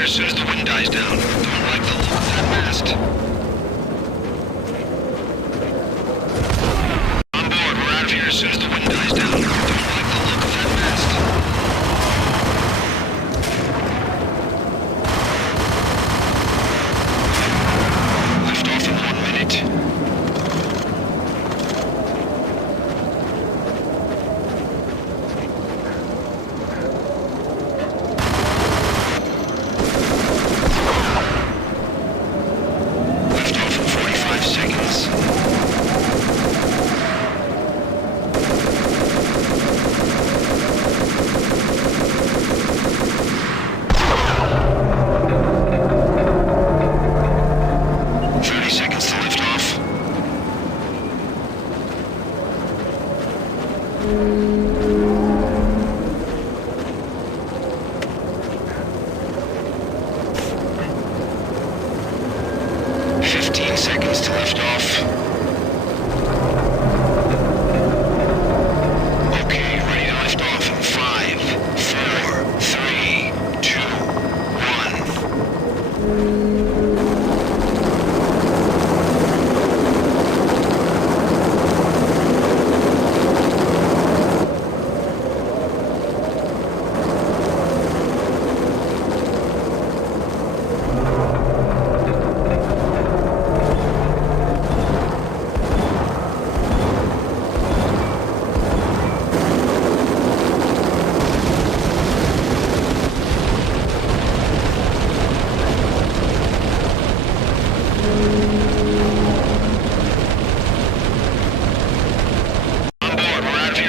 As soon as the wind dies down. Don't like the look of that mast. On board, we're out of here as soon as the wind dies down. Don't like the look of that mast. Lift off in 1 minute.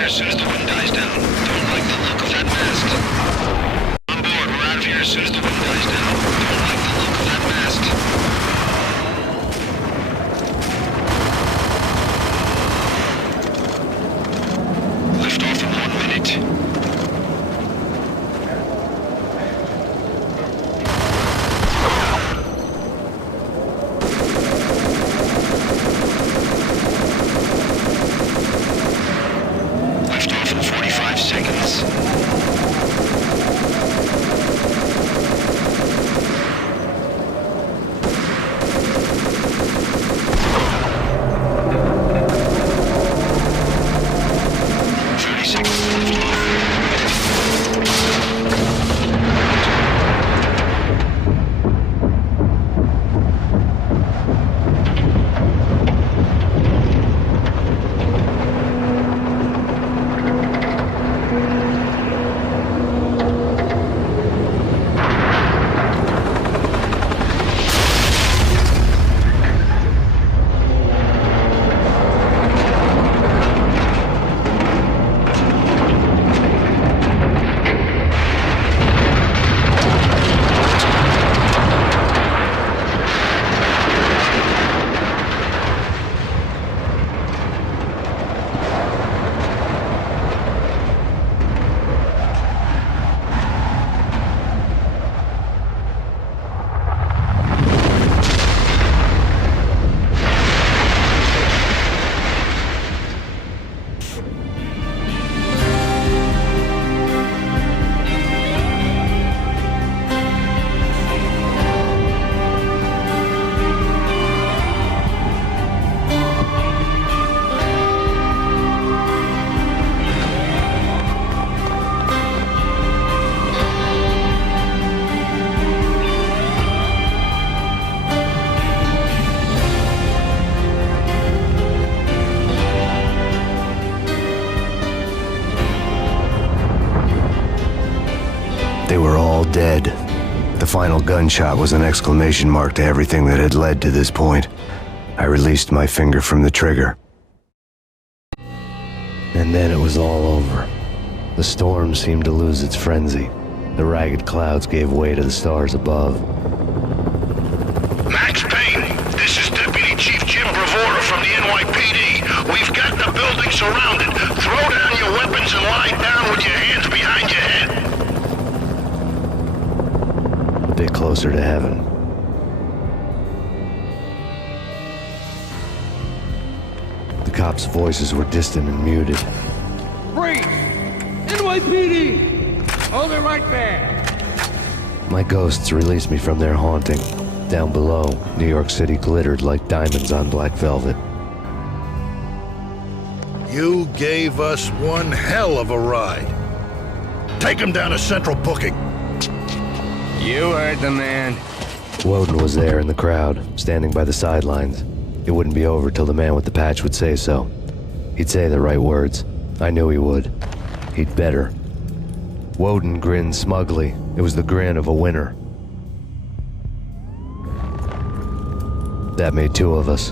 As soon as the wind dies down. Don't like the look of that mast. On board, we're out of here as soon as the wind dies down. Don't like the look of that mast. Lift off in 1 minute. all dead. The final gunshot was an exclamation mark to everything that had led to this point. I released my finger from the trigger. And then it was all over. The storm seemed to lose its frenzy. The ragged clouds gave way to the stars above. Max Payne, this is Deputy Chief Jim Bravura from the NYPD. We've got the building surrounded. Throw down your weapons and lie down with your hands behind your head. A bit closer to heaven. The cops' voices were distant and muted. Freeze! NYPD! Hold it right there! My ghosts released me from their haunting. Down below, New York City glittered like diamonds on black velvet. You gave us one hell of a ride. Take him down to Central Booking. You heard the man. Woden was there in the crowd, standing by the sidelines. It wouldn't be over till the man with the patch would say so. He'd say the right words. I knew he would. He'd better. Woden grinned smugly. It was the grin of a winner. That made two of us.